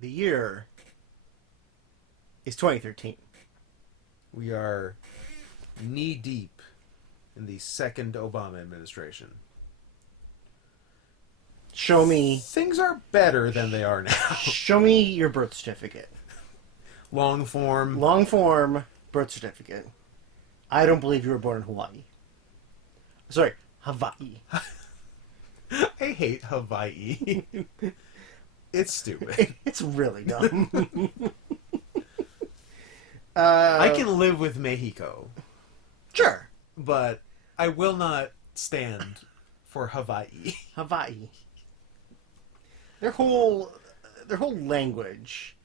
The year is 2013. We are knee-deep in the second Obama administration. Show me... Things are better than they are now. Show me your birth certificate. Long form. Long form birth certificate. I don't believe you were born in Hawaii. Sorry, Hawaii. I hate Hawaii. It's stupid. It's really dumb. I can live with Mexico, Sure. but I will not stand for Hawaii. Hawaii. Their whole language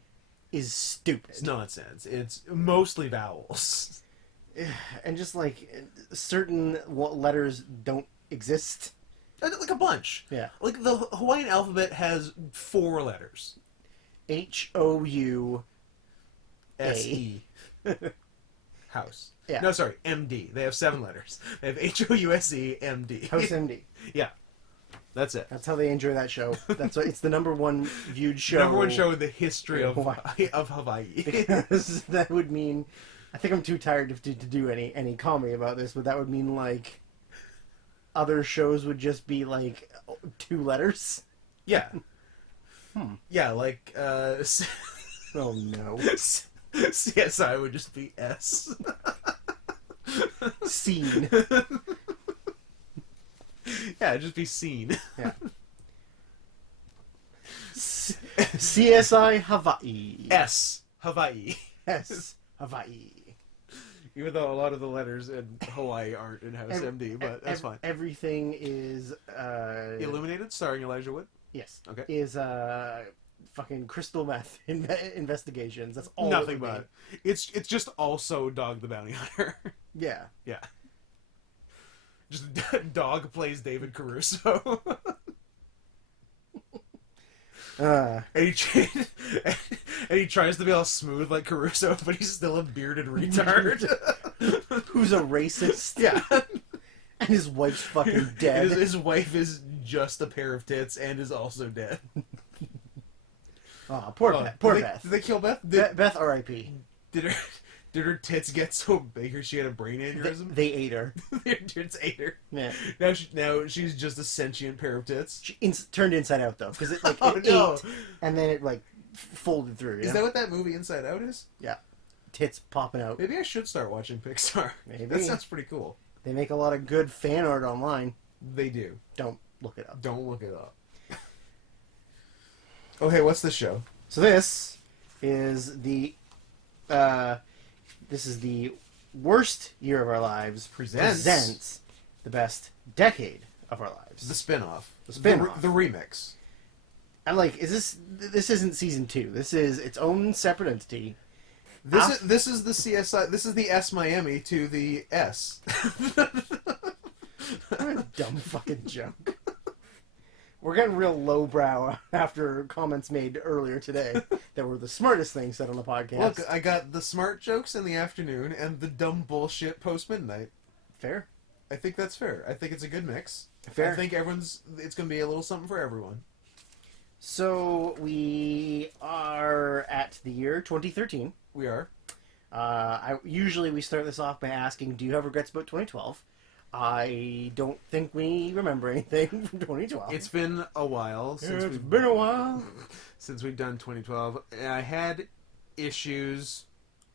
is stupid. It's nonsense. It's mostly vowels. And just like certain letters don't exist. Like a bunch. Yeah. Like the Hawaiian alphabet has 4 letters. H-O-U... S-E. House. Yeah. No, sorry, M-D. They have 7 letters. They have H-O-U-S-E, M-D. House MD. Yeah. That's it. That's how they enjoy that show. That's what, it's the number one viewed show. Number one show in the history of Hawaii. Hawaii. Because that would mean... I think I'm too tired to do any comedy about this, but that would mean, like, other shows would just be, like, 2 letters. Yeah. Yeah, like, Oh, no. CSI would just be S. Scene. Yeah, it'd just be scene. Yeah. CSI Hawaii. S. Hawaii. S. Hawaii. Even though a lot of the letters in Hawaii aren't in House MD, but that's fine. Everything is... Illuminated, starring Elijah Wood? Yes. Okay. Is fucking crystal meth investigations. That's all. Nothing but. It's just also Dog the Bounty Hunter. Yeah. Yeah. Just Dog plays David Caruso. And he tries to be all smooth like Caruso, but he's still a bearded retard. Who's a racist. Yeah. And his wife's fucking dead. His wife is just a pair of tits and is also dead. Oh, poor Beth. Poor Beth. Did they kill Beth? Beth R.I.P. Did her tits get so big or she had a brain aneurysm? They ate her. Their tits ate her. Yeah. Now she's just a sentient pair of tits. She turned inside out though, because it like Oh, it no. ate and then it like folded through. Is that what that movie Inside Out is? Yeah. Tits popping out. Maybe I should start watching Pixar. Maybe. That sounds pretty cool. They make a lot of good fan art online. They do. Don't look it up. Don't look it up. Oh, hey, what's this show? So this is the worst year of our lives presents the best decade of our lives. The spin-off. The spin-off. The remix. I like. This isn't season 2. This is its own separate entity. This is the CSI. This is the S Miami to the S. What a dumb fucking joke. We're getting real lowbrow after comments made earlier today that were the smartest things said on the podcast. Look, I got the smart jokes in the afternoon and the dumb bullshit post-midnight. Fair. I think that's fair. I think it's a good mix. Fair. I think it's going to be a little something for everyone. So we are at the year 2013. We are. Usually we start this off by asking, do you have regrets about 2012? I don't think we remember anything from 2012. It's been a while since since we've done 2012. And I had issues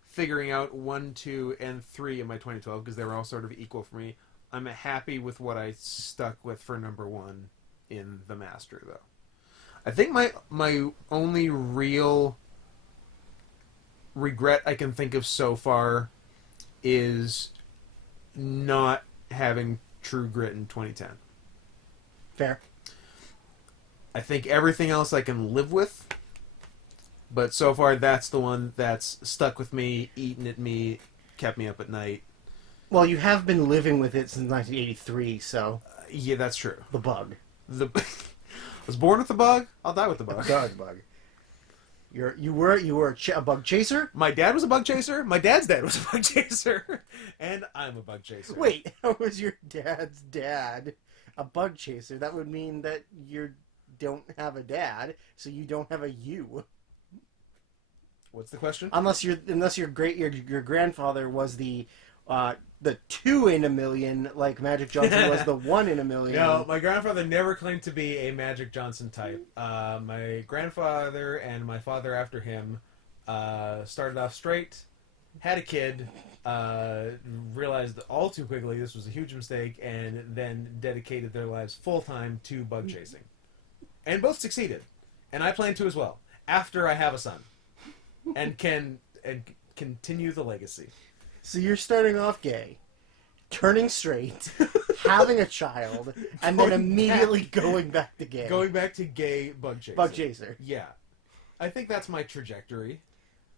figuring out 1, 2, and 3 in my 2012 because they were all sort of equal for me. I'm happy with what I stuck with for number 1 in The Master, though. I think my only real regret I can think of so far is not having True Grit in 2010. Fair. I think everything else I can live with, but so far that's the one that's stuck with me, eaten at me, kept me up at night. Well, you have been living with it since 1983, so... Yeah, that's true. The bug. I was born with the bug, I'll die with the bug. Bug. You were a bug chaser? My dad was a bug chaser, my dad's dad was a bug chaser, and I'm a bug chaser. Wait, how was your dad's dad a bug chaser? That would mean that you don't have a dad, so you don't have a you. What's the question? Unless your grandfather was the 2 in a million, like Magic Johnson was the 1 in a million. No, my grandfather never claimed to be a Magic Johnson type. My grandfather and my father after him started off straight, had a kid, realized all too quickly this was a huge mistake, and then dedicated their lives full-time to bug chasing. And both succeeded. And I plan to as well, after I have a son. And continue the legacy. So you're starting off gay, turning straight, having a child, and then immediately going back to gay. Going back to gay bug chaser. Bug chaser. Yeah. I think that's my trajectory.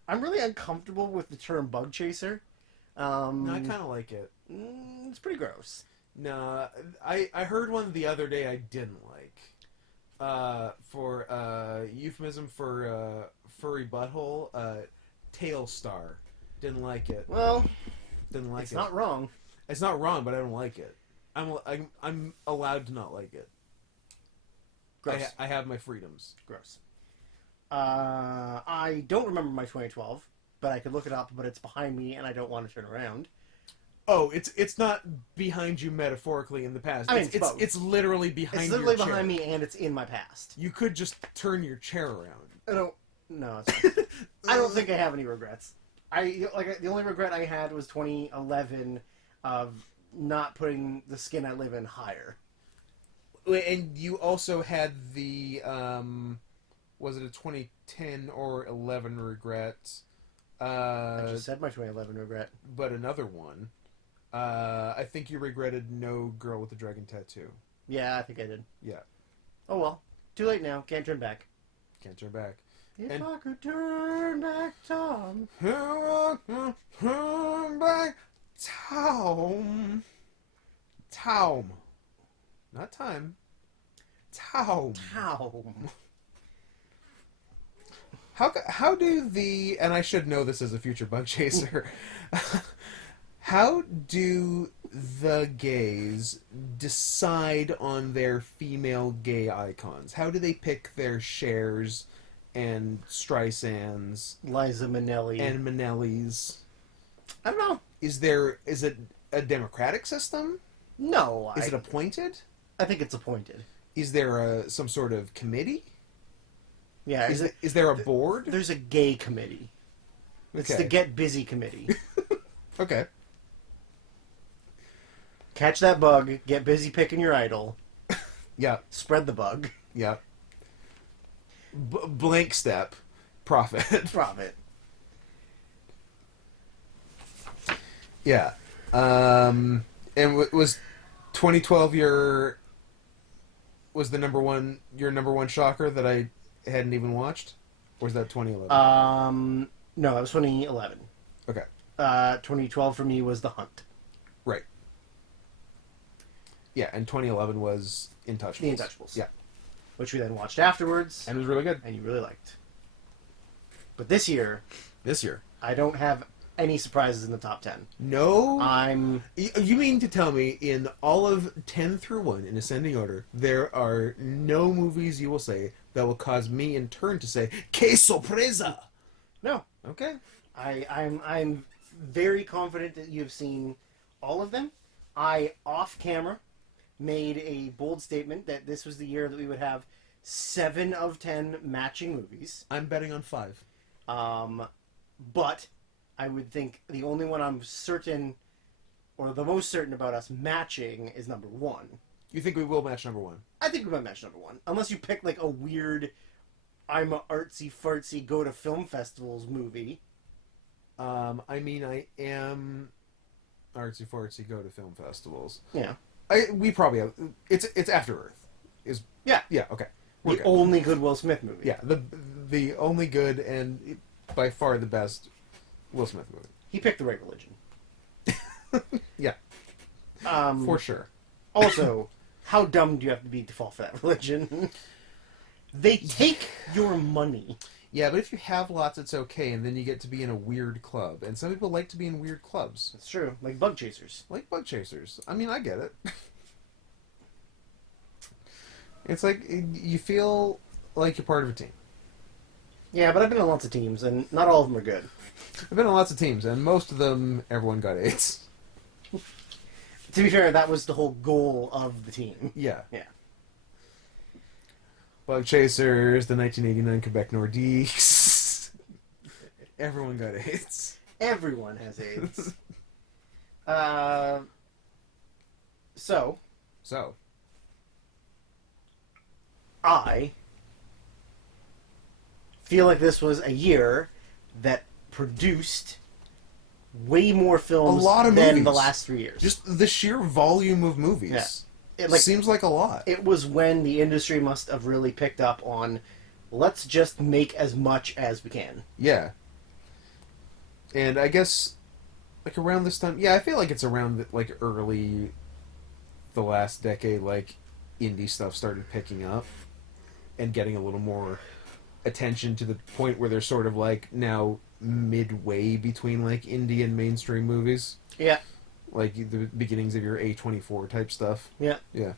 I'm really uncomfortable with the term bug chaser. No, I kind of like it. It's pretty gross. No, I heard one the other day I didn't like. For euphemism for furry butthole, tail star. Didn't like it. Well, didn't like it. It's not wrong. It's not wrong, but I don't like it. I'm allowed to not like it. Gross. I have my freedoms. Gross. I don't remember my 2012, but I could look it up, but it's behind me and I don't want to turn around. Oh, it's not behind you metaphorically in the past. I mean, it's literally behind your chair. It's literally behind me and it's in my past. You could just turn your chair around. No, it's fine. I don't think I have any regrets. The only regret I had was 2011 of not putting the skin I live in higher. And you also had the was it a 2010 or 11 regret? I just said my 2011 regret. But another one. I think you regretted No Girl with the Dragon Tattoo. Yeah, I think I did. Yeah. Oh well. Too late now. Can't turn back. Can't turn back. If I could turn back time. Turn back time. Time. Not time. Time. How do the, and I should know this as a future bug chaser, how do the gays decide on their female gay icons? How do they pick their Chers and Streisands, Liza Minnelli, and Minnellis? I don't know. Is it a democratic system? No. Is it appointed? I think it's appointed. Is there some sort of committee? Yeah. Is there a board? There's a gay committee. It's Okay. the Get Busy committee. Okay. Catch that bug. Get busy picking your idol. Yeah. Spread the bug. Yeah. Blank step. Profit. Profit. Yeah. And was 2012 your number one shocker that I hadn't even watched? Or was that 2011? No, it was 2011. Okay. 2012 for me was The Hunt. Right. Yeah, and 2011 was Intouchables. The Intouchables. Yeah. Which we then watched afterwards. And it was really good. And you really liked. But this year, I don't have any surprises in the top 10. No? You mean to tell me in all of 10 through 1 in ascending order, there are no movies you will say that will cause me in turn to say, Que sorpresa! No. Okay. I'm very confident that you've seen all of them. I, off camera, made a bold statement that this was the year that we would have 7 of 10 matching movies. I'm betting on 5. But I would think the only one I'm certain, or the most certain about us matching, is number 1. You think we will match number 1? I think we might match number 1. Unless you pick like a weird, I'm a artsy-fartsy go to film festivals movie. I mean, I am artsy-fartsy go to film festivals. Yeah. We probably have... It's After Earth. Yeah, okay. The only good Will Smith movie. Yeah, the only good and by far the best Will Smith movie. He picked the right religion. Yeah. For sure. Also, how dumb do you have to be to fall for that religion? They take your money. Yeah, but if you have lots, it's okay, and then you get to be in a weird club. And some people like to be in weird clubs. That's true. Like bug chasers. Like bug chasers. I mean, I get it. It's like, you feel like you're part of a team. Yeah, but I've been on lots of teams, and not all of them are good. I've been on lots of teams, and most of them, everyone got AIDS. To be fair, that was the whole goal of the team. Yeah. Yeah. Bug Chasers, the 1989 Quebec Nordiques. Everyone got AIDS. Everyone has AIDS. So, I feel like this was a year that produced way more films than movies. the last 3 years. Just the sheer volume of movies. Yeah. Seems like a lot. It was when the industry must have really picked up on, let's just make as much as we can. Yeah. And I guess, like, around this time... Yeah, I feel like it's around, like, early... the last decade, like, indie stuff started picking up and getting a little more attention to the point where they're sort of, like, now midway between, like, indie and mainstream movies. Yeah. Like, the beginnings of your A24 type stuff. Yeah. Yeah.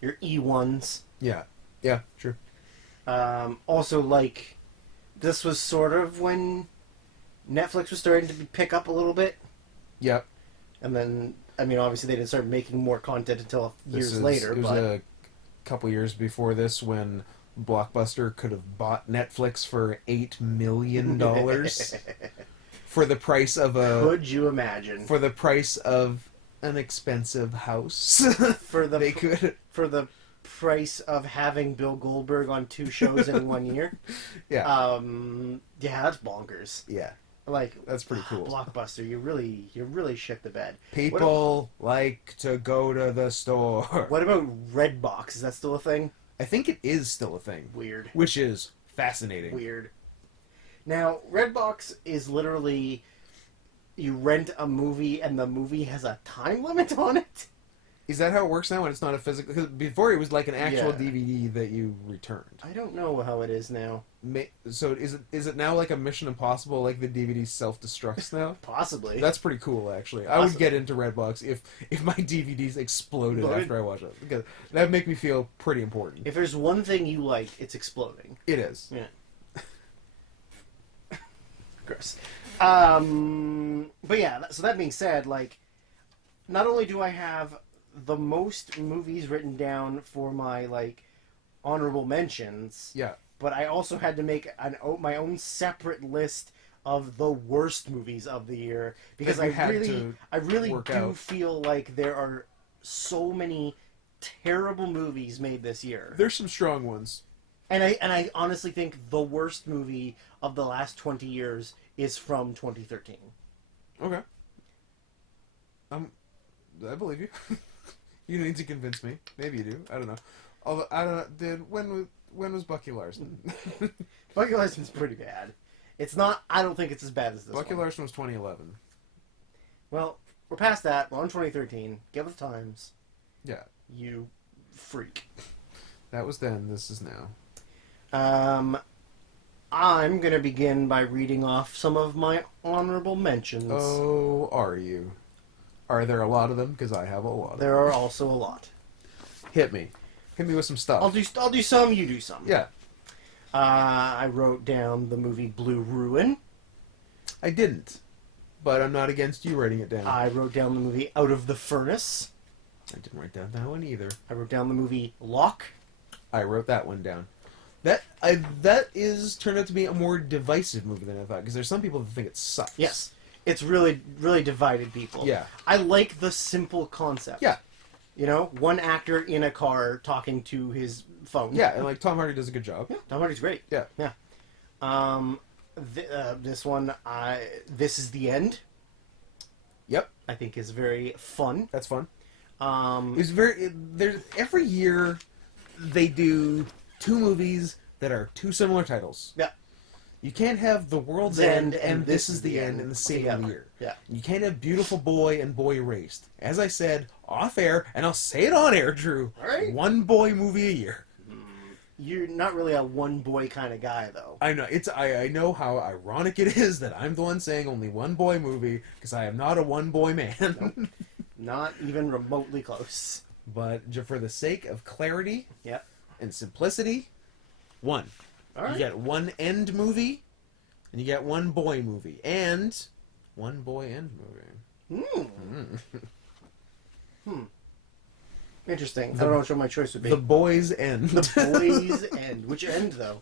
Your E1s. Yeah. Yeah, sure. Also, like, this was sort of when Netflix was starting to pick up a little bit. Yep. And then, I mean, obviously they didn't start making more content until years later. It was but a couple years before this when Blockbuster could have bought Netflix for $8 million for the price of a... Could you imagine? For the price of an expensive house. For the they could... For the price of having Bill Goldberg on 2 shows in 1 year. Yeah. Yeah, that's bonkers. Yeah. Like, that's pretty cool. Blockbuster, you really shit the bed. People like to go to the store. What about Redbox? Is that still a thing? I think it is still a thing. Weird. Which is fascinating. Weird. Now, Redbox is literally you rent a movie and the movie has a time limit on it. Is that how it works now when it's not a physical... Because before it was like an actual Yeah. DVD that you returned. I don't know how it is now. So is it now like a Mission Impossible, like the DVD self-destructs now? Possibly. That's pretty cool, actually. I would get into Redbox if my DVDs exploded after I watch it. Because that would make me feel pretty important. If there's one thing you like, it's exploding. It is. Yeah. Gross. But yeah, so that being said, like, not only do I have the most movies written down for my, like, honorable mentions, Yeah. but I also had to make my own separate list of the worst movies of the year because I really do feel like there are so many terrible movies made this year. There's some strong ones. And I honestly think the worst movie of the last 20 years is from 2013. Okay. I believe you. You need to convince me. Maybe you do. I don't know. Although I don't know. When was Bucky Larson? Bucky Larson's pretty bad. It's not. I don't think it's as bad as this. Bucky one. Larson was 2011. Well, we're past that. We're on 2013. Give us times. Yeah. You freak. That was then. This is now. I'm gonna begin by reading off some of my honorable mentions. Oh, are you? Are there a lot of them? Because I have a lot. There are also a lot. Hit me. Hit me with some stuff. I'll do some. You do some. Yeah. I wrote down the movie Blue Ruin. I didn't, but I'm not against you writing it down. I wrote down the movie Out of the Furnace. I didn't write down that one either. I wrote down the movie Locke. I wrote that one down. That is turned out to be a more divisive movie than I thought, because there's some people that think it sucks. Yes. It's really divided people. Yeah. I like the simple concept. Yeah. You know, one actor in a car talking to his phone. Yeah, and like Tom Hardy does a good job. Yeah, Tom Hardy's great. Yeah. Yeah. This one, This Is the End. Yep. I think is very fun. That's fun. There's every year they do 2 movies that are 2 similar titles. Yeah. You can't have The World's End and This Is the End in the same year. Yeah. You can't have Beautiful Boy and Boy Erased. As I said, off air, and I'll say it on air, Drew. All right. 1 boy movie a year. You're not really a one boy kind of guy, though. I know I know how ironic it is that I'm the one saying only 1 boy movie, because I am not a 1 boy man. Nope. Not even remotely close. But for the sake of clarity Yep. and simplicity, 1. All right. You get one end movie, and you get one boy movie, and one boy end movie. Interesting. I don't know which one my choice would be. The boys end. The boys end. Which end, though?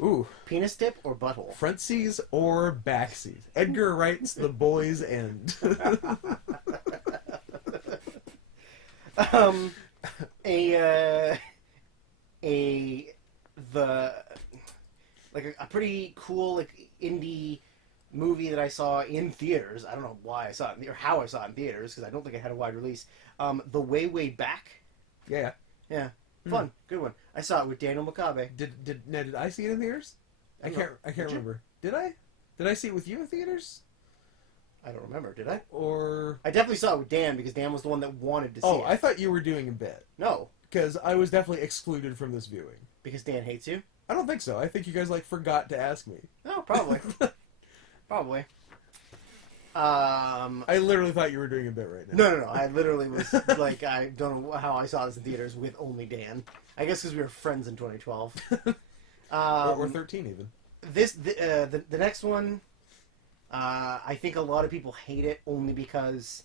Ooh. Penis tip or butthole? Front seas or back seas. Edgar Wright's The Boys End. A pretty cool indie movie that I saw in theaters. I don't know why I saw it or how I saw it in theaters because I don't think it had a wide release. The Way Way Back. Yeah. Fun, good one. I saw it with Daniel Makabe. Did I see it in theaters? I can't remember. Did I? Did I see it with you in theaters? I don't remember. Did I? Or I definitely saw it with Dan because Dan was the one that wanted to see it. Oh, I thought you were doing a bit. No, because I was definitely excluded from this viewing. Because Dan hates you? I don't think so. I think you guys forgot to ask me. No, probably. Probably. I literally thought you were doing a bit right now. No. I literally was I don't know how I saw this in theaters with only Dan. I guess because we were friends in 2012. Or 13 even. The next one, I think a lot of people hate it only because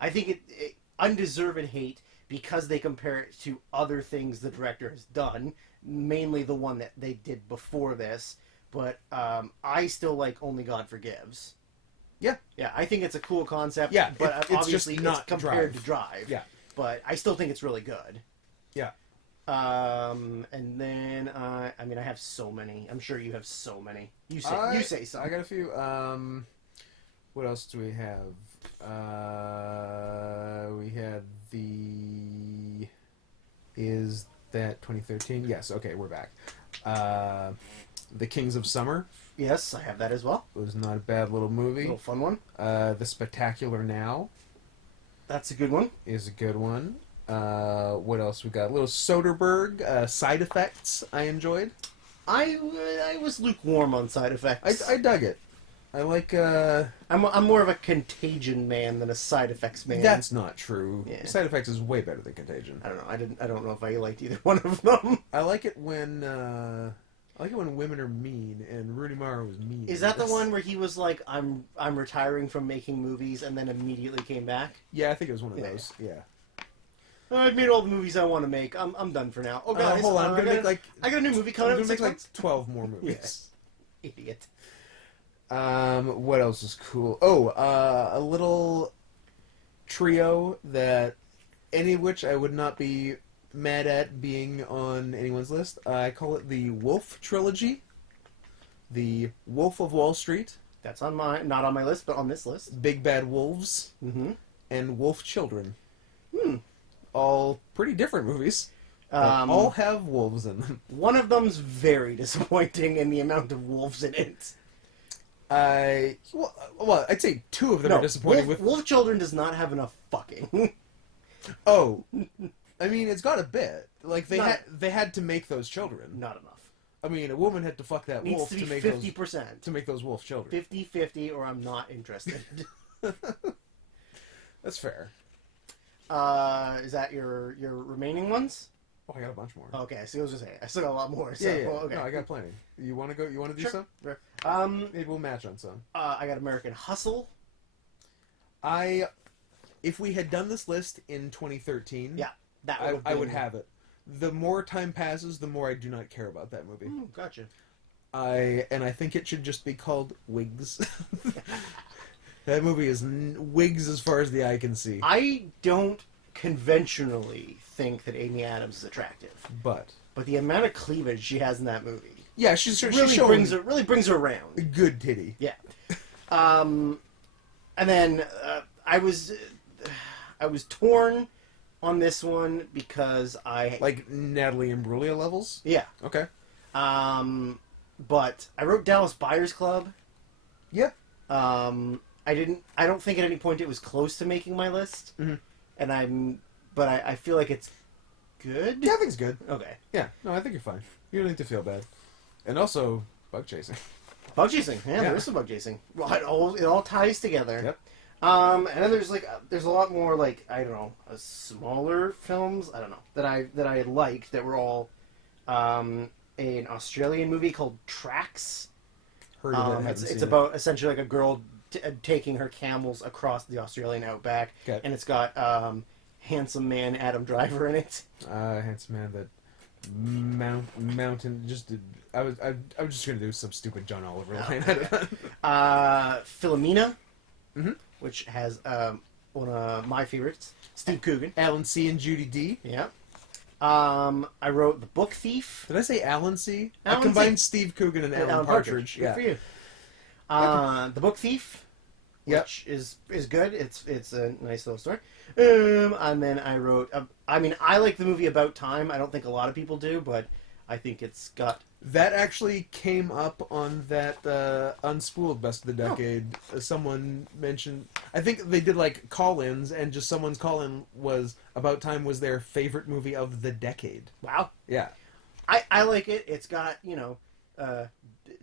I think it undeserved hate because they compare it to other things the director has done, mainly the one that they did before this. But I still like Only God Forgives. Yeah. Yeah, I think it's a cool concept. Yeah, but it's obviously just not it's compared Drive. to Drive. Yeah. But I still think it's really good. Yeah. And then I have so many. I'm sure you have so many. You say some. I got a few. What else do we have? We had the. Is that 2013? Yes. Okay, we're back. The Kings of Summer. Yes, I have that as well. It was not a bad little movie. Little fun one. The Spectacular Now. That's a good one. Is a good one. What else we got? A little Soderbergh. Side Effects. I enjoyed. I was lukewarm on Side Effects. I dug it. I like. I'm more of a Contagion man than a Side Effects man. That's not true. Yeah. Side Effects is way better than Contagion. I don't know. I don't know if I liked either one of them. I like it when. I like it when women are mean, and Rooney Mara was mean. Is that the one where he was like, "I'm retiring from making movies," and then immediately came back? Yeah, I think it was one of those. Yeah. I've made all the movies I want to make. I'm done for now. Oh guys, hold on. I'm gonna make I got a new movie coming I'm out in gonna make 6 months. 12 more movies. Yeah. Idiot. What else is cool? Oh, a little trio that any of which I would not be mad at being on anyone's list. I call it the Wolf Trilogy. The Wolf of Wall Street. That's not on my list, but on this list. Big Bad Wolves. Mm-hmm. And Wolf Children. All pretty different movies. All have wolves in them. One of them's very disappointing in the amount of wolves in it. Well, I'd say two of them are disappointing. Wolf Children does not have enough fucking. Oh, I mean, it's got a bit. They had to make those children. Not enough. I mean, a woman had to fuck that Needs wolf to be make 50%. to make those wolf children. 50-50, or I'm not interested. That's fair. Is that your remaining ones? Oh, I got a bunch more. Okay, I was just saying, I still got a lot more. So, Yeah. well, okay. No, I got plenty. You want to go? You want to do Sure. some? Sure. Maybe we'll match on some. I got American Hustle. If we had done this list in 2013, Yeah, that I would have it. The more time passes, the more I do not care about that movie. Gotcha. I think it should just be called Wigs. That movie is wigs as far as the eye can see. I don't conventionally think that Amy Adams is attractive, But the amount of cleavage she has in that movie, yeah, she's really showing brings her around. a good titty. Yeah. And then I was torn on this one because Like Natalie Imbruglia levels. yeah. Okay. But I wrote Dallas Buyers Club. Yeah. I don't think at any point it was close to making my list. Mm-hmm. And I feel like it's good. Yeah, I think it's good. Okay. Yeah. No, I think you're fine. You don't need to feel bad. And also, bug chasing. Bug chasing. Yeah, there is some bug chasing. Well, it all ties together. Yep. And then there's a lot more I don't know, smaller films. I don't know that I liked that were all an Australian movie called Tracks. Heard of it. It's about essentially like a girl taking her camels across the Australian outback, Okay. and it's got handsome man Adam Driver in it. Handsome man that mountain. Just I was just gonna do some stupid John Oliver line. Philomena, Mhm. which has one of my favorites, Steve Coogan. Alan C. and Judy D. Yeah. I wrote The Book Thief. Did I say Alan C? I Alan combined C. Steve Coogan and Alan Alan Partridge. Good Yeah. for you. The Book Thief, which is good. It's a nice little story. And then I wrote. I like the movie About Time. I don't think a lot of people do, but I think it's got. That actually came up on that Unspooled Best of the Decade. Someone mentioned... I think they did, like, call-ins, and just someone's call-in was About Time was their favorite movie of the decade. Wow. Yeah. I like it. It's got,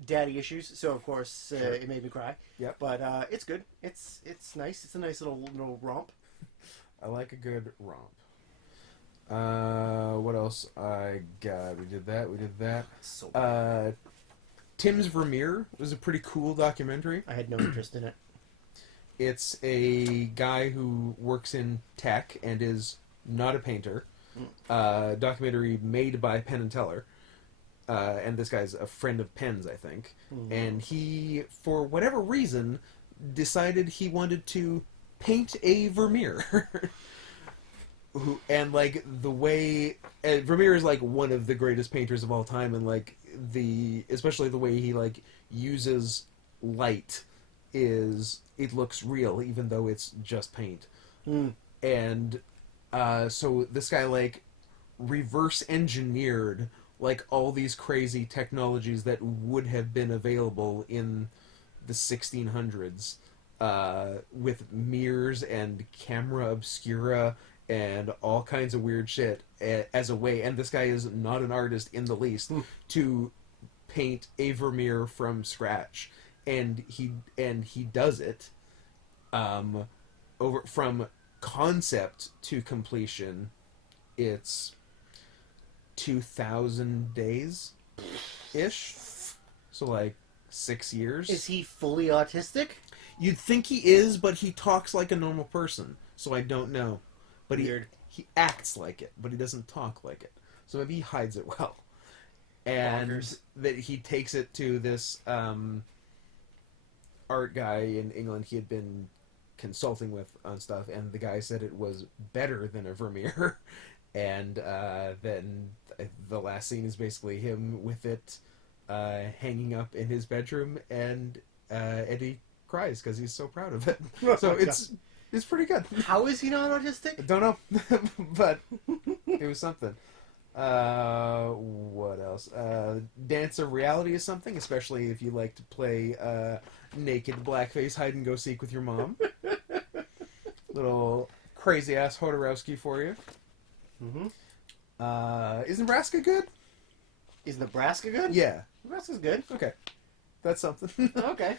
daddy issues, so of course Sure. it made me cry. Yep. But it's good. It's nice. It's a nice little romp. I like a good romp. What else I got? We did that. So Tim's Vermeer was a pretty cool documentary. I had no interest in it. It's a guy who works in tech and is not a painter. Documentary made by Penn and Teller. And this guy's a friend of Penn's, I think. And he, for whatever reason, decided he wanted to paint a Vermeer. And, like, the way... Vermeer is, like, one of the greatest painters of all time, and, like, especially the way he, like, uses light is... It looks real, even though it's just paint. And so this guy, like, reverse engineered, like, all these crazy technologies that would have been available in the 1600s with mirrors and camera obscura and all kinds of weird shit as a way, and this guy is not an artist in the least, to paint a Vermeer from scratch. And he does it over from concept to completion. It's 2,000 days ish, so like 6 years. Is he fully autistic? You'd think he is, but he talks like a normal person, so I don't know. But Weird. He acts like it, but he doesn't talk like it. So maybe he hides it well. And Bonkers. that he takes it to this art guy in England he had been consulting with on stuff, and the guy said it was better than a Vermeer. And then the last scene is basically him with it hanging up in his bedroom, and Eddie cries because he's so proud of it. So it's pretty good. How is he not autistic? Don't know, but it was something. What else? Dance of Reality is something, especially if you like to play naked blackface hide and go seek with your mom. Little crazy ass Hodorowski for you. Is Nebraska good? Is Nebraska good? Yeah. Nebraska's good. Okay, that's something. Okay.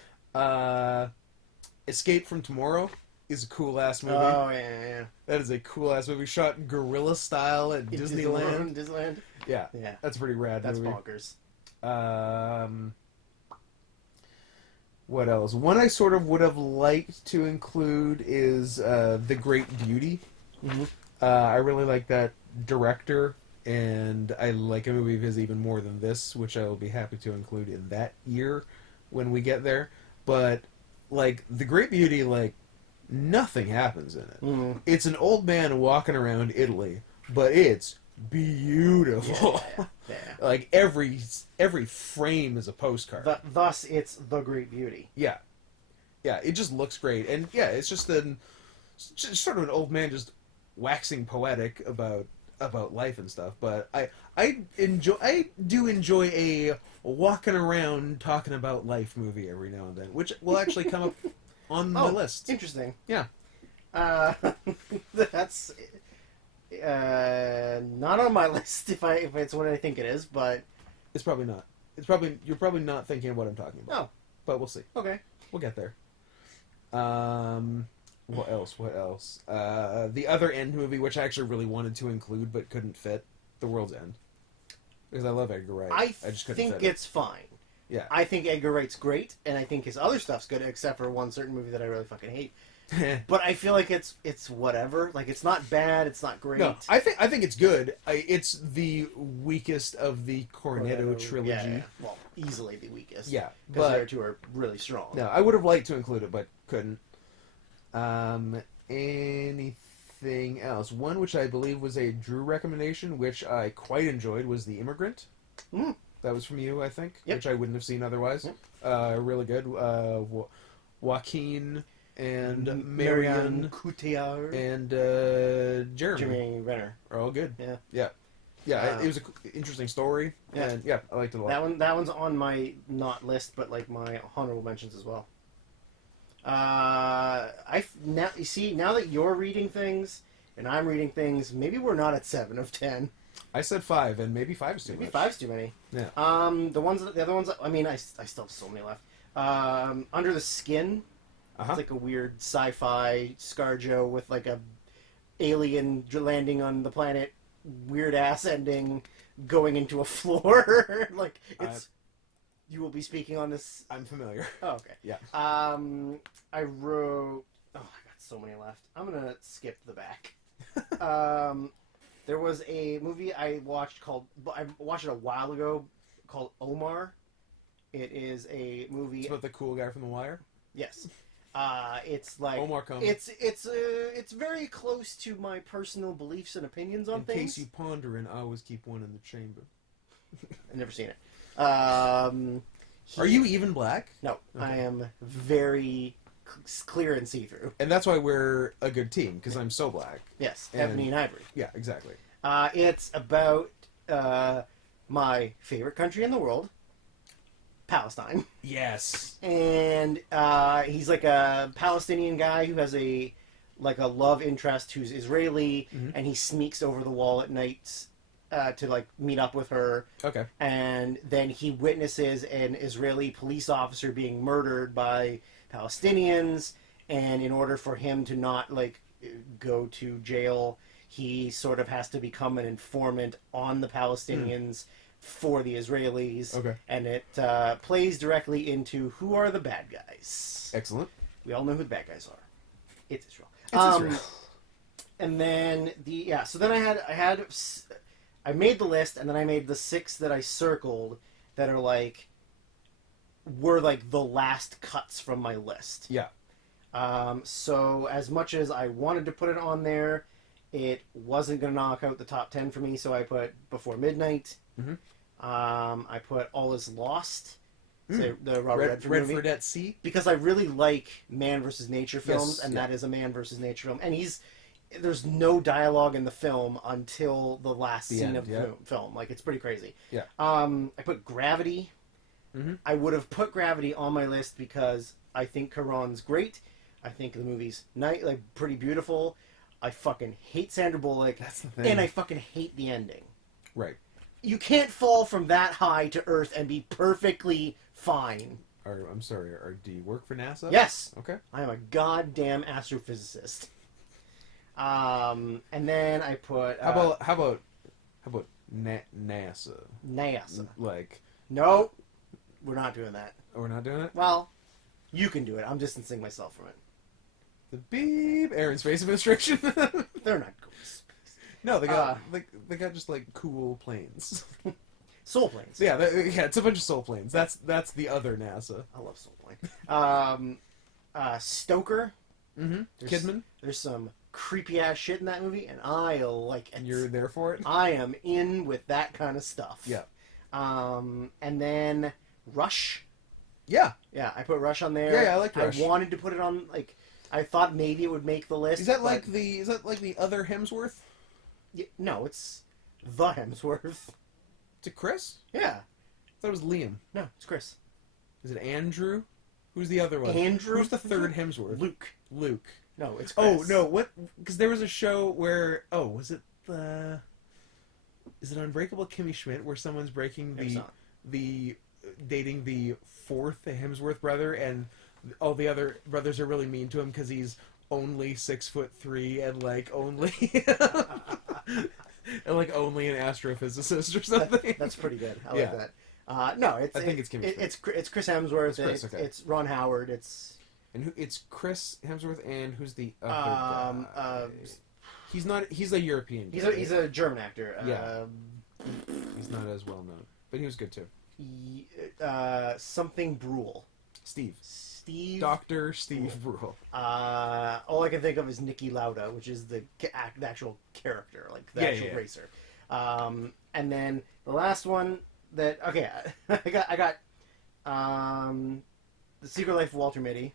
Escape from Tomorrow is a cool ass movie. Oh yeah. That is a cool ass movie, shot guerrilla style at Disneyland. Disneyland. Yeah, Yeah. that's a pretty rad. That's movie. bonkers. What else? One I sort of would have liked to include is The Great Beauty. I really like that director, and I like a movie of his even more than this, which I will be happy to include in that year when we get there. But, like, The Great Beauty, like, nothing happens in it. It's an old man walking around Italy, but it's beautiful. Yeah. Like, every frame is a postcard. Thus, it's The Great Beauty. Yeah, it just looks great, and yeah, it's just sort of an old man just waxing poetic about life and stuff. But I do enjoy a walking around talking about life movie every now and then, which will actually come up on the list. Interesting. Yeah. That's not on my list if it's what I think it is, but It's probably not. You're probably not thinking of what I'm talking about. No. But we'll see. Okay. We'll get there. What else? The other End movie, which I actually really wanted to include but couldn't fit, The World's End. Because I love Edgar Wright. I just couldn't think fit it's fine. Yeah. I think Edgar Wright's great, and I think his other stuff's good, except for one certain movie that I really fucking hate. But I feel like it's whatever. Like, it's not bad, it's not great. No, I think it's good. It's the weakest of the Cornetto trilogy. Yeah. Well, easily the weakest. Yeah, because the other two are really strong. No, I would have liked to include it, but couldn't. Anything else? One which I believe was a Drew recommendation, which I quite enjoyed, was The Immigrant. Mm. That was from you, I think, yep. which I wouldn't have seen otherwise. Yep. Really good. Joaquin and Marion Cotillard and Jeremy Renner are all good. Yeah. It was an interesting story. Yeah. And I liked it a lot. That one's on my not list, but like my honorable mentions as well. Now that you're reading things and I'm reading things, maybe we're not at 7 of 10. I said 5, and maybe 5 is too much. Maybe 5's too many. Yeah. The other ones. I mean, I still have so many left. Under the Skin. Uh-huh. It's like a weird sci-fi ScarJo with like a alien landing on the planet, weird ass ending, going into a floor. Like it's. You will be speaking on this. I'm familiar. Oh, okay. Yeah. I wrote. Oh, I got so many left. I'm gonna skip the back. There was a movie I watched I watched it a while ago called Omar. It is a movie. It's about the cool guy from The Wire. Yes. It's like Omar comes. It's very close to my personal beliefs and opinions on things. In case you ponder, and always keep one in the chamber. I've never seen it. Are you even black? No, okay. I am very clear and see-through. And that's why we're a good team, because I'm so black. Yes, ebony and ivory. Yeah, exactly. It's about my favorite country in the world, Palestine. Yes. And he's like a Palestinian guy who has a love interest who's Israeli, and he sneaks over the wall at night to like meet up with her. Okay. And then he witnesses an Israeli police officer being murdered by Palestinians, and in order for him to not like go to jail, he sort of has to become an informant on the Palestinians for the Israelis. Okay. And it plays directly into who are the bad guys. Excellent. We all know who the bad guys are. It's Israel. It's Israel. And then so then I made the list, and then I made the 6 that I circled that were the last cuts from my list. Yeah. So as much as I wanted to put it on there, it wasn't going to knock out the top 10 for me, so I put Before Midnight. Mm-hmm. I put All Is Lost, the Robert Redford movie. at Sea. Because I really like man versus nature films, Yes, that is a man versus nature film. And there's no dialogue in the film until the last scene of the film. Like, it's pretty crazy. Yeah. I put Gravity. Mm-hmm. I would have put Gravity on my list because I think Caron's great. I think the movie's pretty beautiful. I fucking hate Sandra Bullock. That's the thing. And I fucking hate the ending. Right. You can't fall from that high to Earth and be perfectly fine. I'm sorry, do you work for NASA? Yes. Okay. I am a goddamn astrophysicist. And then I put... How about NASA? NASA. No, we're not doing that. Oh, we're not doing it? Well, you can do it. I'm distancing myself from it. The beep Air and Space Administration. They're not going to space. No, they got just cool planes. Soul planes. Yeah, it's a bunch of soul planes. That's the other NASA. I love soul plane. Stoker. Mm-hmm. Kidman. There's some creepy ass shit in that movie, and I like it. And you're there for it? I am in with that kind of stuff. Yeah. And then Rush. Yeah. Yeah, I put Rush on there. Yeah, I like Rush. I wanted to put it on, I thought maybe it would make the list. Is that like the other Hemsworth? Yeah, no, it's the Hemsworth. Is it Chris? Yeah. I thought it was Liam. No, it's Chris. Is it Andrew? Who's the other one? Andrew? Who's the third Hemsworth? Luke. No, it's Chris. Oh, no, what? Because there was a show where... Oh, was it the... Is it Unbreakable Kimmy Schmidt where someone's breaking the dating the fourth Hemsworth brother, and all the other brothers are really mean to him because he's only 6'3" and only And like only an astrophysicist or something. That's pretty good. I Yeah. like that. No, I think it's chemistry. it's Chris Hemsworth. It's Chris, okay. It's Ron Howard. And it's Chris Hemsworth, and who's the other guy? Um, He's not. He's a European guy. he's a German actor. Yeah. He's not as well known, but he was good too. Something Brule. Steve. Dr. Steve Brule. All I can think of is Niki Lauda, which is the actual character, like the actual racer. And then the last one that I got The Secret Life of Walter Mitty.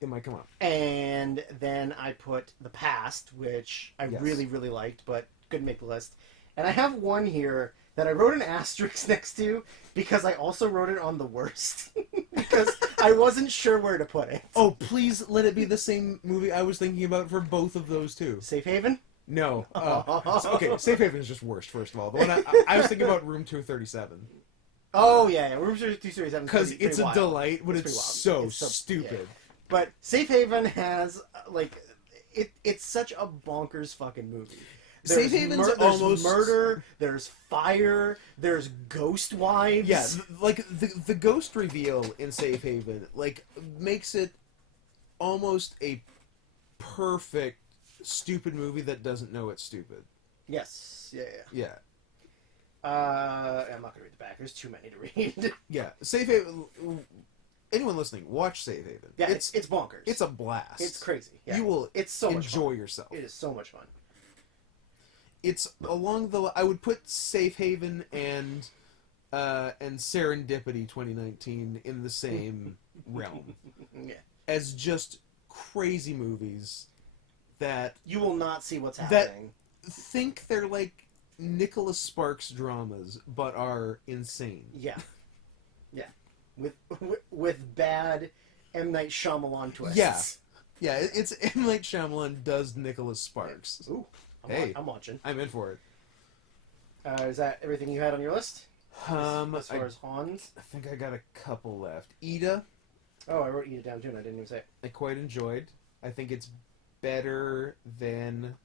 It might come up. And then I put The Past, which I really, really liked, but couldn't make the list. And I have one here that I wrote an asterisk next to because I also wrote it on the worst. Because I wasn't sure where to put it. Oh, please let it be the same movie I was thinking about for both of those too. Safe Haven? No. Okay, Safe Haven is just worst, first of all. The one I was thinking about Room 237. Oh, yeah. Room 237. Because it's a wild. delight, but it's so stupid. Yeah. But Safe Haven has, it's such a bonkers fucking movie. Safe Haven's almost... There's murder, there's fire, there's ghost wives. Yeah, the ghost reveal in Safe Haven, makes it almost a perfect stupid movie that doesn't know it's stupid. Yes. Yeah. I'm not going to read the back. There's too many to read. Yeah. Safe Haven... Anyone listening, watch Safe Haven. Yeah, it's bonkers. It's a blast. It's crazy. Yeah. You will enjoy much fun. Yourself. It is so much fun. It's along the... I would put Safe Haven and Serendipity 2019 in the same realm. Yeah. As just crazy movies that... You will not see what's happening. That think they're like Nicholas Sparks dramas, but are insane. Yeah. Yeah. With bad M. Night Shyamalan twists. Yeah, it's M. Night Shyamalan does Nicholas Sparks. Ooh, I'm watching. I'm in for it. Is that everything you had on your list? As far as Hans? I think I got a couple left. Ida. Oh, I wrote Ida down too, and I didn't even say it. I quite enjoyed. I think it's better than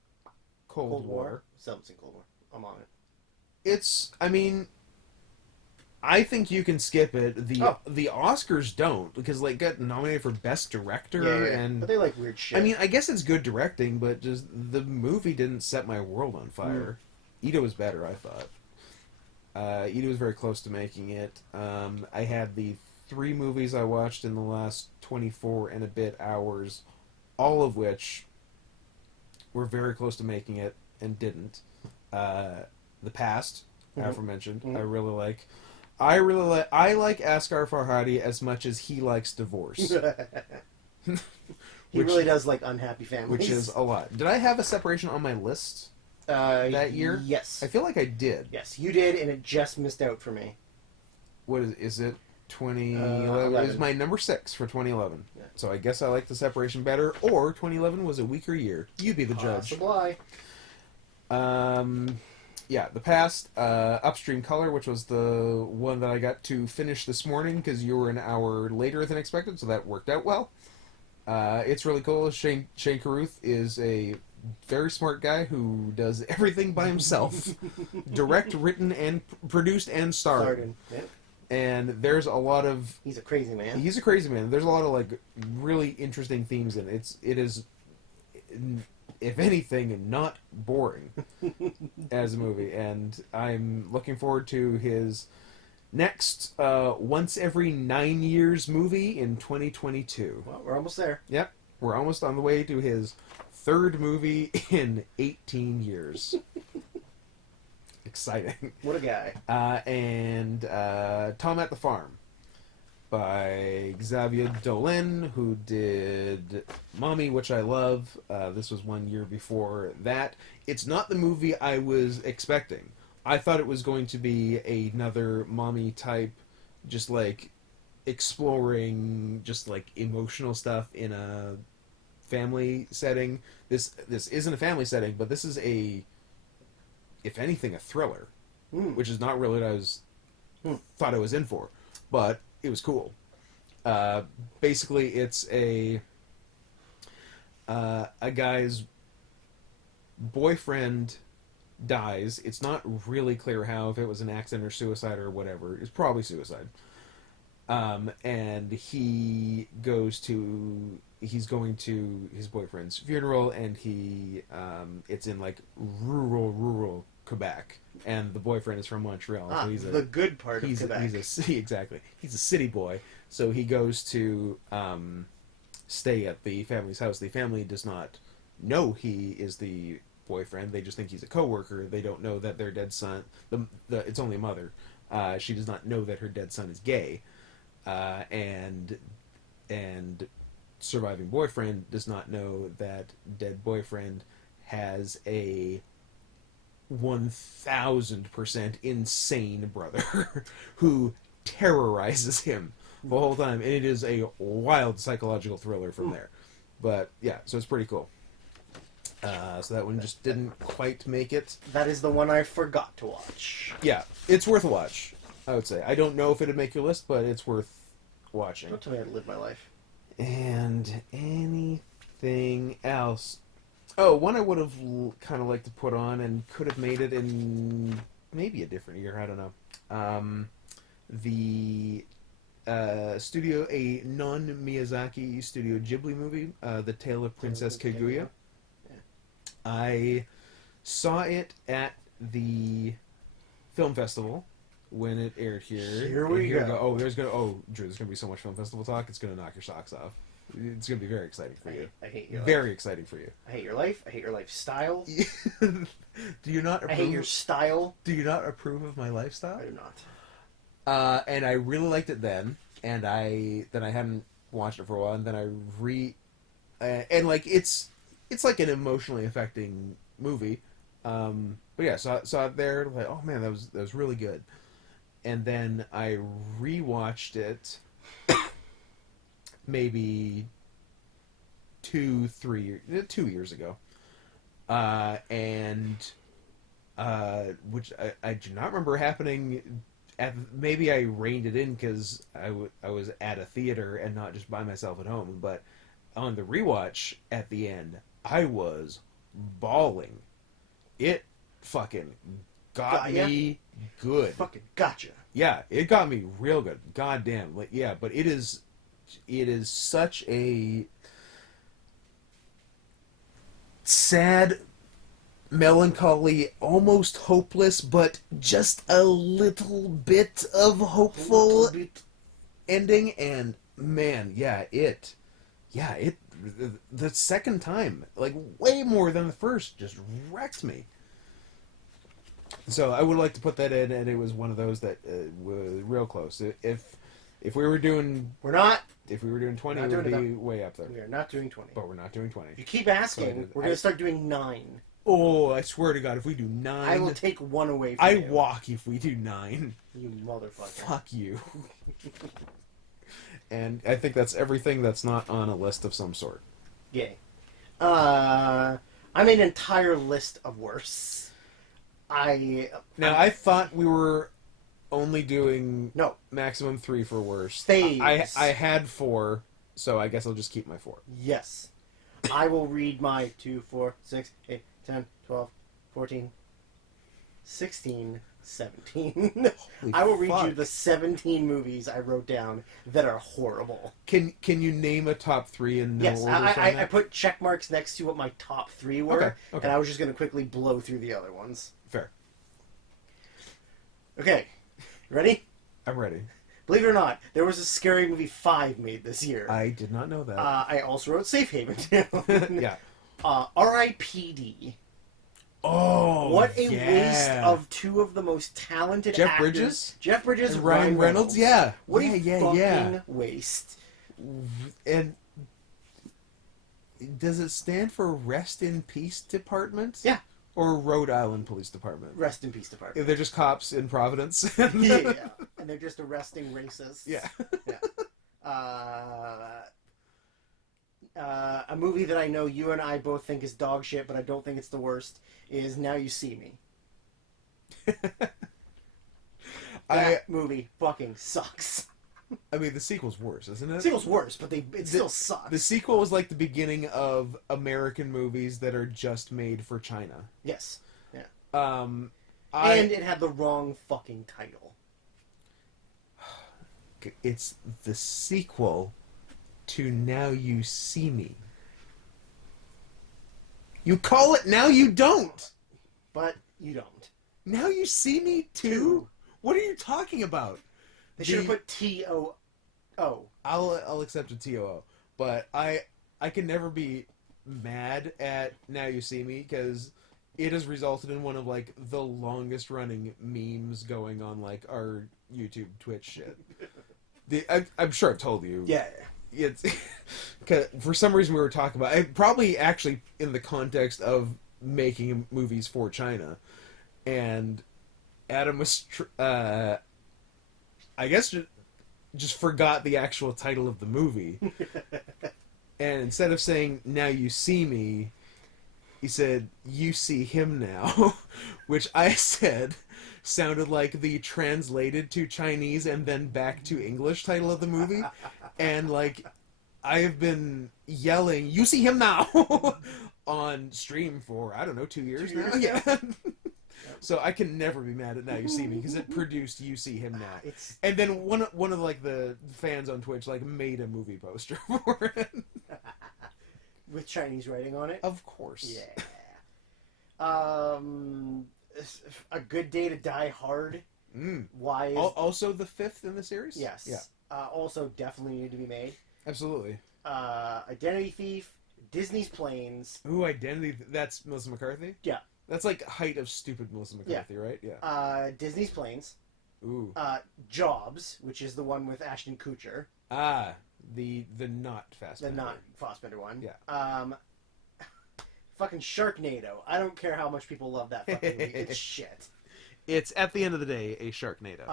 Cold War. Still haven't seen Cold War. I'm on it. It's, I think you can skip it. The Oscars don't, because got nominated for Best Director and but they like weird shit. I guess it's good directing, but just the movie didn't set my world on fire. Ida was better, I thought. Ida was very close to making it. I had the 3 movies I watched in the last 24 and a bit hours, all of which were very close to making it and didn't. The Past, aforementioned, I really like. I like Asghar Farhadi as much as he likes divorce. He really does like unhappy families. Which is a lot. Did I have a separation on my list that year? Yes. I feel like I did. Yes, you did, and it just missed out for me. What is it? 2011? It was my number 6 for 2011. Yeah. So I guess I like the separation better, or 2011 was a weaker year. You be the judge. Supply. Yeah, The Past, Upstream Color, which was the one that I got to finish this morning because you were an hour later than expected, so that worked out well. It's really cool. Shane Carruth is a very smart guy who does everything by himself. Direct, written, and produced and starred. Yeah. And there's a lot of... He's a crazy man. He's a crazy man. There's a lot of really interesting themes in it. It is... if anything, not boring as a movie. And I'm looking forward to his next once every 9 years movie in 2022. Well, we're almost there. Yep. We're almost on the way to his 3rd movie in 18 years. Exciting. What a guy. And Tom at the Farm by Xavier Dolan, who did Mommy, which I love. This was 1 year before that. It's not the movie I was expecting. I thought it was going to be another Mommy type, just exploring just emotional stuff in a family setting. This isn't a family setting, but this is if anything, a thriller, which is not really what I was thought I was in for, but it was cool. Basically, it's a guy's boyfriend dies. It's not really clear how, if it was an accident or suicide or whatever. It's probably suicide. And he's going to his boyfriend's funeral, and it's in like rural Quebec, and the boyfriend is from Montreal. So he's the good part of Quebec. Exactly. He's a city boy, so he goes to stay at the family's house. The family does not know he is the boyfriend. They just think he's a coworker. They don't know that their dead son. It's only a mother. She does not know that her dead son is gay, and surviving boyfriend does not know that dead boyfriend has a 1000% insane brother who terrorizes him the whole time, and it is a wild psychological thriller from there. But yeah, so it's pretty cool. So that one just didn't quite make it. That is the one I forgot to watch. Yeah, it's worth a watch, I would say. I don't know if it'd make your list, but it's worth watching. Don't tell me how to live my life. And anything else? Oh, one I would have kind of liked to put on and could have made it in maybe a different year. I don't know. The a non-Miyazaki Studio Ghibli movie, The Tale of Princess Kaguya. I saw it at the film festival when it aired here. Here we go. Drew, there's gonna be so much film festival talk. It's gonna knock your socks off. It's gonna be very exciting for you. I hate your very life. Exciting for you. I hate your life. I hate your lifestyle. Do you not? I hate your style. Do you not approve of my lifestyle? I do not. And I really liked it then, and I hadn't watched it for a while, and then and like it's like an emotionally affecting movie. But yeah, saw it there, like, oh man, that was really good. And then I rewatched it maybe 2 years ago. Which I do not remember happening. Maybe I reined it in because I was at a theater and not just by myself at home. But on the rewatch at the end, I was bawling. It fucking got me good. Fucking gotcha. Yeah, it got me real good. Goddamn. Like, yeah, but it is such a sad, melancholy, almost hopeless, but just a little bit of hopeful ending. And man, the second time, like way more than the first, just wrecked me. So I would like to put that in, and it was one of those that was real close. If we were doing, If we were doing 20, it would be way up there. We are not doing 20. But we're not doing 20. If you keep asking, we're going to start doing 9. Oh, I swear to God, if we do 9... I will take 1 away from you. I walk if we do 9. You motherfucker. Fuck you. And I think that's everything that's not on a list of some sort. Yay. I made an entire list of worse. I thought we were only doing maximum 3 for worst. Faves. I had 4, so I guess I'll just keep my 4. Yes. I will read my 2, 4, 6, 8, 10, 12, 14, 16, 17. I will read you the 17 movies I wrote down that are horrible. Can you name a top 3 in no order? I put check marks next to what my top 3 were, okay. and I was just going to quickly blow through the other ones. Fair. Okay. Ready? I'm ready. Believe it or not, there was a Scary Movie 5 made this year. I did not know that. I also wrote Safe Haven, too. Yeah. R.I.P.D. Oh, what a waste of 2 of the most talented Jeff actors. Bridges? Jeff Bridges and Ryan Reynolds? Yeah. What a fucking waste. And does it stand for Rest in Peace Department? Yeah. Or Rhode Island Police Department? Rest in Peace Department. They're just cops in Providence. Yeah. And they're just arresting racists. Yeah. A movie that I know you and I both think is dog shit, but I don't think it's the worst, is Now You See Me. That movie fucking sucks. I mean, the sequel's worse, isn't it? The sequel's worse, but it still sucks. The sequel was like the beginning of American movies that are just made for China. Yes. Yeah. And it had the wrong fucking title. It's the sequel to Now You See Me. You call it Now You Don't. But you don't. Now You See Me 2? What are you talking about? They should have put T-O-O. I'll accept a T-O-O. But I can never be mad at Now You See Me because it has resulted in one of like the longest running memes going on like our YouTube, Twitch shit. I'm sure I've told you. Yeah. It's cause for some reason we were talking about it, probably actually in the context of making movies for China, and Adam was I guess just forgot the actual title of the movie, and instead of saying "Now You See Me," he said "You See Him Now," which I said sounded like the translated to Chinese and then back to English title of the movie. And like I have been yelling "You see him now" on stream for I don't know 2 years now. Yeah. So I can never be mad at Now You See Me because it produced "You See Him Now." And then one of like the fans on Twitch like made a movie poster for it with Chinese writing on it. Of course. Yeah. A Good Day to Die Hard. Why? Also the fifth in the series. Yes. Yeah. Also definitely need to be made. Absolutely. Identity Thief. Disney's Planes. Ooh, Identity. That's Melissa McCarthy? Yeah. That's like height of stupid Melissa McCarthy, right? Yeah. Disney's Planes. Ooh. Jobs, which is the one with Ashton Kutcher. The not Fassbender. The not Fassbender one. Yeah. Fucking Sharknado. I don't care how much people love that fucking movie. It's shit. It's, at the end of the day, a Sharknado.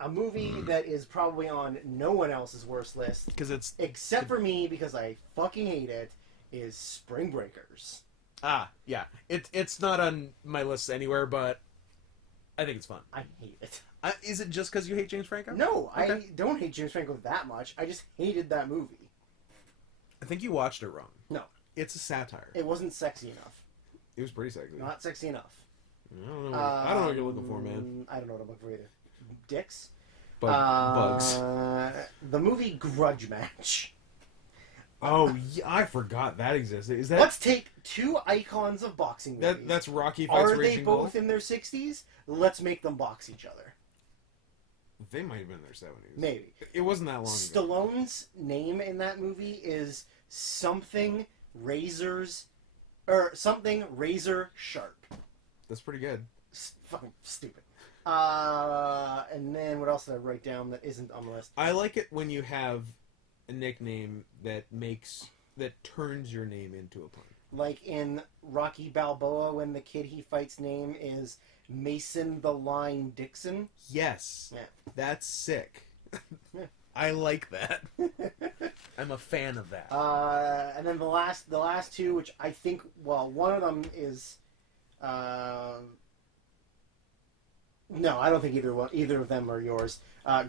A movie that is probably on no one else's worst list. Because it's... Except for me, because I fucking hate it, is Spring Breakers. Yeah. It's not on my list anywhere, but I think it's fun. I hate it. Is it just because you hate James Franco? No, okay. I don't hate James Franco that much. I just hated that movie. I think you watched it wrong. No. It's a satire. It wasn't sexy enough. It was pretty sexy. Not sexy enough. I don't know what you're looking for, man. I don't know what I'm looking for either. Dicks? Bugs. The movie Grudge Match. Oh, yeah, I forgot that existed. Is that... Let's take two icons of boxing movies. That's Rocky fights Are they Raging both Bull? in their 60s? Let's make them box each other. They might have been in their 70s. Maybe. It wasn't that long ago. Stallone's name in that movie is something razor sharp. That's pretty good. Fucking stupid. And then what else did I write down that isn't on the list? I like it when you have a nickname that turns your name into a pun. Like in Rocky Balboa, when the kid he fights' name is Mason the Line Dixon. Yes. Yeah. That's sick. Yeah. I like that. I'm a fan of that. And then the last two, which I think, well, one of them is, no, I don't think either of them are yours.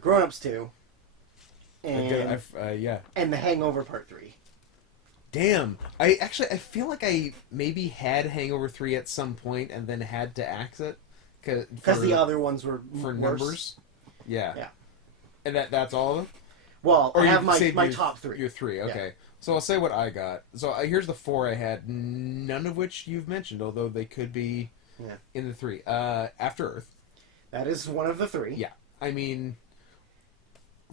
Grown Ups 2. And and The Hangover Part 3. Damn. I feel like I maybe had Hangover 3 at some point and then had to axe it. Because the other ones were for worse. Numbers. Yeah. Yeah. And that's all of them? Well, or I have my your, top three. Your three, okay. Yeah. So I'll say what I got. So here's the four I had, none of which you've mentioned, although they could be in the three. After Earth. That is one of the three. Yeah. I mean,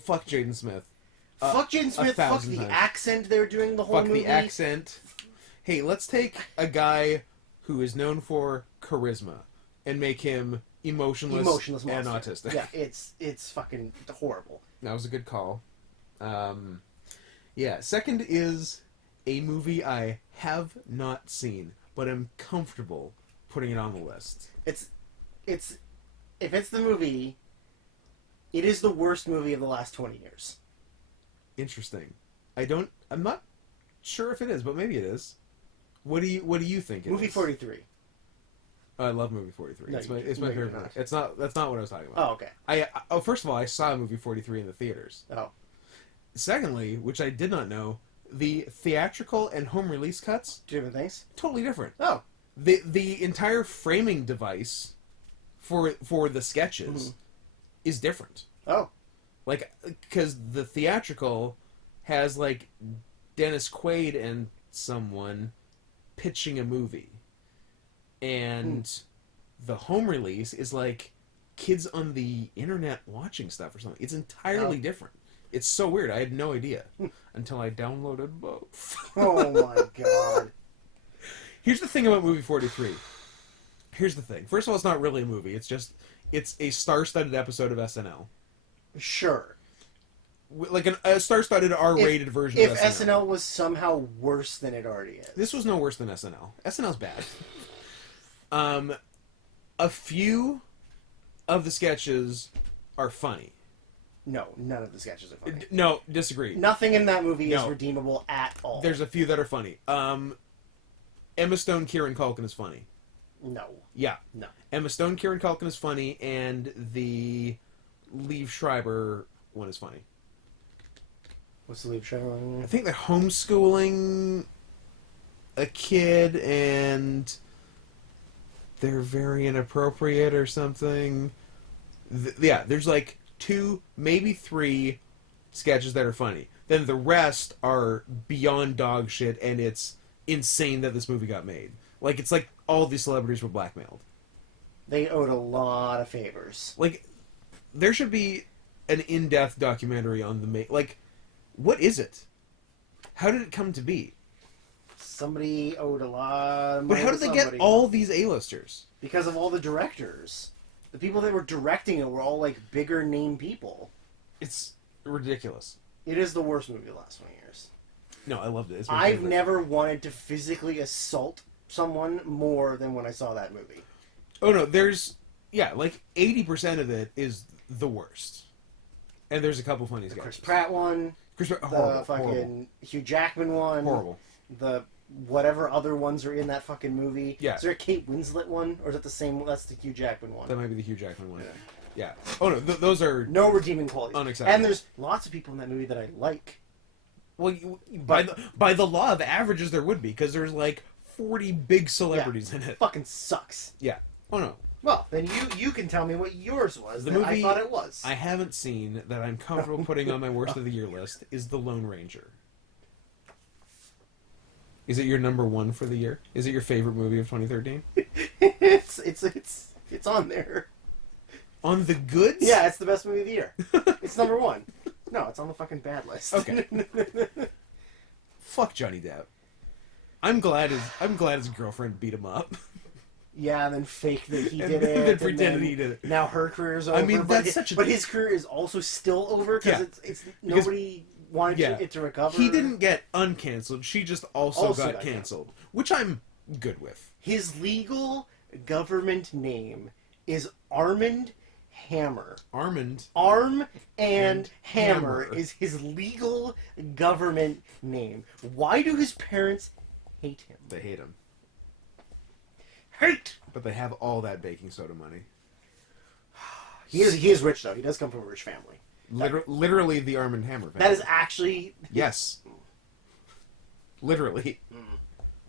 fuck Jaden Smith. Fuck Jaden Smith, fuck the accent they're doing the whole movie. Fuck the accent. Hey, let's take a guy who is known for charisma and make him emotionless and autistic. Yeah, it's fucking horrible. That was a good call. Yeah, second is a movie I have not seen, but am comfortable putting it on the list. If it's the movie, it is the worst movie of the last 20 years. Interesting. I'm not sure if it is, but maybe it is. What do you think it Movie is? 43. I love movie 43. No, it's my you're favorite movie. not. It's not. That's not what I was talking about. Oh, okay. First of all, I saw movie 43 in the theaters. Oh. Secondly, which I did not know, the theatrical and home release cuts, Different things? totally different. Oh. The entire framing device for the sketches is different. Oh. Like, because the theatrical has, like, Dennis Quaid and someone pitching a movie. And the home release is, like, kids on the internet watching stuff or something. It's entirely different. It's so weird. I had no idea until I downloaded both. Oh, my God. Here's the thing about movie 43. Here's the thing. First of all, it's not really a movie. It's a star-studded episode of SNL. Sure. Like a star-studded R-rated version of SNL. If SNL was somehow worse than it already is. This was no worse than SNL. SNL's bad. A few of the sketches are funny. No, none of the sketches are funny. No, disagree. Nothing in that movie is redeemable at all. There's a few that are funny. Emma Stone, Kieran Culkin is funny. No. Yeah. No. Emma Stone, Kieran Culkin is funny, and the Liev Schreiber one is funny. What's the Liev Schreiber one? I think they're homeschooling a kid, and they're very inappropriate or something. Yeah, there's like 2, maybe 3 sketches that are funny. Then the rest are beyond dog shit, and it's insane that this movie got made. Like, it's like all these celebrities were blackmailed. They owed a lot of favors. Like, there should be an in-depth documentary on the like, what is it? How did it come to be? Somebody owed a lot of money. But how did they get all these A-listers? Because of all the directors. The people that were directing it were all, like, bigger name people. It's ridiculous. It is the worst movie of the last 20 years. No, I loved it. It's I've never wanted to physically assault someone more than when I saw that movie. Oh, no, like, 80% of it is the worst. And there's a couple funny sketches. Chris Pratt one. Horrible, the fucking horrible. Hugh Jackman one. Horrible. The whatever other ones are in that fucking movie. Yeah. Is there a Kate Winslet one? Or is it the same? That's the Hugh Jackman one. That might be the Hugh Jackman one. Yeah. Oh, no, those are no redeeming qualities. unacceptable. And there's lots of people in that movie that I like. Well, by the law of averages, there would be, because there's like 40 big celebrities in it. Fucking sucks. Yeah. Oh, no. Well, then you can tell me what yours was. The that movie I thought it was. I haven't seen that I'm comfortable putting on my worst of the year list is The Lone Ranger. Is it your number 1 for the year? Is it your favorite movie of 2013? It's on there. On the goods? Yeah, it's the best movie of the year. It's number 1. No, it's on the fucking bad list. Okay. Fuck Johnny Depp. I'm glad his girlfriend beat him up. Yeah, and then fake that he did And it. then pretended he did it. Now her career is over. I mean, that's but his career is also still over because it's nobody wanted it to recover. He didn't get uncanceled. She just also got canceled, which I'm good with. His legal government name is Armand Hammer. Arm and Hammer is his legal government name. Why do his parents hate him? They hate him. Hate! But they have all that baking soda money. He is rich, though. He does come from a rich family. Literally the Arm and Hammer family. That is actually... Yes. Literally.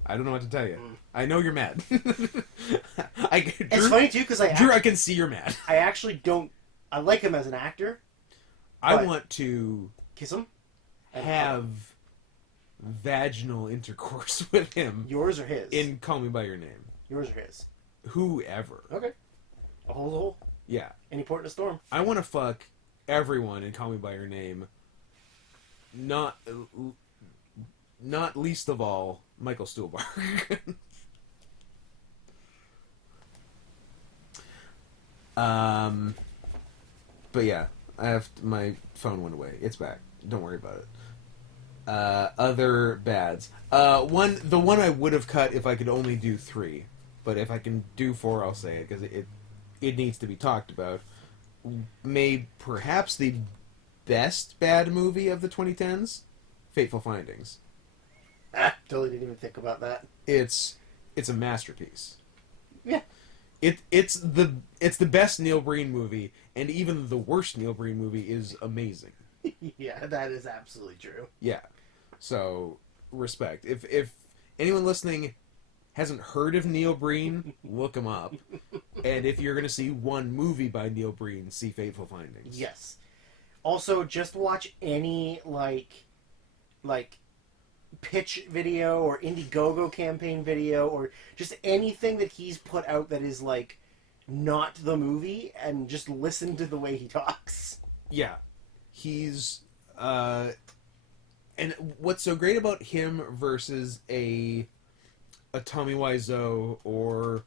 I don't know what to tell you. I know you're mad. It's funny, too, because Drew, I can see you're mad. I actually don't... I like him as an actor. I want to... Kiss him? Have vaginal intercourse with him. Yours or his? In Call Me By Your Name. Yours or his? Whoever. Okay. A hole. Yeah. Any port in a storm. I want to fuck everyone in Call Me By Your Name. Not least of all, Michael Stuhlbarg. But yeah, my phone went away. It's back. Don't worry about it. Other bads. The one I would have cut if I could only do 3, but if I can do 4, I'll say it because it needs to be talked about. Perhaps the best bad movie of the 2010s, Fateful Findings. Totally didn't even think about that. It's a masterpiece. Yeah. It's the best Neil Breen movie, and even the worst Neil Breen movie is amazing. Yeah, that is absolutely true. Yeah, so respect. If anyone listening hasn't heard of Neil Breen, look him up. And if you're gonna see one movie by Neil Breen, see Fateful Findings. Yes. Also, just watch any like pitch video or Indiegogo campaign video or just anything that he's put out that is like not the movie, and just listen to the way he talks. Yeah, he's and what's so great about him versus a Tommy Wiseau or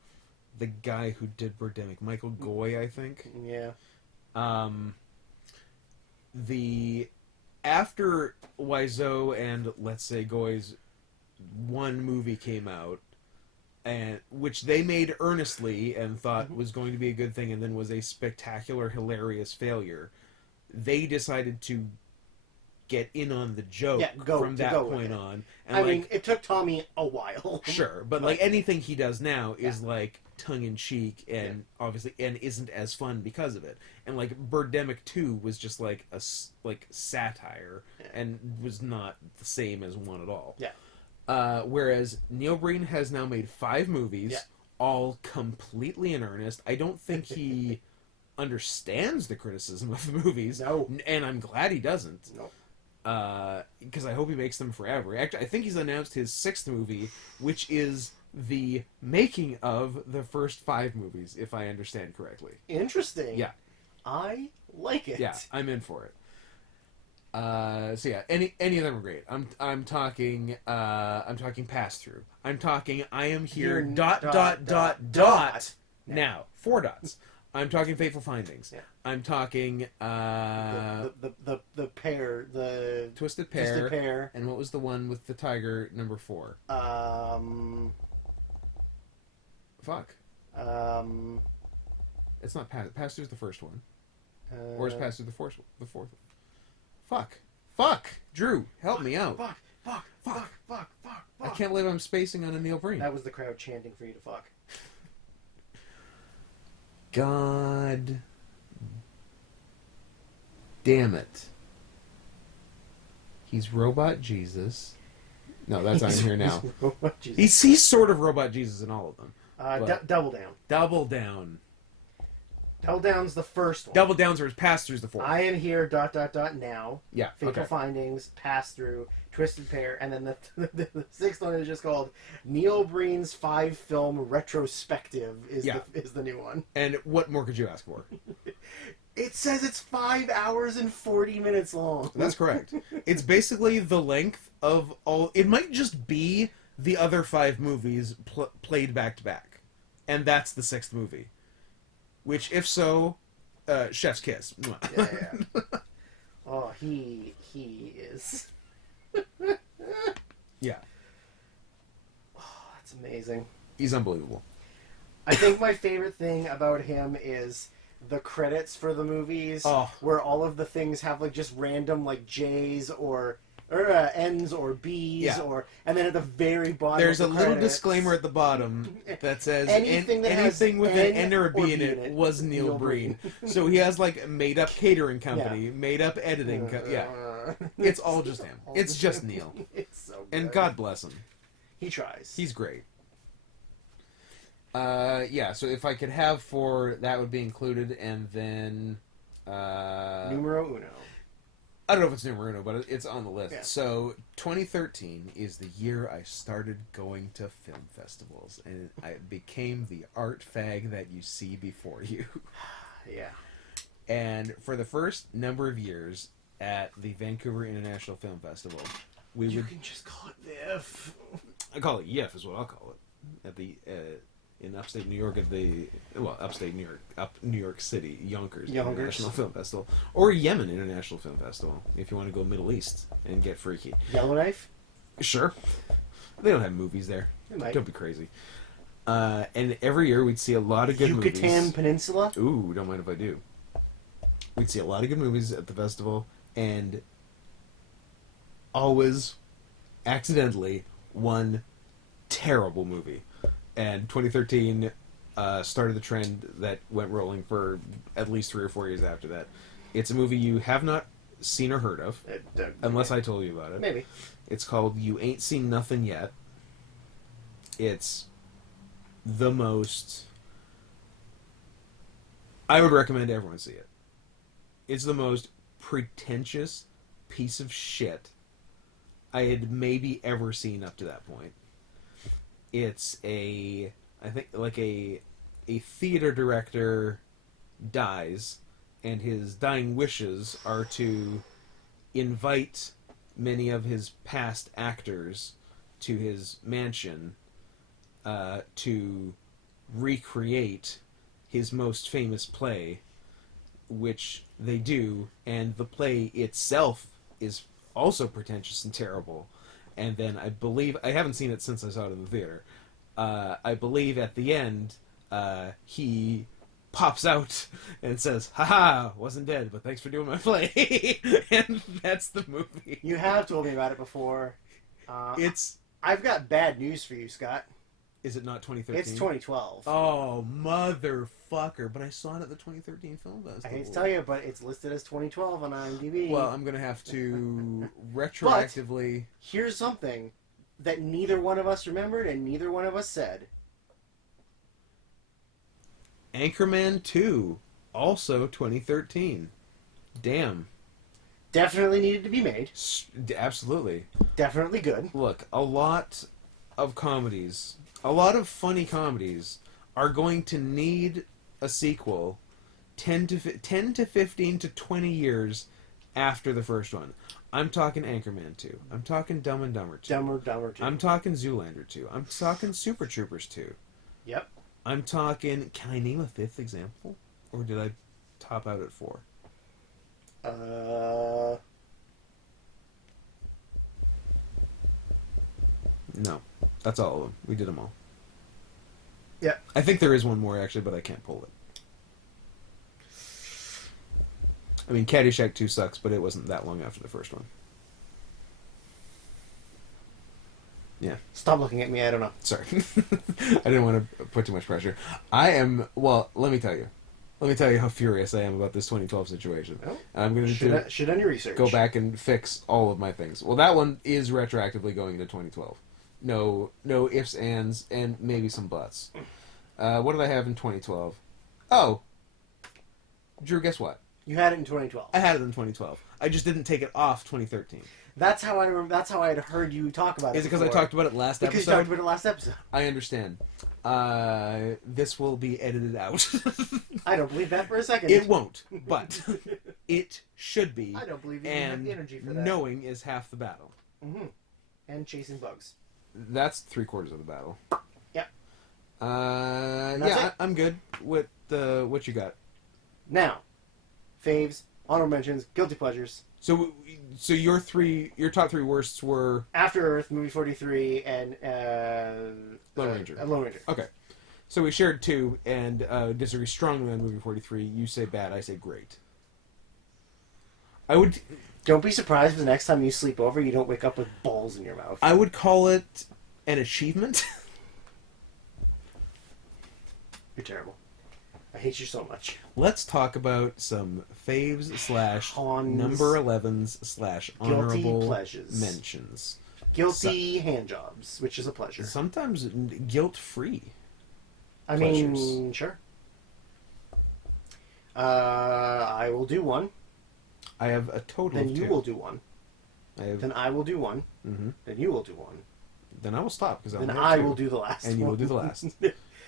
the guy who did Birdemic, Michael Goy, I think. Yeah. The after Wiseau and let's say Goy's one movie came out, and which they made earnestly and thought was going to be a good thing, and then was a spectacular, hilarious failure. They decided to get in on the joke from that point on. And I mean, it took Tommy a while. Sure, but like anything he does now is like tongue in cheek and obviously and isn't as fun because of it. And like Birdemic 2 was just like a satire and was not the same as one at all. Yeah. Whereas Neil Breen has now made 5 movies, all completely in earnest. I don't think he understands the criticism of the movies. No. And I'm glad he doesn't. No. Because I hope he makes them forever. Actually, I think he's announced his 6th movie, which is the making of the first 5 movies, if I understand correctly. Interesting. Yeah. I like it. Yeah, I'm in for it. So yeah, any of them are great. I'm talking Pass Through. I'm talking I Am Here dot now 4 dots. I'm talking Fateful Findings. Yeah. I'm talking the pair, the Twisted Pair. And what was the one with the tiger, number 4? Fuck. It's not Pass Through's the first one. Or is Pass Through the fourth one? Fuck. Drew, help me out. Fuck. I can't believe I'm spacing on a Neil Breen. That was the crowd chanting for you to fuck. God damn it. He's Robot Jesus. No, that's I'm Here Now. He's sort of Robot Jesus in all of them. Double Down. Double Down. Double Down's the first one. Double Downs or Pass Through's the 4th. I Am Here now. Yeah. Fateful Findings, Pass Through, Twisted Pair, and then the 6th one is just called Neil Breen's 5-film retrospective is the new one. And what more could you ask for? It says it's 5 hours and 40 minutes long. That's correct. It's basically the length of all. It might just be the other 5 movies played back to back, and that's the 6th movie. Which, if so, chef's kiss. Yeah. Oh, he is. Yeah. Oh, that's amazing. He's unbelievable. I think my favorite thing about him is the credits for the movies, where all of the things have like just random like J's or N's or B's, and then at the very bottom there's of a the little credits, disclaimer at the bottom that says anything with an N or a B in in it was Neil Breen. So he has like made up catering company, made up editing. It's all just him. It's just Neil. It's so good. And God bless him. He tries. He's great. So if I could have 4, that would be included, and then Numero uno. I don't know if it's numero uno, but it's on the list. Yeah. So 2013 is the year I started going to film festivals, and I became the art fag that you see before you. Yeah. And for the first number of years at the Vancouver International Film Festival, you can just call it VIF. I call it YIF is what I'll call it. At the in upstate New York upstate New York, New York City, Yonkers International Film Festival, or Yemen International Film Festival, if you want to go Middle East and get freaky. Yellowknife? Sure. They don't have movies there. They might. Don't be crazy. And every year we'd see a lot of good movies. Yucatan Peninsula? Ooh, don't mind if I do. We'd see a lot of good movies at the festival, and always, accidentally, one terrible movie. And 2013 started the trend that went rolling for at least 3 or 4 years after that. It's a movie you have not seen or heard of, unless I told you about it. Maybe. It's called You Ain't Seen Nothing Yet. It's the most... I would recommend everyone see it. It's the most pretentious piece of shit I had maybe ever seen up to that point. It's I think, like a theater director dies, and his dying wishes are to invite many of his past actors to his mansion to recreate his most famous play, which they do, and the play itself is also pretentious and terrible. And then I believe, I haven't seen it since I saw it in the theater, I believe at the end he pops out and says, "Haha, wasn't dead, but thanks for doing my play." And that's the movie. You have told me about it before. I've got bad news for you, Scott. Is it not 2013? It's 2012. Oh, motherfucker. But I saw it at the 2013 film festival. I hate to tell you, but it's listed as 2012 on IMDb. Well, I'm going to have to retroactively... But here's something that neither one of us remembered and neither one of us said. Anchorman 2, also 2013. Damn. Definitely needed to be made. Absolutely. Definitely good. Look, a lot of comedies, a lot of funny comedies are going to need a sequel 10 to 15 to 20 years after the first one. I'm talking Anchorman 2. I'm talking Dumb and Dumber 2. Dumber 2. I'm talking Zoolander 2. I'm talking Super Troopers 2. Yep. I'm talking... Can I name a fifth example? Or did I top out at 4? No. That's all of them. We did them all. Yeah. I think there is one more, actually, but I can't pull it. I mean, Caddyshack 2 sucks, but it wasn't that long after the first one. Yeah. Stop looking at me, I don't know. Sorry. I didn't want to put too much pressure. I am... Well, let me tell you. Let me tell you how furious I am about this 2012 situation. Oh, I'm going to... Should on your research. Go back and fix all of my things. Well, that one is retroactively going into 2012. No ifs, ands, and maybe some buts. What did I have in 2012? Oh. Drew, guess what? You had it in 2012. I had it in 2012. I just didn't take it off 2013. That's how I remember. That's how I had heard you talk about it. Is it because I talked about it last episode? Because you talked about it last episode. I understand. This will be edited out. I don't believe that for a second. It won't, but it should be. I don't believe you have the energy for that. Knowing is half the battle. Mm-hmm. And chasing bugs. That's 3/4 of the battle. Yep. I'm good with what you got. Now, faves, honorable mentions, guilty pleasures. So your top 3 worsts were After Earth, Movie 43, and Lone Ranger. Lone Ranger. Okay. So we shared 2 and disagree strongly on Movie 43. You say bad, I say great. I would... Don't be surprised if the next time you sleep over, you don't wake up with balls in your mouth. I would call it an achievement. You're terrible. I hate you so much. Let's talk about some faves / number 11s / honorable mentions. Guilty handjobs, which is a pleasure. Sometimes guilt-free. I mean, sure. I will do one. I have a total Then of you 2. will do one. Then I will do one. Mm-hmm. Then you will do one. Then I will stop because then I will do the last. And one. you will do the last.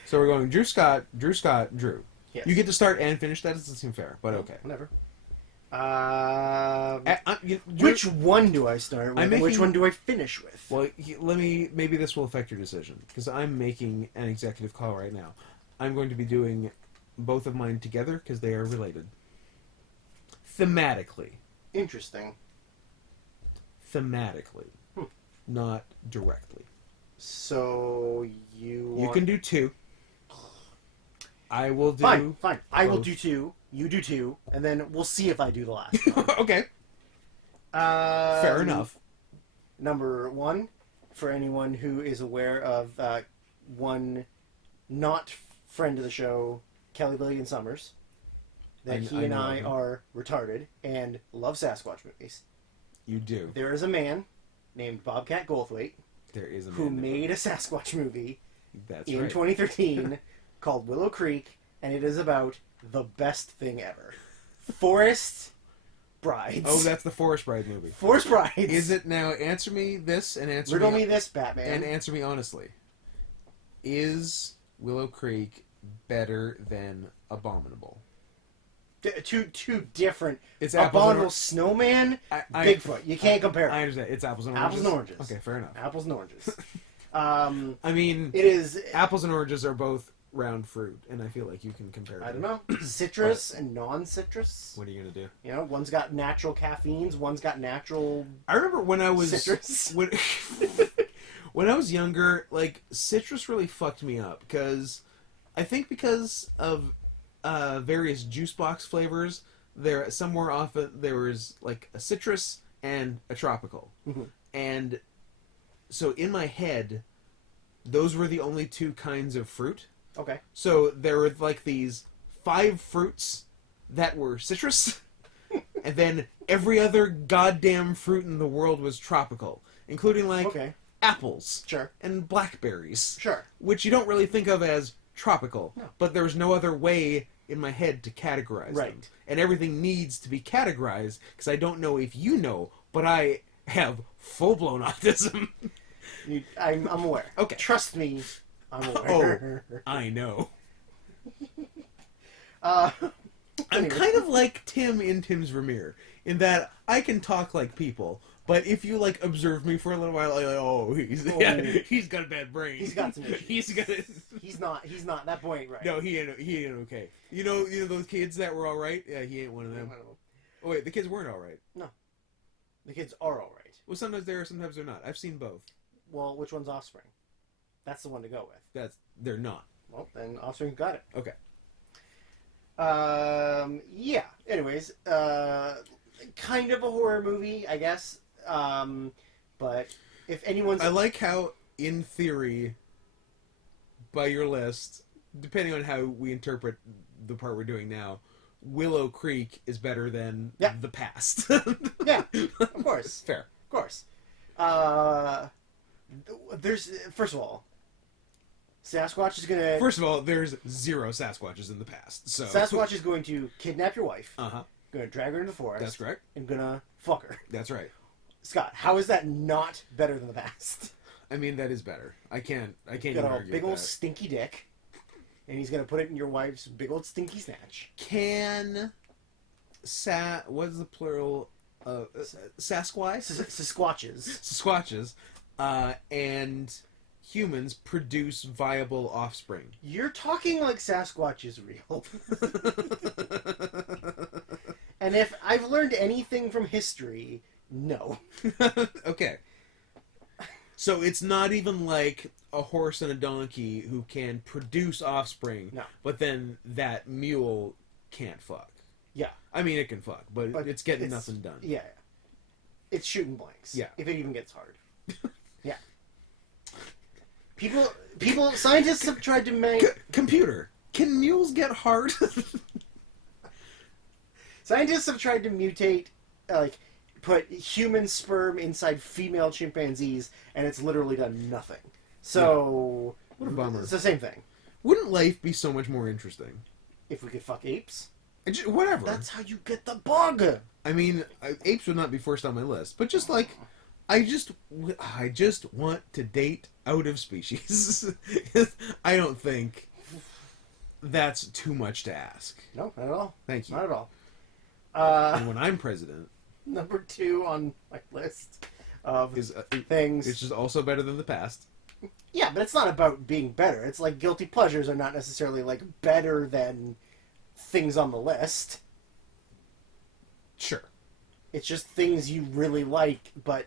So we're going Drew, Scott, Drew. Yes. You get to start and finish. That doesn't seem fair, but okay. Whatever. Which Which one do I start with? Which one do I finish with? Well, maybe this will affect your decision, because I'm making an executive call right now. I'm going to be doing both of mine together, because they are related. Thematically. Interesting. Thematically. Not directly. So You can do 2. I will do... Fine. Both. I will do 2. You do 2. And then we'll see if I do the last one. Okay. Fair enough. Number 1, for anyone who is aware of one not friend of the show, Kelly Lillian Summers, that he and I are retarded and love Sasquatch movies. You do. There is a man named Bobcat Goldthwait who made a Sasquatch movie in 2013 called Willow Creek, and it is about the best thing ever. Forest Brides. Oh, that's the Forest Bride movie. Forest Brides. Is it now? Answer me this and answer Riddle me this, Batman. And answer me honestly. Is Willow Creek better than Abominable? Two different. It's Abominable Snowman, Bigfoot. You can't compare them. I understand. It's apples and oranges. Apples and oranges. Okay, fair enough. Apples and oranges. I mean, it is. Apples and oranges are both round fruit, and I feel like you can compare them. I don't know. Citrus and non-citrus. What are you gonna do? You know, one's got natural caffeines, one's got natural. I remember when I was citrus. When I was younger, like citrus really fucked me up because of various juice box flavors. There somewhere often there was like a citrus and a tropical, and so in my head, those were the only two kinds of fruit. Okay. So there were like these 5 fruits that were citrus, and then every other goddamn fruit in the world was tropical, including like apples, and blackberries, which you don't really think of as tropical, but there was no other way in my head to categorize them. And everything needs to be categorized because I don't know if you know, but I have full-blown autism. I'm aware. Okay. Trust me, I'm aware. Oh, I know. I'm kind of like Tim in Tim's Vermeer, in that I can talk like people, but if you like observe me for a little while, he's got a bad brain. He's got some issues. He's not that boy ain't right. No, he ain't okay. You know those kids that were all right? Yeah, he ain't one of them. Oh wait, the kids weren't all right. No, the kids are all right. Well, sometimes they are, sometimes they're not. I've seen both. Well, which one's Offspring? That's the one to go with. They're not. Well, then Offspring got it. Okay. Yeah. Anyways, kind of a horror movie, I guess. But if anyone's... I like how, in theory, by your list, depending on how we interpret the part we're doing now, Willow Creek is better than The Past. Yeah, of course. Fair. Of course. There's... First of all, Sasquatch is gonna... First of all, there's 0 Sasquatches in The Past, so... Sasquatch is going to kidnap your wife. Uh-huh. Gonna drag her into the forest. That's correct. And gonna fuck her. That's right. Scott, how is that not better than The Past? I mean, that is better. I can't even got argue a big with old that. stinky dick, and he's gonna put it in your wife's big old stinky snatch. What is the plural? Sasquatch? Sasquatches. Sasquatches, and humans produce viable offspring. You're talking like Sasquatch is real. And if I've learned anything from history, no. Okay. So it's not even like a horse and a donkey who can produce offspring, no. But then that mule can't fuck. Yeah. I mean, it can fuck, but it's getting nothing done. Yeah. It's shooting blanks. Yeah. If it even gets hard. Yeah. Scientists have tried to make... Computer, can mules get hard? Scientists have tried to mutate, put human sperm inside female chimpanzees, and it's literally done nothing. So... What a bummer. It's the same thing. Wouldn't life be so much more interesting? If we could fuck apes? Whatever. That's how you get the bug! I mean, apes would not be first on my list, but just like... I just want to date out of species. I don't think that's too much to ask. No, not at all. Thank you. Not at all. And when I'm president... Number 2 on my list of things... It's just also better than The Past. Yeah, but it's not about being better. It's like guilty pleasures are not necessarily like better than things on the list. Sure. It's just things you really like, but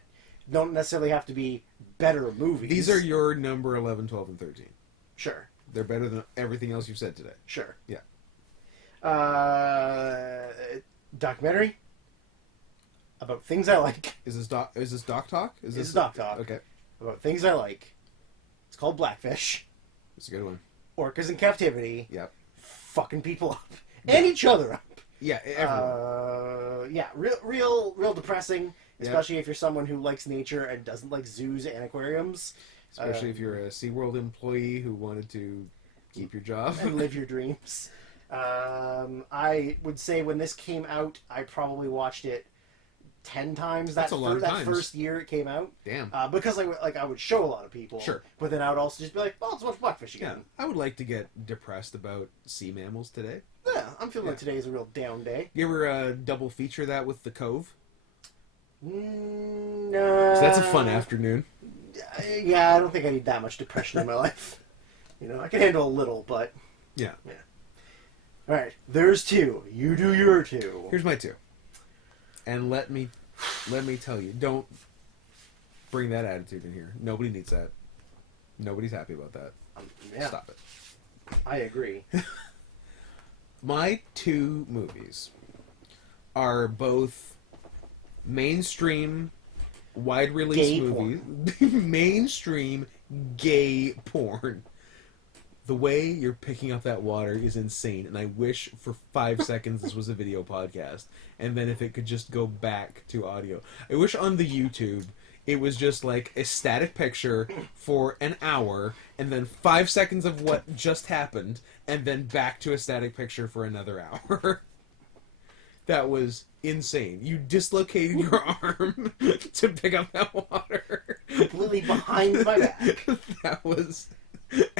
don't necessarily have to be better movies. These are your number 11, 12, and 13. Sure. They're better than everything else you've said today. Sure. Yeah. Documentary about things I like. Is this Doc Talk? This is Doc Talk. Okay. About things I like. It's called Blackfish. It's a good one. orcas in captivity. Yep. Fucking people up. And each other up. Yeah, everyone. Yeah, real depressing, especially if you're someone who likes nature and doesn't like zoos and aquariums. Especially if you're a SeaWorld employee who wanted to keep your job. And live your dreams. I would say when this came out, I probably watched it 10 times That's a lot of that times. first year it came out. Damn. Because I would show a lot of people. Sure. But then I would also just be like, well, let's watch Blackfish Yeah, again. I would like to get depressed about sea mammals today. Yeah, I'm feeling like today is a real down day. You ever double feature that with The Cove? No. 'Cause that's a fun afternoon. Yeah, I don't think I need that much depression in my life. You know, I can handle a little, but... Yeah. All right, there's 2. You do your 2. Here's my 2. And let me tell you, don't bring that attitude in here. Nobody needs that. Nobody's happy about that. Yeah, Stop it. I agree. My 2 movies are both mainstream, wide release Gay movies. Mainstream gay porn. The way you're picking up that water is insane, and I wish for 5 seconds this was a video podcast, and then if it could just go back to audio. I wish on the YouTube it was just like a static picture for an hour, and then 5 seconds of what just happened, and then back to a static picture for another hour. That was insane. You dislocated your arm to pick up that water. Completely behind my back. That was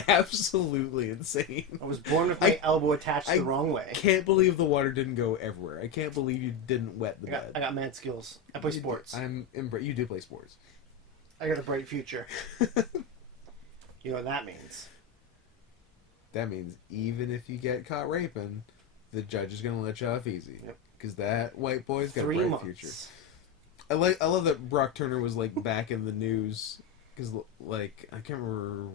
absolutely insane. I was born with my elbow attached the wrong way. Can't believe the water didn't go everywhere. I can't believe you didn't wet the bed. I got mad skills. I play sports. You do play sports. I got a bright future. You know what that means? That means even if you get caught raping, the judge is going to let you off easy. Yep. Because that white boy's got 3 a bright months. future. I love that Brock Turner was like back in the news because like I can't remember.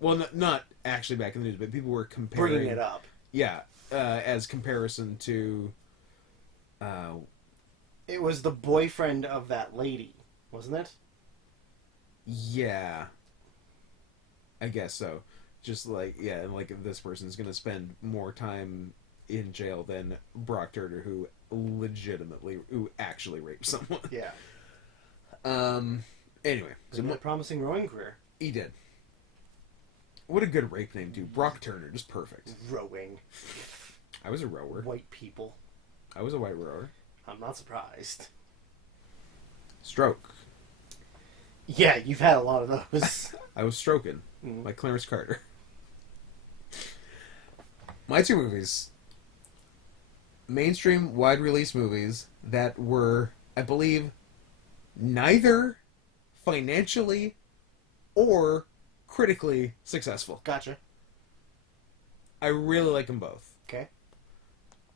Well, not actually back in the news, but people were comparing Bringing it up. Yeah, as comparison to. It was the boyfriend of that lady, wasn't it? Yeah. I guess so. Just like and like this person's gonna spend more time in jail than Brock Turner, who actually raped someone. Yeah. Anyway, So a promising rowing career. He did. What a good rape name, too. Brock Turner, just perfect. Rowing. I was a rower. White people. I was a white rower. I'm not surprised. Stroke. Yeah, you've had a lot of those. I was stroking. Like Clarence Carter. My 2 movies. Mainstream, wide release movies that were, I believe, neither financially or critically successful. Gotcha. I really like them both. Okay.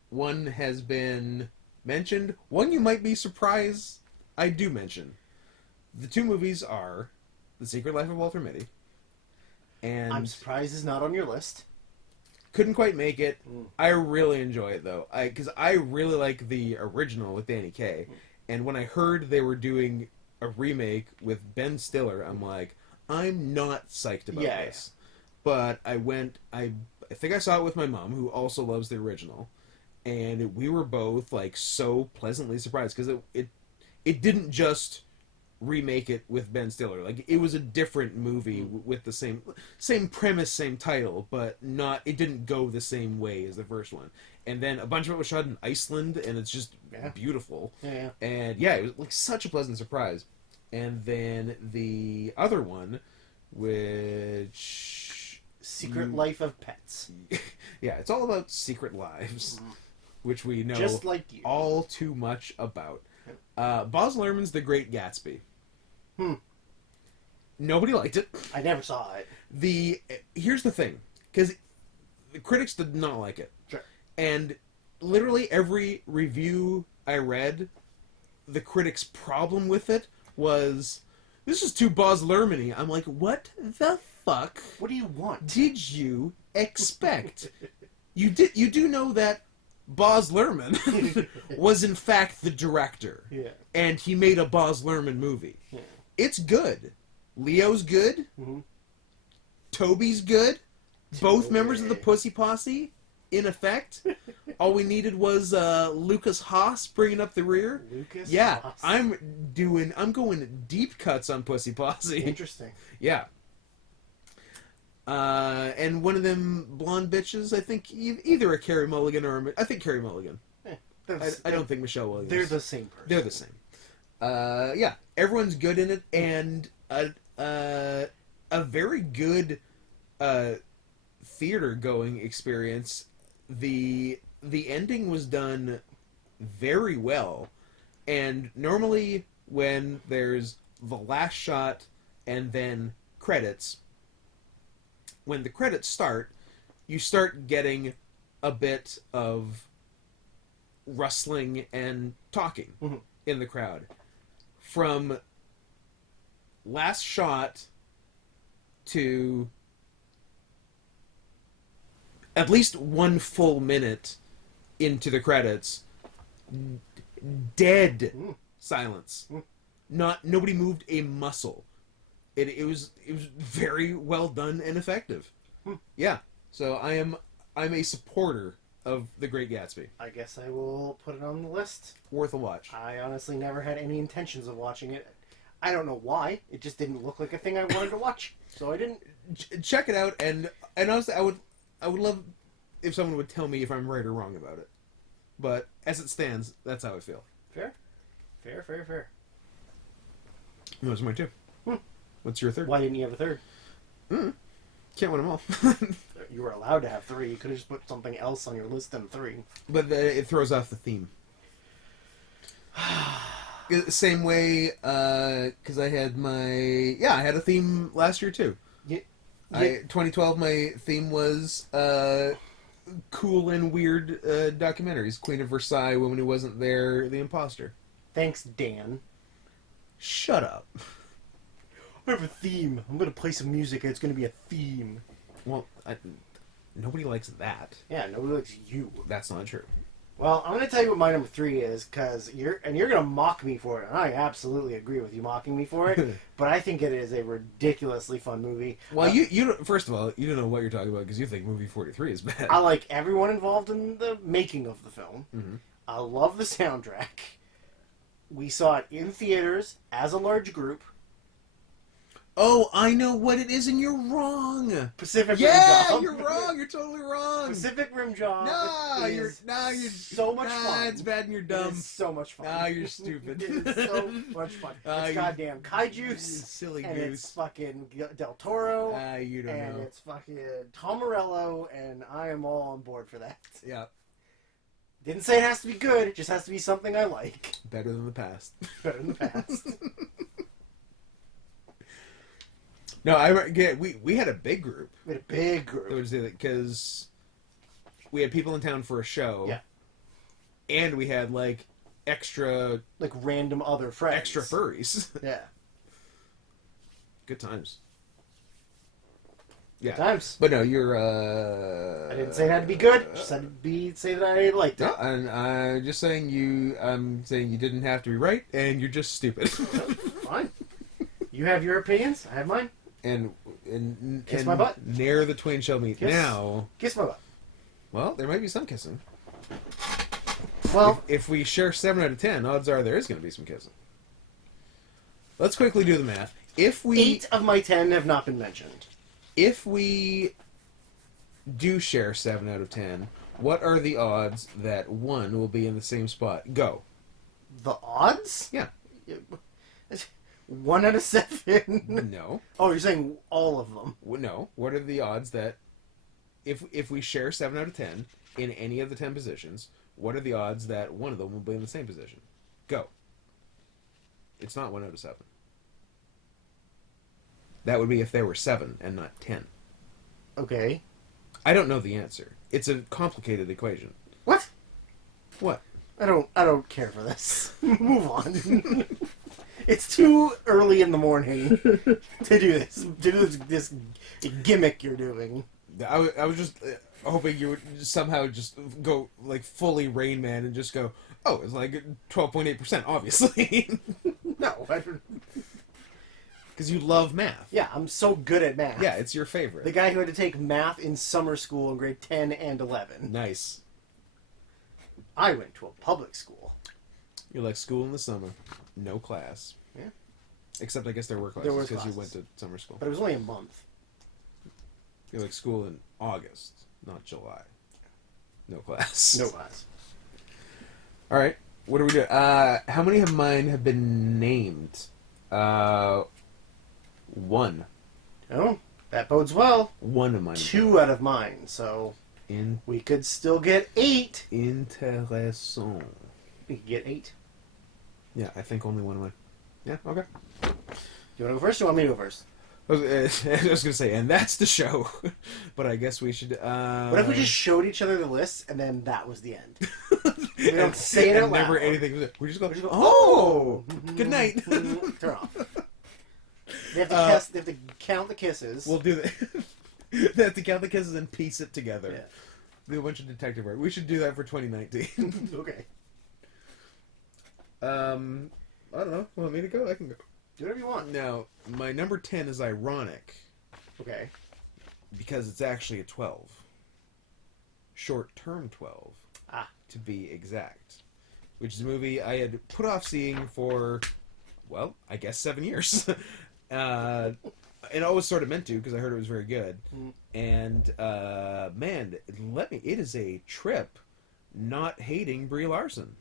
One has been mentioned. One you might be surprised I do mention. The 2 movies are The Secret Life of Walter Mitty and... I'm surprised it's not on your list. Couldn't quite make it. I really enjoy it, though. Because I really like the original with Danny Kaye. And when I heard they were doing a remake with Ben Stiller, I'm like, I'm not psyched about this. But I think I saw it with my mom, who also loves the original. And we were both, like, so pleasantly surprised. Because it didn't just remake it with Ben Stiller. Like, it was a different movie with the same premise, same title, but it didn't go the same way as the first one. And then a bunch of it was shot in Iceland, and it's just beautiful. Yeah. And it was like such a pleasant surprise. And then the other one, which... Secret Life of Pets. Yeah, it's all about secret lives, which we know Just like you. all too much about. Baz Luhrmann's The Great Gatsby. Nobody liked it. I never saw it. Here's the thing, because the critics did not like it. Sure. And literally every review I read, the critics' problem with it was, this is too Baz Luhrmann-y. I'm like, what the fuck? What do you want? Did you expect? You do know that Baz Luhrmann was in fact the director. Yeah. And he made a Baz Luhrmann movie. Yeah. It's good. Leo's good. Toby's good. both members of the Pussy Posse in effect. All we needed was Lucas Haas bringing up the rear. Lucas Haas. Haas. I'm going deep cuts on Pussy Posse. Interesting. Yeah. And one of them blonde bitches, I think either a Carey Mulligan or I think Carey Mulligan. I don't think Michelle Williams. They're the same person. They're the same. Yeah, everyone's good in it, and a very good theater going experience. The ending was done very well, and normally when there's the last shot and then credits, when the credits start, you start getting a bit of rustling and talking in the crowd. From last shot to at least 1 full minute into the credits, dead silence. Nobody moved a muscle. It was very well done and effective. Yeah. So I'm a supporter of The Great Gatsby. I guess I will put it on the list. Worth a watch. I honestly never had any intentions of watching it. I don't know why. It just didn't look like a thing I wanted to watch, so I didn't. Check it out, and honestly, I would love if someone would tell me if I'm right or wrong about it. But as it stands, that's how I feel. Fair. Those are my two. What's your third? Why didn't you have a third? Can't win them all. You were allowed to have 3. You could have just put something else on your list than 3. But it throws off the theme. Same way, because I had I had a theme last year too. 2012, my theme was cool and weird documentaries. Queen of Versailles, Woman Who Wasn't There, The Imposter. Thanks, Dan. Shut up. I have a theme. I'm going to play some music and it's going to be a theme. Well, nobody likes that. Yeah, nobody likes you. That's not true. Well, I'm going to tell you what my number 3 is, because you're going to mock me for it, and I absolutely agree with you mocking me for it, but I think it is a ridiculously fun movie. Well, you first of all, you don't know what you're talking about, because you think movie 43 is bad. I like everyone involved in the making of the film. Mm-hmm. I love the soundtrack. We saw it in theaters as a large group. Oh, I know what it is, and you're wrong. Pacific Rim Yeah, Job. you're wrong. You're totally wrong. Pacific Rim Job. You're so much fun. It's bad and you're dumb. It's so much fun. You're stupid. It's so much fun. It's goddamn kaijus. Silly and goose. it's fucking Del Toro. You don't and know. it's fucking Tom Morello, and I am all on board for that. Yeah. Didn't say it has to be good. It just has to be something I like. Better than the past. Better than the past. No, we had a big group. We had a big group. It was because we had people in town for a show. Yeah. And we had extra random other friends. Extra furries. Yeah. Good times. Good times. But no, you're I didn't say it had to be good. Just had to say that I liked it. No, and I'm just saying I'm saying you didn't have to be right, and you're just stupid. Fine. You have your opinions. I have mine. And kiss my butt. Ne'er the twain shall meet. Now, kiss my butt. Well, there might be some kissing. Well, if we share 7 out of 10, odds are there is going to be some kissing. Let's quickly do the math. 8 of my 10 have not been mentioned. If we do share 7 out of 10, what are the odds that one will be in the same spot? Go. The odds? Yeah. 1 out of 7? No. Oh, you're saying all of them? No. What are the odds that if we share 7 out of 10 in any of the 10 positions, what are the odds that one of them will be in the same position? Go. It's not 1 out of 7. That would be if there were 7 and not 10. Okay. I don't know the answer. It's a complicated equation. What? What? I don't care for this. Move on. It's too early in the morning to do this. To do this gimmick you're doing. I was just hoping you would somehow just go fully Rain Man and just go, oh, it's 12.8%, obviously. No, I don't. Because you love math. Yeah, I'm so good at math. Yeah, it's your favorite. The guy who had to take math in summer school in grade 10 and 11. Nice. I went to a public school. You're like school in the summer. No class. Yeah. Except I guess there were classes because you went to summer school. But it was only a month. You're like school in August, not July. No class. No class. All right. What do we do? How many of mine have been named? One. Oh, that bodes well. One of mine. 2 out of mine, so we could still get 8. Intéressant. We could get 8. Yeah, I think only one of mine. Yeah, okay. Do you want to go first or do you want me to go first? I was going to say, and that's the show. But I guess we should... What if we just showed each other the lists and then that was the end? We don't say it out loud. Never anything. We just go, oh! Good night. Turn off. They have to count the kisses. We'll do that. They have to count the kisses and piece it together. Yeah. Do a bunch of detective work. We should do that for 2019. Okay. I don't know. Want me to go? I can go. Do whatever you want. Now, my number 10 is ironic. Okay. Because it's actually a 12. Short-term 12. Ah. To be exact. Which is a movie I had put off seeing for, well, I guess 7 years. And I always sort of meant to because I heard it was very good. Mm. And, man, it is a trip not hating Brie Larson.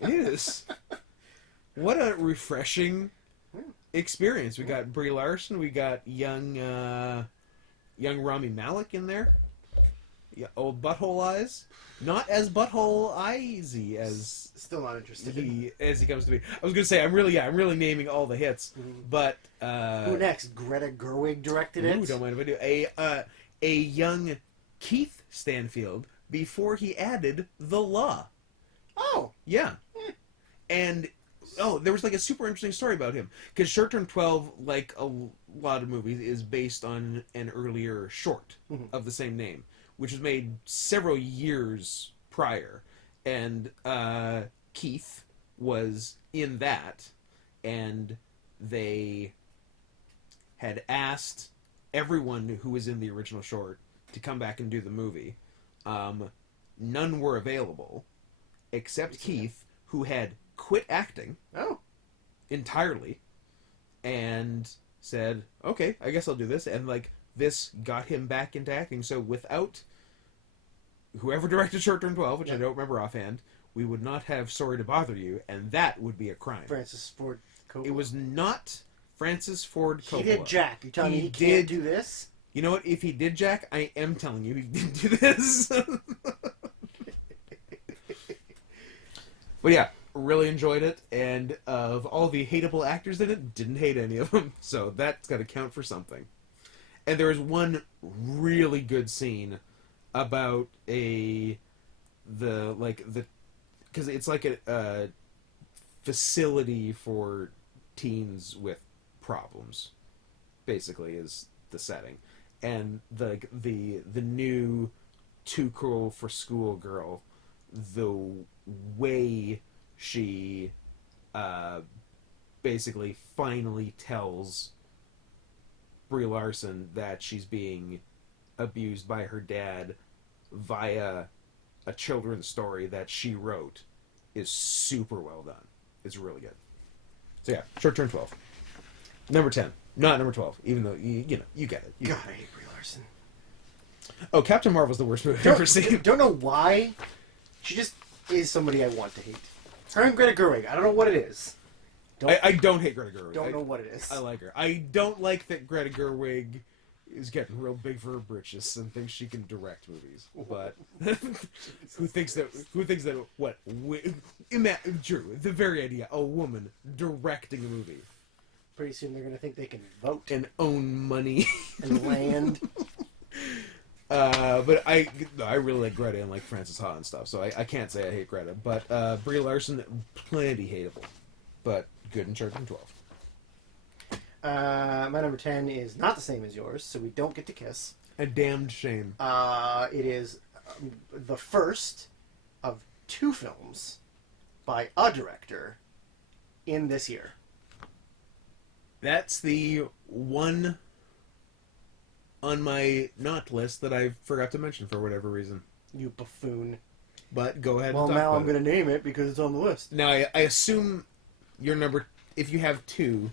It is. What a refreshing experience. We got Brie Larson. We got young Rami Malek in there. Yeah, old Butthole Eyes. Not as Butthole Eyesy as still not interested. he comes to be. I was gonna say I'm really naming all the hits, but who next? Greta Gerwig directed it. Don't mind if I do. A young Keith Stanfield before he added the law. Oh yeah, and there was like a super interesting story about him because Short Term 12, like a lot of movies, is based on an earlier short of the same name, which was made several years prior, and Keith was in that, and they had asked everyone who was in the original short to come back and do the movie. None were available, except Keith, who had quit acting entirely, and said, okay, I guess I'll do this, and like this got him back into acting. So without whoever directed Short Term 12, which I don't remember offhand, we would not have Sorry to Bother You, and that would be a crime. Francis Ford Coppola. It was not Francis Ford Coppola. He did Jack. You're telling me he can't do this? You know what? If he did Jack, I am telling you he didn't do this. But yeah, really enjoyed it, and of all the hateable actors in it, didn't hate any of them, so that's got to count for something. And there is one really good scene about because it's like a facility for teens with problems, basically, is the setting, and the new Too Cool for School girl, the way she basically finally tells Brie Larson that she's being abused by her dad via a children's story that she wrote is super well done. It's really good. So yeah, Short Term 12. Number 10. Not number 12, even though, you get it. God, I hate Brie Larson. Oh, Captain Marvel's the worst movie I've ever seen. Don't know why. She just is somebody I want to hate. Her and Greta Gerwig. I don't know what it is. I don't hate Greta Gerwig. Don't know what it is. I like her. I don't like that Greta Gerwig is getting real big for her britches and thinks she can direct movies. But who thinks that? What? Drew, the very idea, a woman directing a movie. Pretty soon they're going to think they can vote and own money and land. But I really like Greta and like Frances Ha and stuff, so I can't say I hate Greta. But Brie Larson, plenty hateable, but good in Short Term 12. My number 10 is not the same as yours, so we don't get to kiss. A damned shame. It is the first of 2 films by a director in this year. That's the one on my not list that I forgot to mention for whatever reason. You buffoon. But go ahead Well, and talk now about I'm going to name it because it's on the list. Now, I assume your number... If you have two,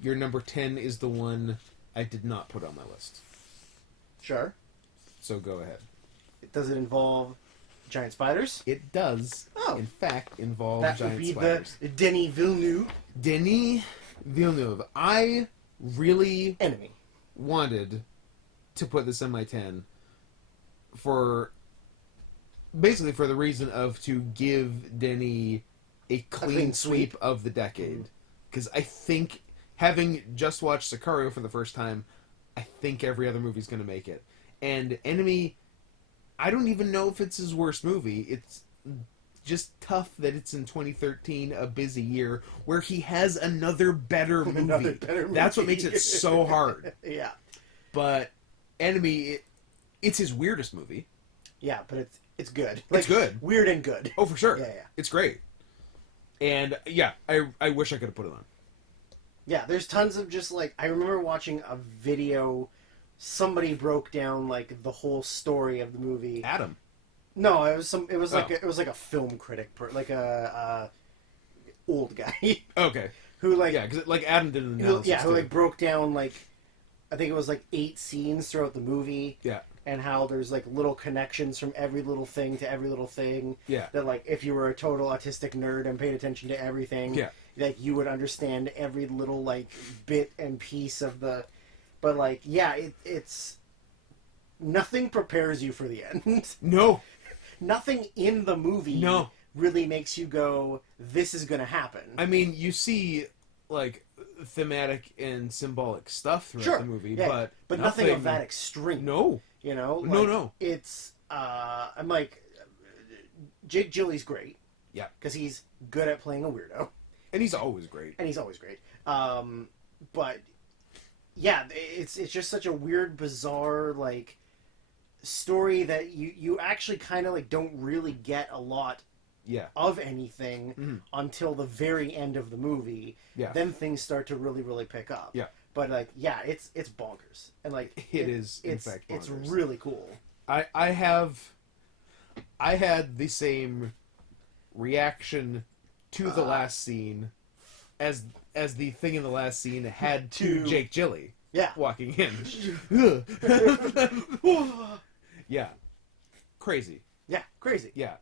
your number 10 is the one I did not put on my list. Sure. So go ahead. Does it involve giant spiders? It does, in fact, involve that giant would be spiders. The Denis Villeneuve. Denis Villeneuve. I really Enemy. wanted to put this in my 10 for... Basically for the reason of to give Denis a clean sweep of the decade. Because I think, having just watched Sicario for the first time, I think every other movie's going to make it. And Enemy, I don't even know if it's his worst movie. It's just tough that it's in 2013, a busy year, where he has another better movie. That's what makes it so hard. Yeah. But Enemy, it's his weirdest movie. Yeah, but it's good. It's good. Weird and good. Oh, for sure. Yeah. It's great. And, yeah, I wish I could have put it on. Yeah, there's tons of just, like... I remember watching a video... Somebody broke down, like, the whole story of the movie. Adam. No, it was like a film critic, like a old guy. Okay. Who, like... Yeah, because, like, Adam did an analysis, who, like, broke down, like... I think it was, like, 8 scenes throughout the movie. Yeah. And how there's, like, little connections from every little thing to every little thing. Yeah. That, like, if you were a total autistic nerd and paid attention to everything... Yeah. Like, you would understand every little, like, bit and piece of the... But, like, yeah, it's... Nothing prepares you for the end. No. Nothing in the movie really makes you go, this is going to happen. I mean, you see, like, thematic and symbolic stuff throughout the movie, but nothing of that extreme. No. You know? Like, No. It's... I'm like... Jake Gyllenhaal's great. Yeah. Because he's good at playing a weirdo. And he's always great. But... Yeah, it's just such a weird, bizarre, like, story that you actually kind of, like, don't really get a lot of anything until the very end of the movie. Yeah. Then things start to really, really pick up. Yeah. But, like, yeah, it's bonkers. And, like... It is, in fact, bonkers. It's really cool. I had the same reaction to the last scene as the thing in the last scene had to Jake Gyllenhaal walking in. Yeah. Crazy. Yeah, crazy. Yeah.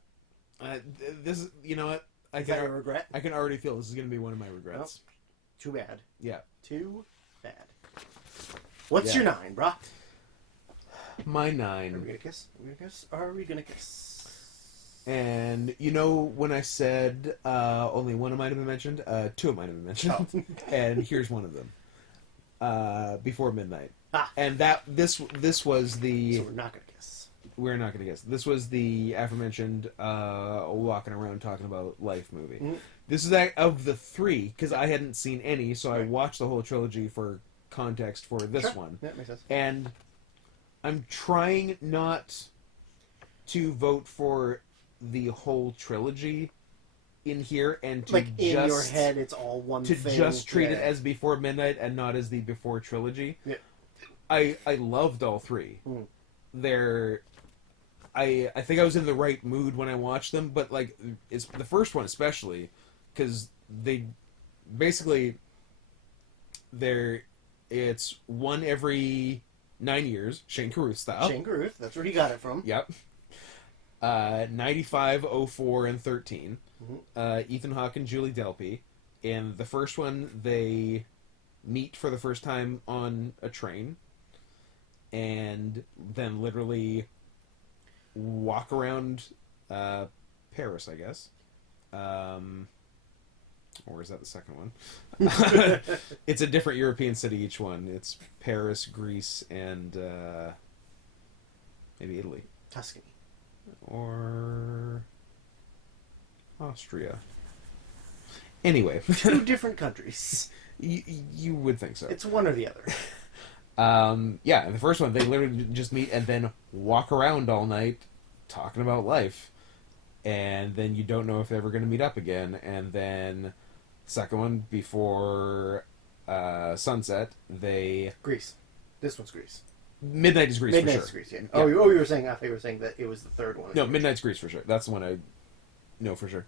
This is, you know what? Is that a regret? I can already feel this is going to be one of my regrets. Well, too bad. Yeah. Too bad. What's your 9, brah? My 9. Are we gonna kiss? And you know when I said only one of mine have been mentioned, 2 of mine have been mentioned, and here's one of them. Before Midnight, and this was the. So we're not gonna kiss. We're not gonna guess. This was the aforementioned walking around talking about life movie. Mm-hmm. This is of the 3 because I hadn't seen any, so I watched the whole trilogy for context for this one. That makes sense. And I'm trying not to vote for the whole trilogy in here and to like in your head it's all one to thing. Just treat it as Before Midnight and not as the Before trilogy. Yeah. I loved all 3. I think I was in the right mood when I watched them, but like it's the first one especially because they basically it's one every 9 years, Shane Carruth style. Shane Carruth, that's where he got it from. Yep. 95, 04, and 13. Mm-hmm. Ethan Hawke and Julie Delpy. In the first one, they meet for the first time on a train, and then literally walk around Paris, I guess. Or is that the second one? It's a different European city, each one. It's Paris, Greece, and maybe Italy. Tuscany. Or Austria. Anyway. 2 different countries. You would think so. It's one or the other. Yeah, in the first one, they literally just meet and then walk around all night talking about life. And then you don't know if they're ever going to meet up again. And then second one, Before Sunset, they... Grease. This one's Grease. Midnight is Grease Midnight's for sure. Grease, yeah. Oh, you were saying, I thought you were saying that it was the third one. No, Midnight's Grease for sure. That's the one I know for sure.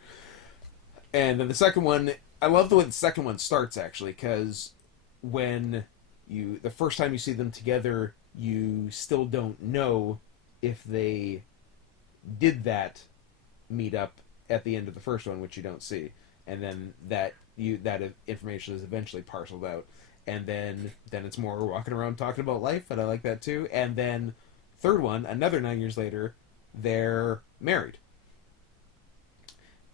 And then the second one, I love the way the second one starts, actually, because when the first time you see them together, you still don't know if they did that meet up at the end of the first one, which you don't see. And then that information is eventually parceled out. And then it's more walking around talking about life, and I like that too. And then third one, another 9 years later, they're married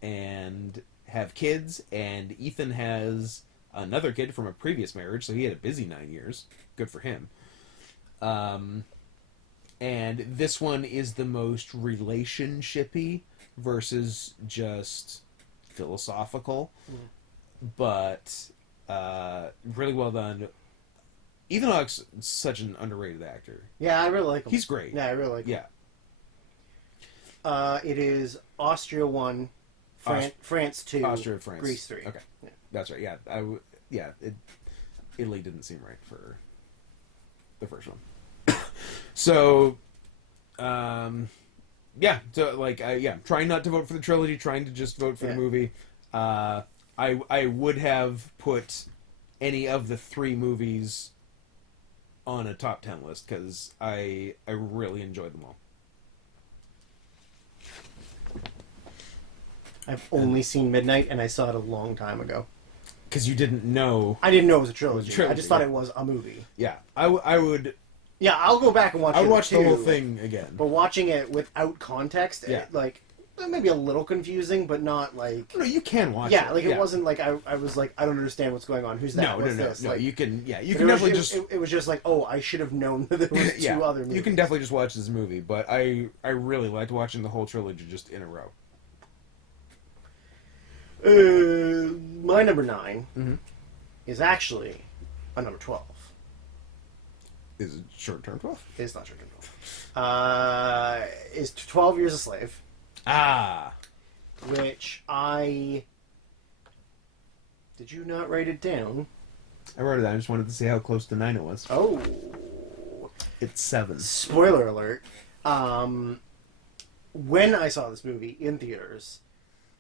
and have kids, and Ethan has another kid from a previous marriage, so he had a busy 9 years. Good for him. And this one is the most relationshipy versus just philosophical, but really well done. Ethan Hawke's such an underrated actor. Yeah, I really like him. He's great. Yeah, I really like him. Yeah. It is Austria 1, France 2, Austria, France. Greece 3. Okay. Yeah. That's right. Yeah. Italy didn't seem right for the first one. So, trying not to vote for the trilogy, trying to just vote for the movie. I would have put any of the 3 movies on a top 10 list because I really enjoyed them all. I've only seen Midnight, and I saw it a long time ago. Because you didn't know. I didn't know it was a trilogy. I just thought yeah. it was a movie. Yeah, I would. Yeah, I'll go back and watch it. I would watch too, the whole thing again. But watching it without context, Yeah. it may be a little confusing, but not like... No, you can watch it. Yeah, it wasn't like I was like, I don't understand what's going on. Who's that? No, What's this? No, like, you can definitely just... It was just like, oh, I should have known that there was two other movies. You can definitely just watch this movie, but I really liked watching the whole trilogy just in a row. My number 9 is actually a number 12. Is it short-term 12? It's not short-term 12. Is 12 Years a Slave. Ah. Which I... Did you not write it down? I wrote it down. I just wanted to see how close to 9 it was. Oh. It's 7. Spoiler alert. When I saw this movie in theaters,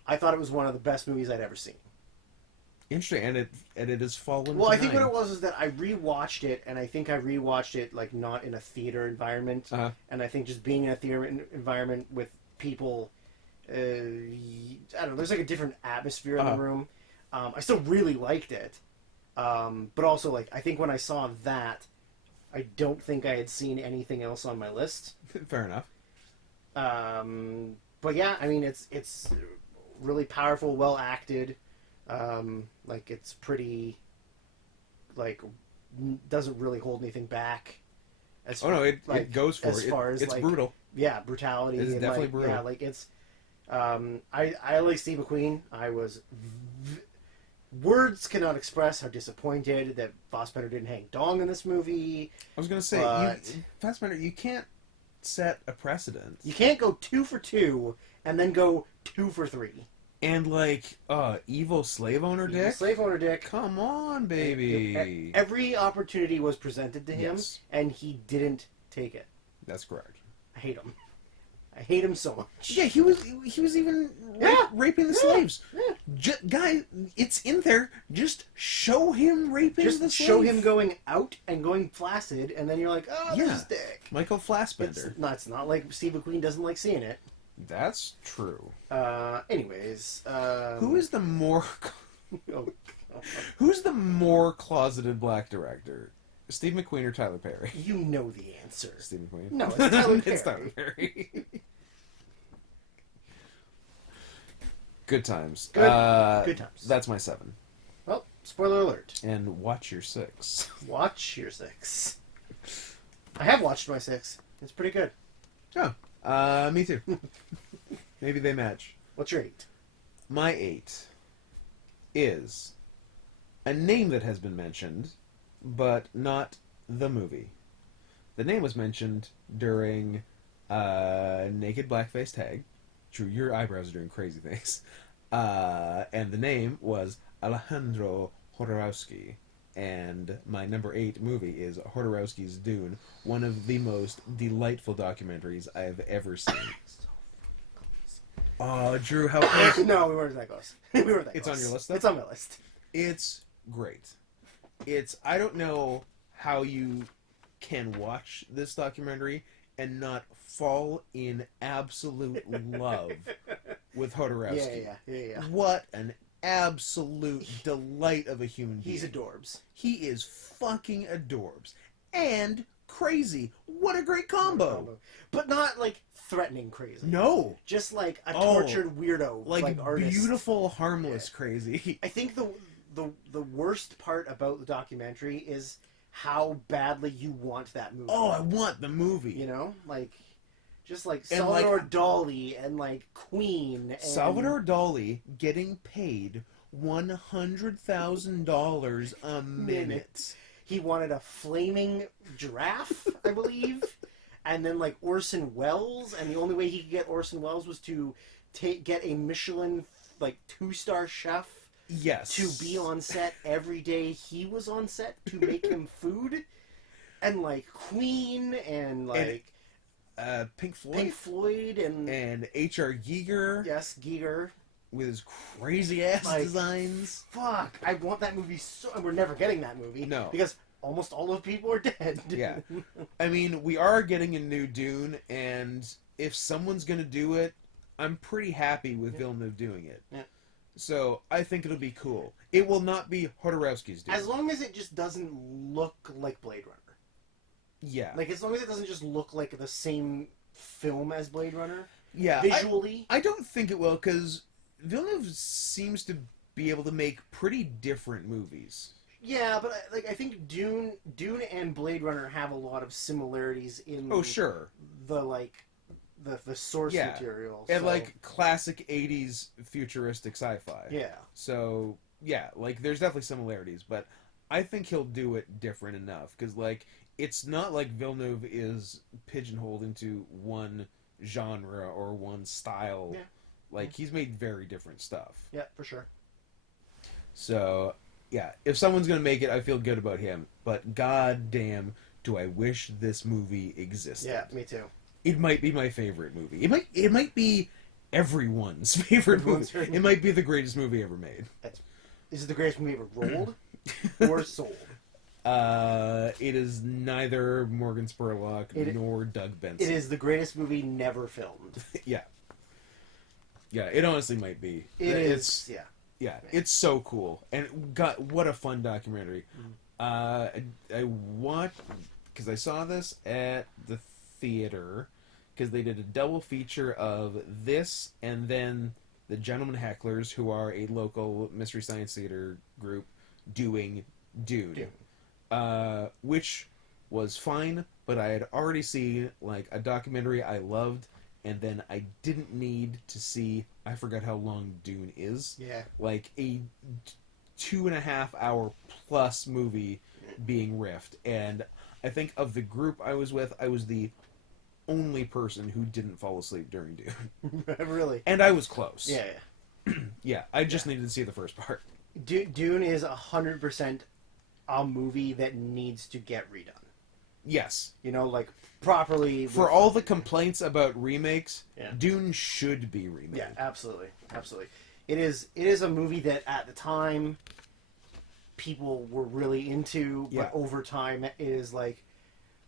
I thought it was one of the best movies I'd ever seen. Interesting, and it has fallen. Well, to I think 9. what it was is that I rewatched it, and I think I rewatched it like not in a theater environment, and I think just being in a theater environment with people, I don't know. There's like a different atmosphere in the room. I still really liked it, but also like I think when I saw that, I don't think I had seen anything else on my list. Fair enough. But yeah, I mean it's really powerful, well acted. Like it's pretty, like doesn't really hold anything back. It goes for as it. far as it's like, brutal. Yeah, brutality. It's definitely like, brutal. Yeah, like it's. I like Steve McQueen. I was. Words cannot express how disappointed that Fassbender didn't hang dong in this movie. I was gonna say, Fassbender, you can't set a precedent. You can't go 2 for 2 and then go 2 for 3. And like, evil slave owner dick? Slave owner dick. Come on, baby. Every opportunity was presented to him, and he didn't take it. That's correct. I hate him. I hate him so much. Yeah, he was even raping the slaves. Yeah. Guy, it's in there. Just show him raping the slaves. Just show him going out and going flaccid, and then you're like, oh, this is dick. Michael Fassbender. It's not like Steve McQueen doesn't like seeing it. That's true. Anyways, who is the more who's the more closeted black director? Steve McQueen or Tyler Perry? You know the answer. Steve McQueen. No, it's Tyler Perry. It's Tyler Perry. Good times. Good times. That's my 7. Well, spoiler alert. And watch your 6. Watch your 6. I have watched my 6. It's pretty good. Oh, me too. Maybe they match. What's your 8? My 8 is a name that has been mentioned, but not the movie. The name was mentioned during Naked Blackface Tag. True, your eyebrows are doing crazy things. And the name was Alejandro Jodorowsky And my number 8 movie is Hodorowski's Dune, one of the most delightful documentaries I have ever seen. Oh, Drew, how close? No, we weren't that close. We weren't that It's close. on your list, though? It's on my list. It's great. I don't know how you can watch this documentary and not fall in absolute love with Hodorowski. Yeah. What an absolute delight of a human being. He's adorbs. He is fucking adorbs. And crazy. What a great combo. But not, like, threatening crazy. No. Just, like, a tortured weirdo. Like artist. beautiful, harmless crazy. I think the worst part about the documentary is how badly you want that movie. Oh, I want the movie. You know? Like, just like And, Salvador Dali and, like, Queen. And... Salvador Dali getting paid $100,000 a minute. He wanted a flaming giraffe, I believe. And then, like, Orson Welles. And the only way he could get Orson Welles was to get a Michelin, like, 2-star chef. Yes. To be on set every day he was on set to make him food. And, like, Queen and, like... Pink Floyd. And H.R. Giger. Yes, Giger. With his crazy-ass designs. Fuck. I want that movie so... And we're never getting that movie. No. Because almost all those people are dead. Yeah. I mean, we are getting a new Dune, and if someone's going to do it, I'm pretty happy with Villeneuve doing it. Yeah. So, I think it'll be cool. It will not be Hodorowski's Dune. As long as it just doesn't look like Blade Runner. Yeah. Like, as long as it doesn't just look like the same film as Blade Runner. Yeah. Visually. I don't think it will, because Villeneuve seems to be able to make pretty different movies. Yeah, but like I think Dune and Blade Runner have a lot of similarities in sure. the source material. And like classic 80s futuristic sci-fi. Yeah. So, yeah, like there's definitely similarities, but I think he'll do it different enough cuz like it's not like Villeneuve is pigeonholed into one genre or one style. Yeah. Like he's made very different stuff. Yeah, for sure. So, yeah, if someone's going to make it, I feel good about him. But goddamn, do I wish this movie existed. Yeah, me too. It might be my favorite movie. It might be everyone's favorite movie. It might be the greatest movie ever made. Is it the greatest movie ever rolled or sold? It is neither Morgan Spurlock nor Doug Benson. It is the greatest movie never filmed. Yeah. Yeah, it honestly might be. It is. Yeah, it's so cool. And God, what a fun documentary. I watched, because I saw this at the theater, because they did a double feature of this and then the Gentlemen Hecklers, who are a local Mystery Science Theater group, doing Dune. Which was fine, but I had already seen like a documentary I loved, and then I didn't need to see, I forgot how long Dune is. Yeah. Like a 2.5 hour plus movie being riffed. And I think of the group I was with, I was the only person who didn't fall asleep during Dune. Really? And I was close. Yeah. Yeah, I just needed to see the first part. Dune is 100% a movie that needs to get redone. Yes. You know, like, properly. For all the complaints about remakes, Yeah. Dune should be remade. Yeah, absolutely. Absolutely. It is a movie that, at the time, people were really into, but over time, it is like,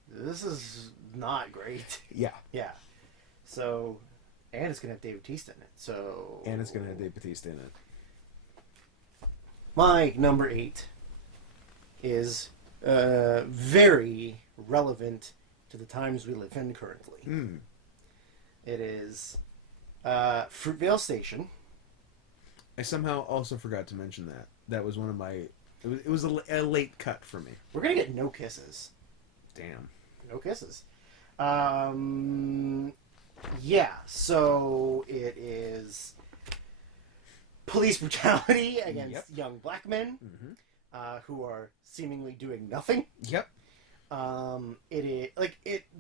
this is not great. Yeah. Yeah. So, and it's going to have Dave Bautista in it, so... And it's going to have Dave Bautista in it. My number 8 is very relevant to the times we live in currently. It is Fruitvale Station. I somehow also forgot to mention that. That was one of my... It was a late cut for me. We're going to get no kisses. Damn. No kisses. Yeah, so it is police brutality against young black men who are seemingly doing nothing. Yep. It is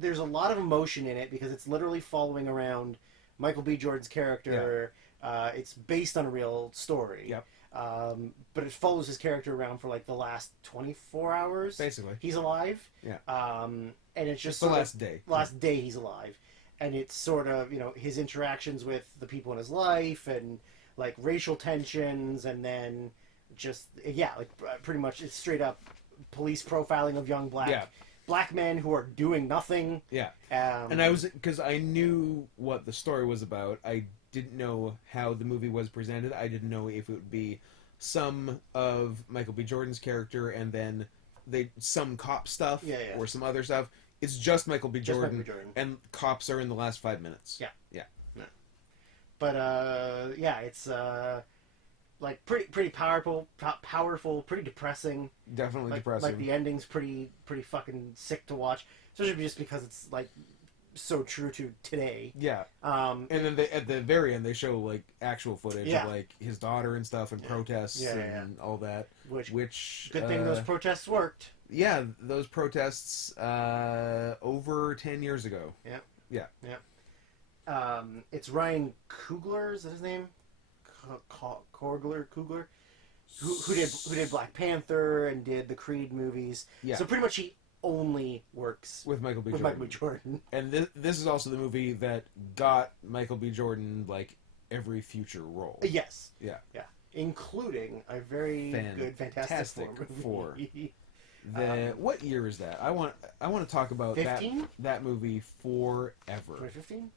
there's a lot of emotion in it because it's literally following around Michael B. Jordan's character. It's based on a real story. Yep. But it follows his character around for like the last 24 hours. Basically, he's alive. Yeah. And it's just the last day. Last day he's alive, and it's sort of his interactions with the people in his life and like racial tensions, and then just like pretty much it's straight up police profiling of young black men who are doing nothing. Yeah. And because I knew what the story was about. I didn't know how the movie was presented. I didn't know if it would be some of Michael B. Jordan's character and then some cop stuff or some other stuff. It's just Michael B. Jordan, and cops are in the last 5 minutes. Yeah. But it's like pretty powerful, pretty depressing. Definitely depressing. Like the ending's pretty fucking sick to watch, especially just because it's like so true to today. Yeah. And then at the very end they show like actual footage of like his daughter and stuff and protests and all that. Which good thing those protests worked. Yeah, those protests over 10 years ago. Yeah. It's Ryan Coogler, is that his name? Coogler, who did Black Panther and did the Creed movies. Yeah. So pretty much he only works with Michael B. Jordan. And this is also the movie that got Michael B. Jordan like every future role. Yes. Yeah. Including a very good Fantastic Four movie. What year is that? I want to talk about that movie forever. 2015?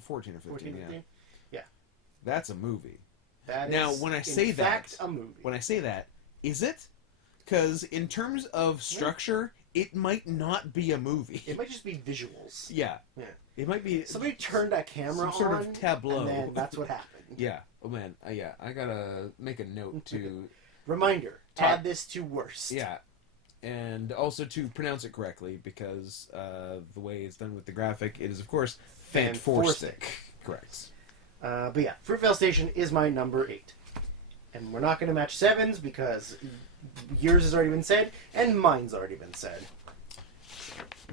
14 or 15, 15? Yeah. That's a movie. Now, when I say that, a movie. When I say that, is it? Because in terms of structure, it might not be a movie. It might just be visuals. Yeah. It might be... Somebody turned that camera some sort of tableau. And then that's what happened. Yeah. Oh, man. I gotta make a note to... Reminder, add this to worst. Yeah. And also to pronounce it correctly, because the way it's done with the graphic, it is, of course, Fantastic. Correct. But yeah, Fruitvale Station is my number 8. And we're not going to match Sevens because yours has already been said, and mine's already been said.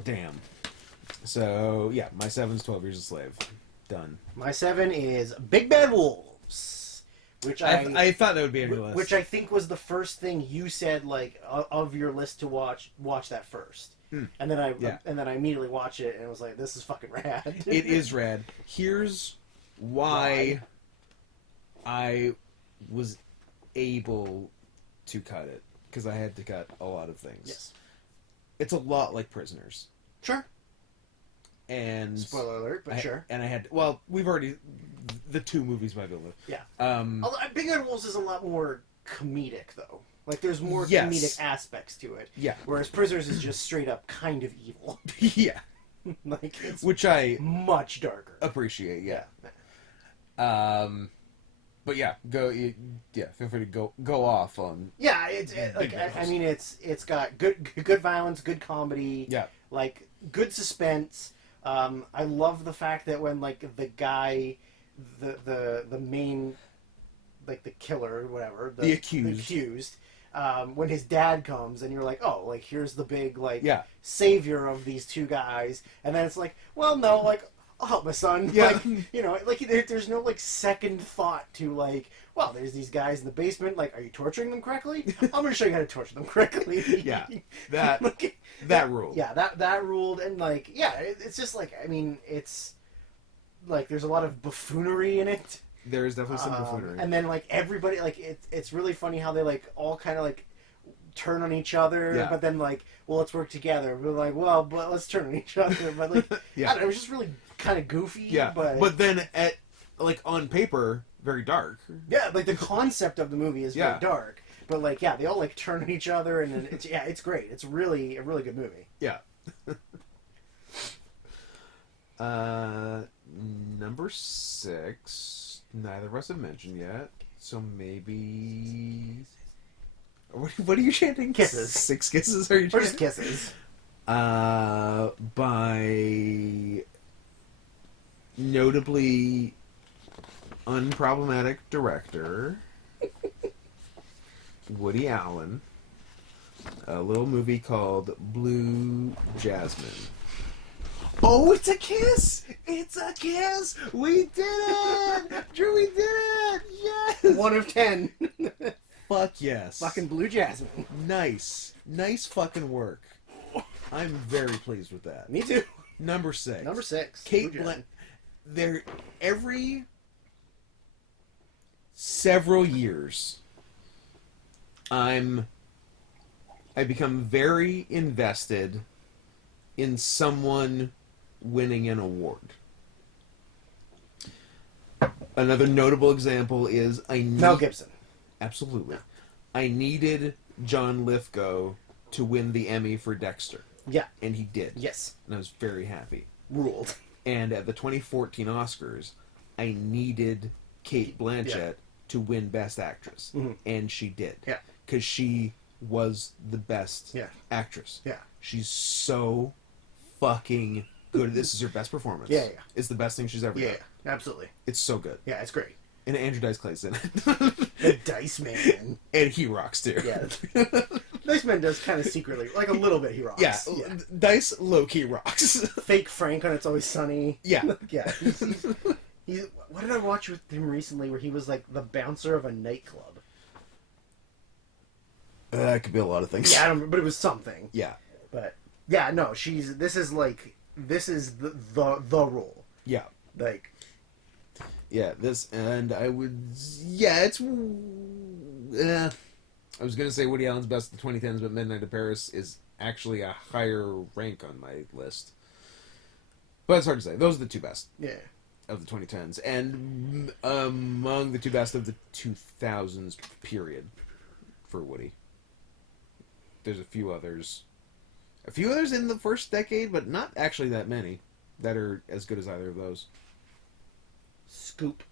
Damn. So, yeah, my 7's 12 Years a Slave. Done. My 7 is Big Bad Wolves. Which I thought that would be on your list. Which I think was the first thing you said, like, of your list to watch that first. And then I immediately watched it and was like, this is fucking rad. It is rad. Here's why I was able to cut it. Because I had to cut a lot of things. Yes. It's a lot like Prisoners. Sure. And spoiler alert, but sure. And I had... Well, we've already... The 2 movies by Villeneuve. Yeah. Big Bad Wolves is a lot more comedic, though. Like, there's more comedic aspects to it. Yeah. Whereas Prisoners is just straight up kind of evil. Yeah. Like, it's which I... much darker. Appreciate, yeah. But yeah, feel free to go off on... Yeah, it's got good violence, good comedy. Yeah. Like, good suspense. I love the fact that when, like, the guy... The main, like, the killer or whatever, the accused, when his dad comes and you're like, oh, like, here's the big, like, savior of these 2 guys, and then it's like, well, no, like, I'll help my son. Yeah. Like, there's no, like, second thought to, like, well, there's these guys in the basement, like, are you torturing them correctly? I'm going to show you how to torture them correctly. Yeah. That ruled. Yeah, that ruled, and, like, it's just, like, I mean, it's... Like, there's a lot of buffoonery in it. There is definitely some buffoonery. And then, like, everybody, like, it's really funny how they, like, all kind of, like, turn on each other. But then, like, well, let's work together. We're like, well, but let's turn on each other. But, like, I don't know, it was just really kind of goofy. Yeah, but then, on paper, very dark. Yeah, like, the concept of the movie is very dark. But, like, they all, like, turn on each other. And it's great. It's really a really good movie. Yeah. Number 6, neither of us have mentioned yet, so maybe... What are you chanting? Kisses. 6 kisses are you chanting? Or just kisses. By notably unproblematic director Woody Allen, a little movie called Blue Jasmine. Oh, it's a kiss! It's a kiss! We did it! Drew, we did it! Yes! 1 of 10. Fuck yes. Fucking Blue Jasmine. Nice. Nice fucking work. I'm very pleased with that. Me too. Number 6. Number 6. Kate Blanchett. There, every several years, I become very invested in someone winning an award. Another notable example is Mel Gibson. Absolutely. I needed John Lithgow to win the Emmy for Dexter. Yeah. And he did. Yes. And I was very happy. Ruled. And at the 2014 Oscars, I needed Kate Blanchett to win Best Actress. Mm-hmm. And she did. Yeah. Because she was the best actress. Yeah. She's so fucking good. This is her best performance. Yeah. It's the best thing she's ever done. Yeah, absolutely. It's so good. Yeah, it's great. And Andrew Dice Clay's in it. The Dice Man. And he rocks too. Yeah. Dice Man does kind of secretly, like a little bit he rocks. Yeah. Dice low-key rocks. Fake Frank on It's Always Sunny. Yeah. Yeah. He's, what did I watch with him recently where he was like the bouncer of a nightclub? That could be a lot of things. Yeah, I don't, but it was something. Yeah. But yeah, no, this is the role. Yeah. Like, yeah, this, and I would, yeah, it's, I was going to say Woody Allen's best of the 2010s, but Midnight in Paris is actually a higher rank on my list. But it's hard to say. Those are the two best. Yeah. Of the 2010s. And among the two best of the 2000s period for Woody. There's a few others. A few others in the first decade, but not actually that many that are as good as either of those. Scoop.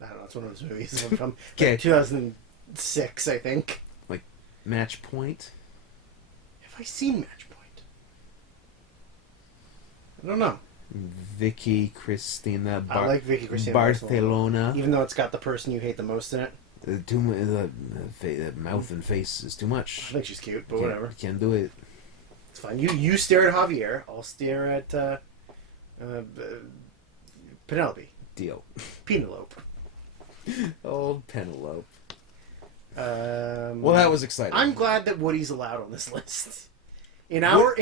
I don't know. It's one of those movies from Okay. 2006, I think. Like Match Point? Have I seen Match Point? I don't know. Vicky Cristina I like Vicky Cristina Barcelona. Even though it's got the person you hate the most in it. The mouth and face is too much. I think she's cute, but whatever. Can't do it. It's fine. You stare at Javier. I'll stare at Penelope. Deal. Penelope. Old Penelope. Well, that was exciting. I'm glad that Woody's allowed on this list. In our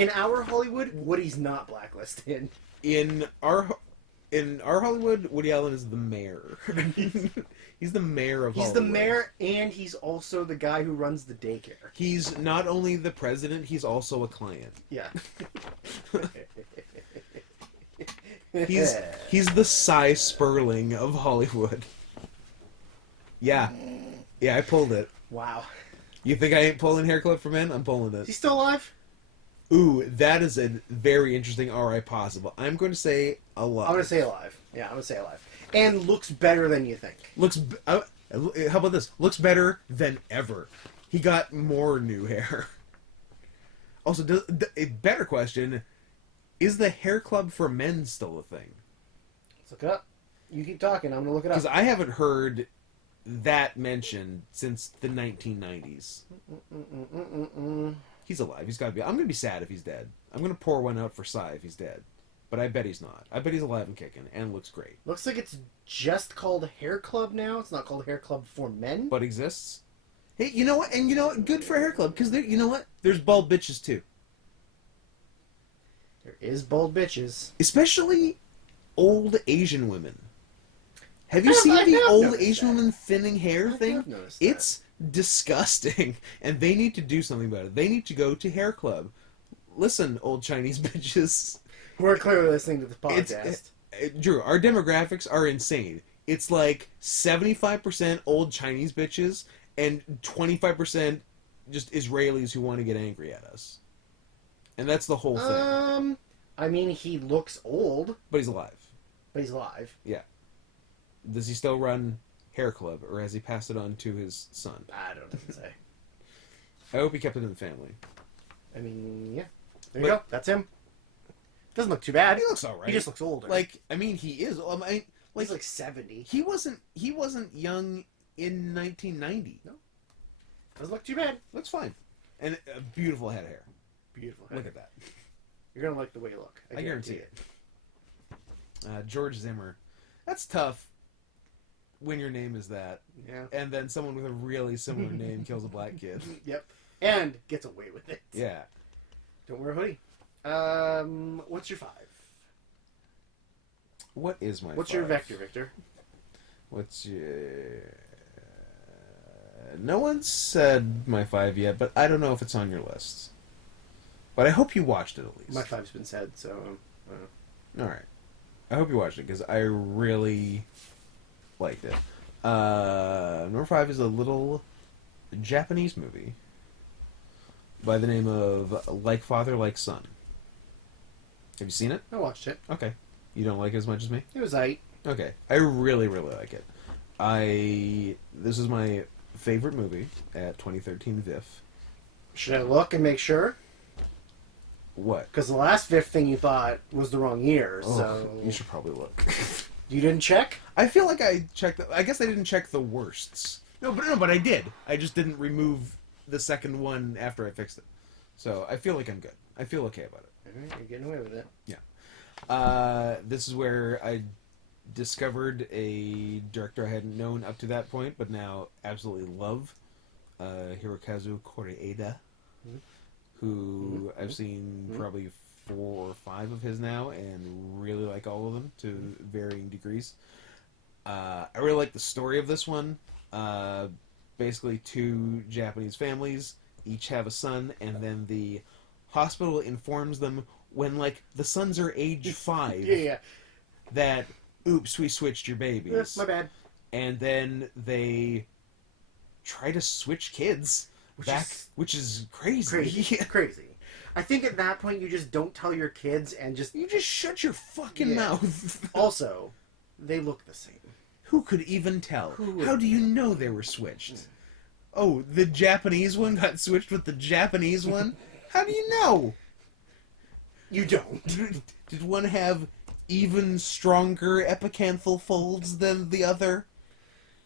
Hollywood, Woody's not blacklisted. In our Hollywood, Woody Allen is the mayor. He's the mayor of Hollywood. He's the mayor, and he's also the guy who runs the daycare. He's not only the president, he's also a client. Yeah. He's the Cy Sperling of Hollywood. Yeah. Yeah, I pulled it. Wow. You think I ain't pulling hair clip for men? I'm pulling it. Is he still alive? Ooh, that is a very interesting RI possible. I'm going to say alive. I'm going to say alive. Yeah, I'm going to say alive. And looks better than you think. How about this? Looks better than ever. He got more new hair. Also, a better question, is the hair club for men still a thing? Let's look it up. You keep talking, I'm going to look it up. Because I haven't heard that mentioned since the 1990s. He's alive. He's got to be. I'm going to be sad if he's dead. I'm going to pour one out for Cy if he's dead. But I bet he's not. I bet he's alive and kicking, and looks great. Looks like it's just called Hair Club now. It's not called Hair Club for Men. But exists. Hey, you know what? And you know what? Good for Hair Club, because you know what? There's bald bitches, too. There is bald bitches. Especially old Asian women. Have you seen the old Asian woman thinning hair thing? It's disgusting. And they need to do something about it. They need to go to Hair Club. Listen, old Chinese bitches. We're clearly listening to this podcast. Drew, our demographics are insane. It's like 75% old Chinese bitches and 25% just Israelis who want to get angry at us. And that's the whole thing. I mean, he looks old. But he's alive. Yeah. Does he still run Hair Club, or has he passed it on to his son? I don't say. I hope he kept it in the family. I mean, yeah. There you go. That's him. Doesn't look too bad. He looks all right. He just looks older. Like, I mean, he is. He's like 70. He wasn't young in 1990. No. Doesn't look too bad. Looks fine. And a beautiful head of hair. Beautiful head. Look at that. You're gonna like the way you look. I guarantee it. George Zimmer. That's tough when your name is that. Yeah. And then someone with a really similar name kills a black kid. Yep. And gets away with it. Yeah. Don't wear a hoodie. What's your 5? What is my What's 5? your vector, Victor? What's your... No one said my 5 yet, but I don't know if it's on your list. But I hope you watched it at least. My 5's been said, so... Alright. I hope you watched it, because I really liked it. Number 5 is a little Japanese movie by the name of Like Father, Like Son. Have you seen it? I watched it. Okay. You don't like it as much as me? It was aight. Okay. I really, really like it. This is my favorite movie at 2013 VIF. Should I look and make sure? What? Because the last VIF thing you thought was the wrong year, so... You should probably look. You didn't check? I feel like I checked... I guess I didn't check the worsts. No, but I did. I just didn't remove the second one after I fixed it. So I feel like I'm good. I feel okay about it. Alright, you're getting away with it. Yeah. This is where I discovered a director I hadn't known up to that point, but now absolutely love. Hirokazu Koreda, who I've seen probably 4 or 5 of his now, and really like all of them to varying degrees. I really like the story of this one. Basically, 2 Japanese families each have a son, and then the hospital informs them when, like, the sons are age 5 Yeah. that, oops, we switched your babies. My bad. And then they try to switch kids which is crazy. Crazy. Crazy. I think at that point you just don't tell your kids and just... You just shut your fucking mouth. Also, they look the same. Who could even tell? How do you know they were switched? Oh, the Japanese one got switched with the Japanese one? How do you know? You don't. Did one have even stronger epicanthal folds than the other?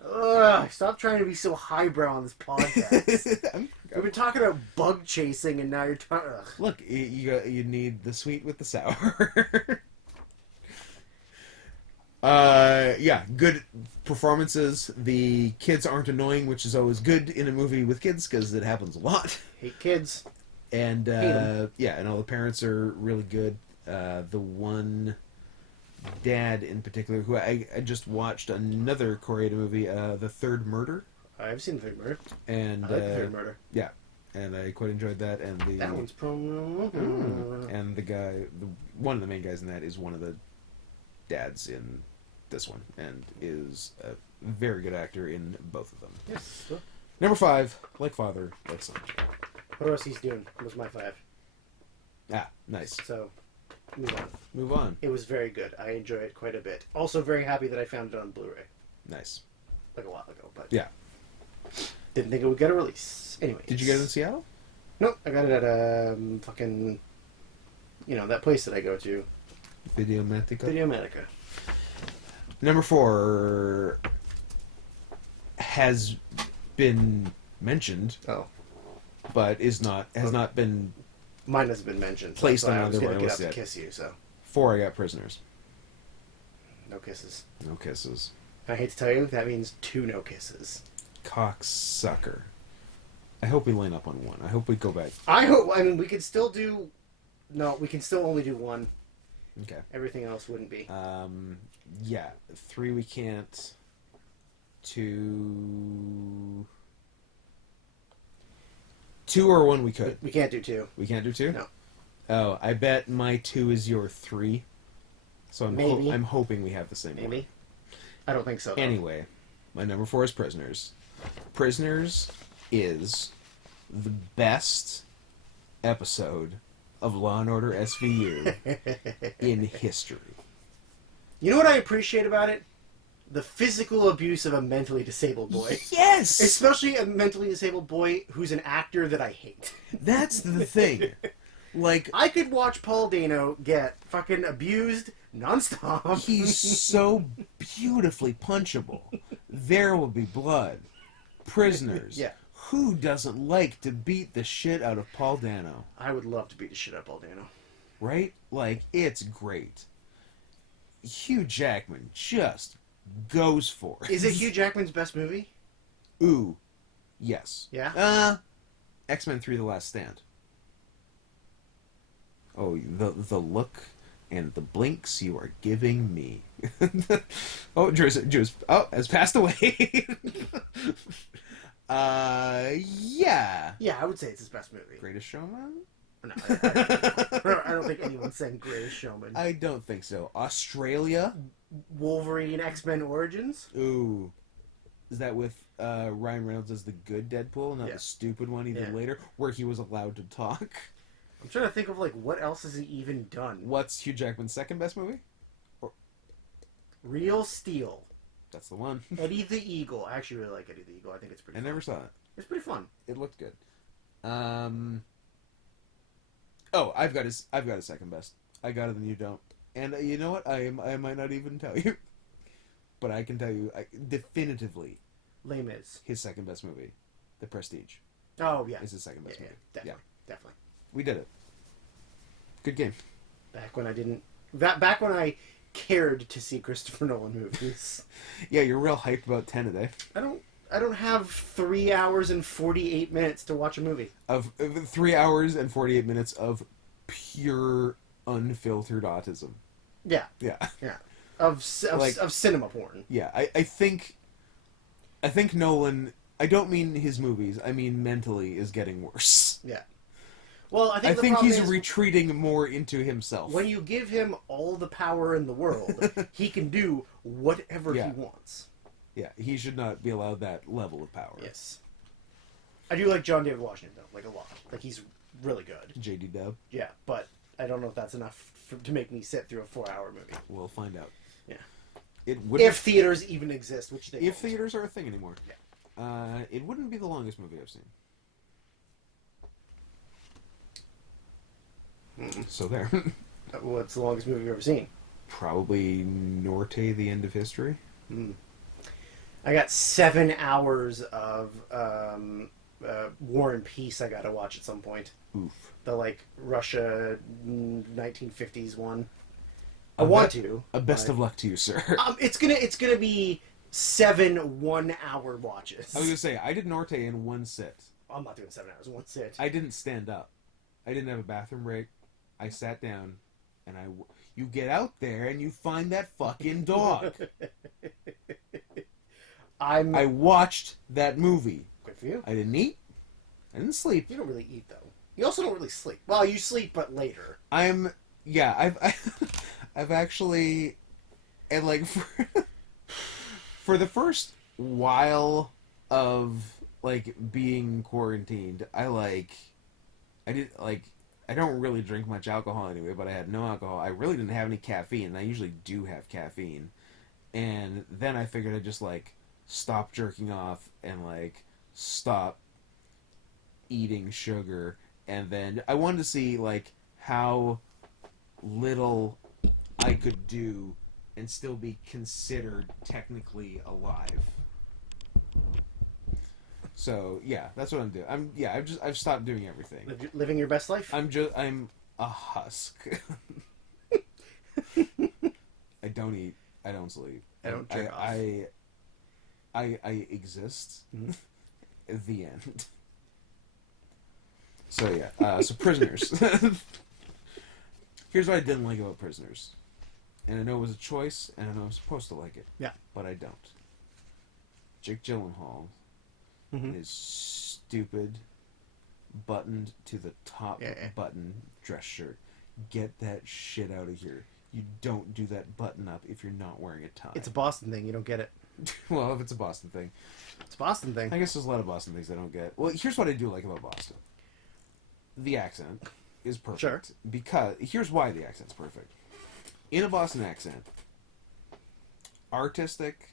Ugh, stop trying to be so highbrow on this podcast. We've been talking about bug chasing, and now you're talking... Look, you need the sweet with the sour. Yeah, good performances. The kids aren't annoying, which is always good in a movie with kids, because it happens a lot. Hate kids. And, yeah, and all the parents are really good. The one dad in particular, who I just watched another Koreda movie, The Third Murder. I've seen The Third Murder. And, I like The Third Murder. Yeah, and I quite enjoyed that. And that one's and the guy, one of the main guys in that is one of the dads in this one, and is a very good actor in both of them. Yes. Cool. Number 5, Like Father, Like Son. What else he's doing was my 5. Ah, nice. So, move on. Move on. It was very good. I enjoy it quite a bit. Also very happy that I found it on Blu-ray. Nice. Like a while ago, but... Yeah. Didn't think it would get a release. Anyway. Did you get it in Seattle? Nope. I got it at fucking... You know, that place that I go to. Videomatica? Videomatica. Number 4 has been mentioned. Oh. But has not been... Mine hasn't been mentioned. Placed on I was either going to one get out yet. to kiss you, so... 4, I got Prisoners. No kisses. No kisses. I hate to tell you, that means 2 no kisses. Cocksucker. I hope we line up on 1. I hope we go back. I mean, we could still do... No, we can still only do 1. Okay. Everything else wouldn't be. Yeah. 3 we can't. 2... 2 or 1 we could. We can't do 2. We can't do 2? No. Oh, I bet my 2 is your 3. So I'm hoping we have the same Maybe. one. I don't think so, though. Anyway, my number 4 is Prisoners. Prisoners is the best episode of Law and Order SVU in history. You know what I appreciate about it? The physical abuse of a mentally disabled boy. Yes! Especially a mentally disabled boy who's an actor that I hate. That's the thing. Like, I could watch Paul Dano get fucking abused nonstop. He's so beautifully punchable. There will be blood. Prisoners. Yeah. Who doesn't like to beat the shit out of Paul Dano? I would love to beat the shit out of Paul Dano. right? Like, it's great. Hugh Jackman just goes for it. Is it Hugh Jackman's best movie? Ooh, yes. Yeah? X-Men 3: The Last Stand. Oh, the look and the blinks you are giving me. Oh, Drew's has passed away. Yeah. Yeah, I would say it's his best movie. Greatest Showman? No, I don't think anyone's saying Greatest Showman. I don't think so. Australia? Wolverine X-Men Origins? Ooh. Is that with Ryan Reynolds as the good Deadpool, not the stupid one he did later, where he was allowed to talk? I'm trying to think of, like, what else has he even done? What's Hugh Jackman's second best movie? Real Steel. That's the one. Eddie the Eagle. I actually really like Eddie the Eagle. I think it's pretty fun. I never saw it. It's pretty fun. It looked good. Oh, I've got his second best. I got it and you don't. And you know what? I might not even tell you. But I can tell you definitively. Les Mis. His second best movie. The Prestige. Oh, yeah. Is his second best movie. Definitely. We did it. Good game. Back when I cared to see Christopher Nolan movies. Yeah, you're real hyped about 10 a day. I don't have 3 hours and 48 minutes to watch a movie. Of 3 hours and 48 minutes of pure unfiltered autism. Yeah. Yeah. Yeah. Of cinema porn. Yeah, I think Nolan, I don't mean his movies, I mean mentally, is getting worse. Yeah. Well, I think he's retreating more into himself. When you give him all the power in the world, he can do whatever he wants. Yeah, he should not be allowed that level of power. Yes. I do like John David Washington, though, like a lot. Like, he's really good. J.D. Dub? Yeah, but I don't know if that's enough to make me sit through a 4-hour movie. We'll find out. Yeah. If theaters even exist, which they don't. If theaters are a thing anymore. Yeah. It wouldn't be the longest movie I've seen. So there. What's the longest movie you've ever seen? Probably Norte, The End of History. I got 7 hours of War and Peace I gotta watch at some point. Oof. The, like, Russia 1950s one. I want to. A best of luck to you, sir. It's gonna be 7 1-hour watches. I was gonna say, I did Norte in one sit. I'm not doing 7 hours in one sit. I didn't stand up. I didn't have a bathroom break. I sat down, and you get out there and you find that fucking dog. I watched that movie. Good for you. I didn't eat. I didn't sleep. You don't really eat, though. You also don't really sleep. Well, you sleep, but later. I've actually, and like for the first while of like being quarantined, I don't really drink much alcohol anyway, but I had no alcohol. I really didn't have any caffeine, and I usually do have caffeine. And then I figured I'd just like stop jerking off and like stop eating sugar, and then I wanted to see like how little I could do and still be considered technically alive. So yeah, that's what I'm doing. I've stopped doing everything. Living your best life. I'm a husk. I don't eat. I don't sleep. I don't jerk off. I exist. Mm-hmm. The end. So yeah. So Prisoners. Here's what I didn't like about Prisoners, and I know it was a choice, and I know I'm supposed to like it. Yeah. But I don't. Jake Gyllenhaal. Mm-hmm. His stupid, buttoned to the top button dress shirt. Get that shit out of here. You don't do that button up if you're not wearing a tie. It's a Boston thing. You don't get it. Well, if it's a Boston thing. It's a Boston thing. I guess there's a lot of Boston things I don't get. Well, here's what I do like about Boston. The accent is perfect. Sure. Because, here's why the accent's perfect. In a Boston accent, artistic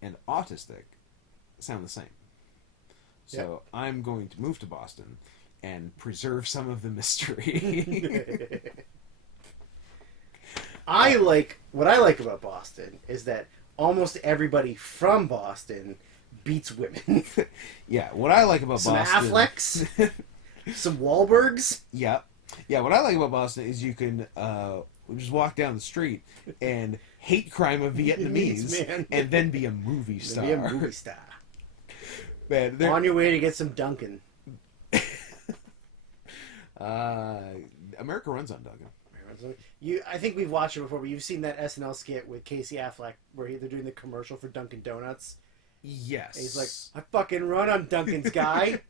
and autistic sound the same. So I'm going to move to Boston and preserve some of the mystery. What I like about Boston is that almost everybody from Boston beats women. Yeah, what I like about some Boston... Afflecks, some Wahlbergs. Yeah. Yeah, what I like about Boston is you can just walk down the street and hate crime of Vietnamese man. and then be a movie star. Be a movie star. Man, On your way to get some Dunkin'. America runs on Dunkin'. I think we've watched it before, but you've seen that SNL skit with Casey Affleck where they're doing the commercial for Dunkin' Donuts. Yes. And he's like, I fucking run on Dunkin's guy.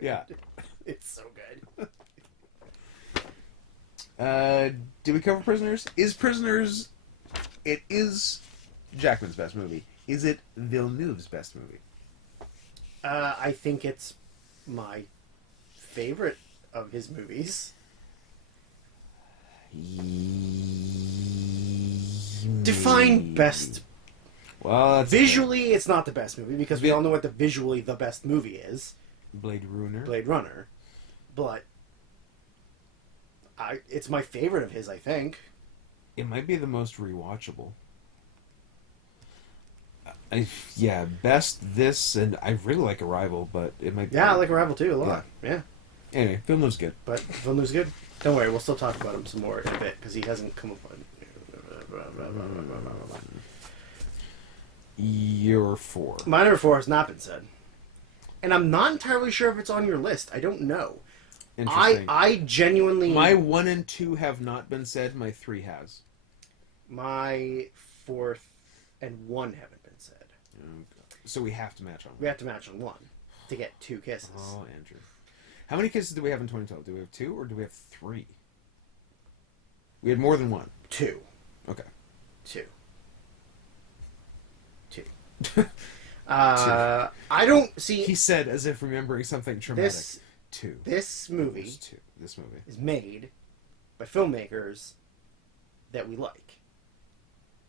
Yeah. It's so good. Did we cover Prisoners? Prisoners... It is Jackman's best movie. Is it Villeneuve's best movie? I think it's my favorite of his movies. Define best. Well, that's visually, it's not the best movie because we all know what the visually the best movie is. Blade Runner. But it's my favorite of his, I think. It might be the most rewatchable. Best this, and I really like Arrival, but it might be... Yeah, I like Arrival too, a lot. Yeah. Anyway, Villeneuve's good. But Villeneuve's good? Don't worry, we'll still talk about him some more in a bit, because he hasn't come up on... Your 4. My number 4 has not been said. And I'm not entirely sure if it's on your list. I don't know. Interesting. I genuinely... My 1 and 2 have not been said. My 3 has. My 4 and 1 haven't been said. So we have to match on 1. We have to match on 1 to get 2 kisses. Oh, Andrew. How many kisses do we have in 2012? Do we have 2 or do we have 3? We had more than 1. 2. Okay. 2. I don't see... He said as if remembering something traumatic. 2. This movie... This movie is made by filmmakers that we like.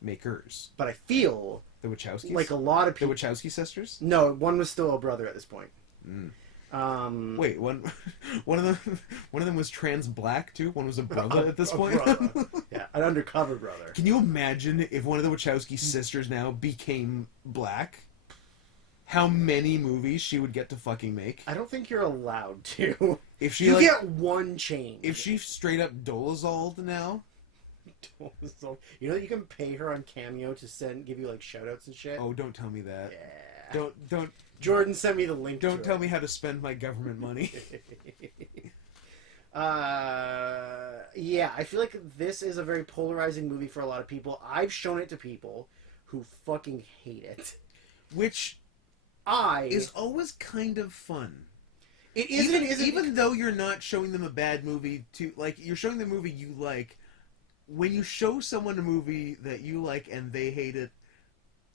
Makers. But I feel... The Wachowskis? Like a lot of people... The Wachowski sisters? No, one was still a brother at this point. Wait, one of them was trans black too? One was a brother at this point? Yeah, an undercover brother. Can you imagine if one of the Wachowski sisters now became black? How many movies she would get to fucking make? I don't think you're allowed to. If she you get one change. If she straight up Dolezal'd now... You know you can pay her on Cameo to give you like shoutouts and shit? Oh, don't tell me that. Yeah. Don't... Jordan sent me the link. Don't tell me how to spend my government money. Yeah, I feel like this is a very polarizing movie for a lot of people. I've shown it to people who fucking hate it. Which is always kind of fun. It is. Even though you're not showing them a bad movie, you're showing them a movie you like. When you show someone a movie that you like and they hate it,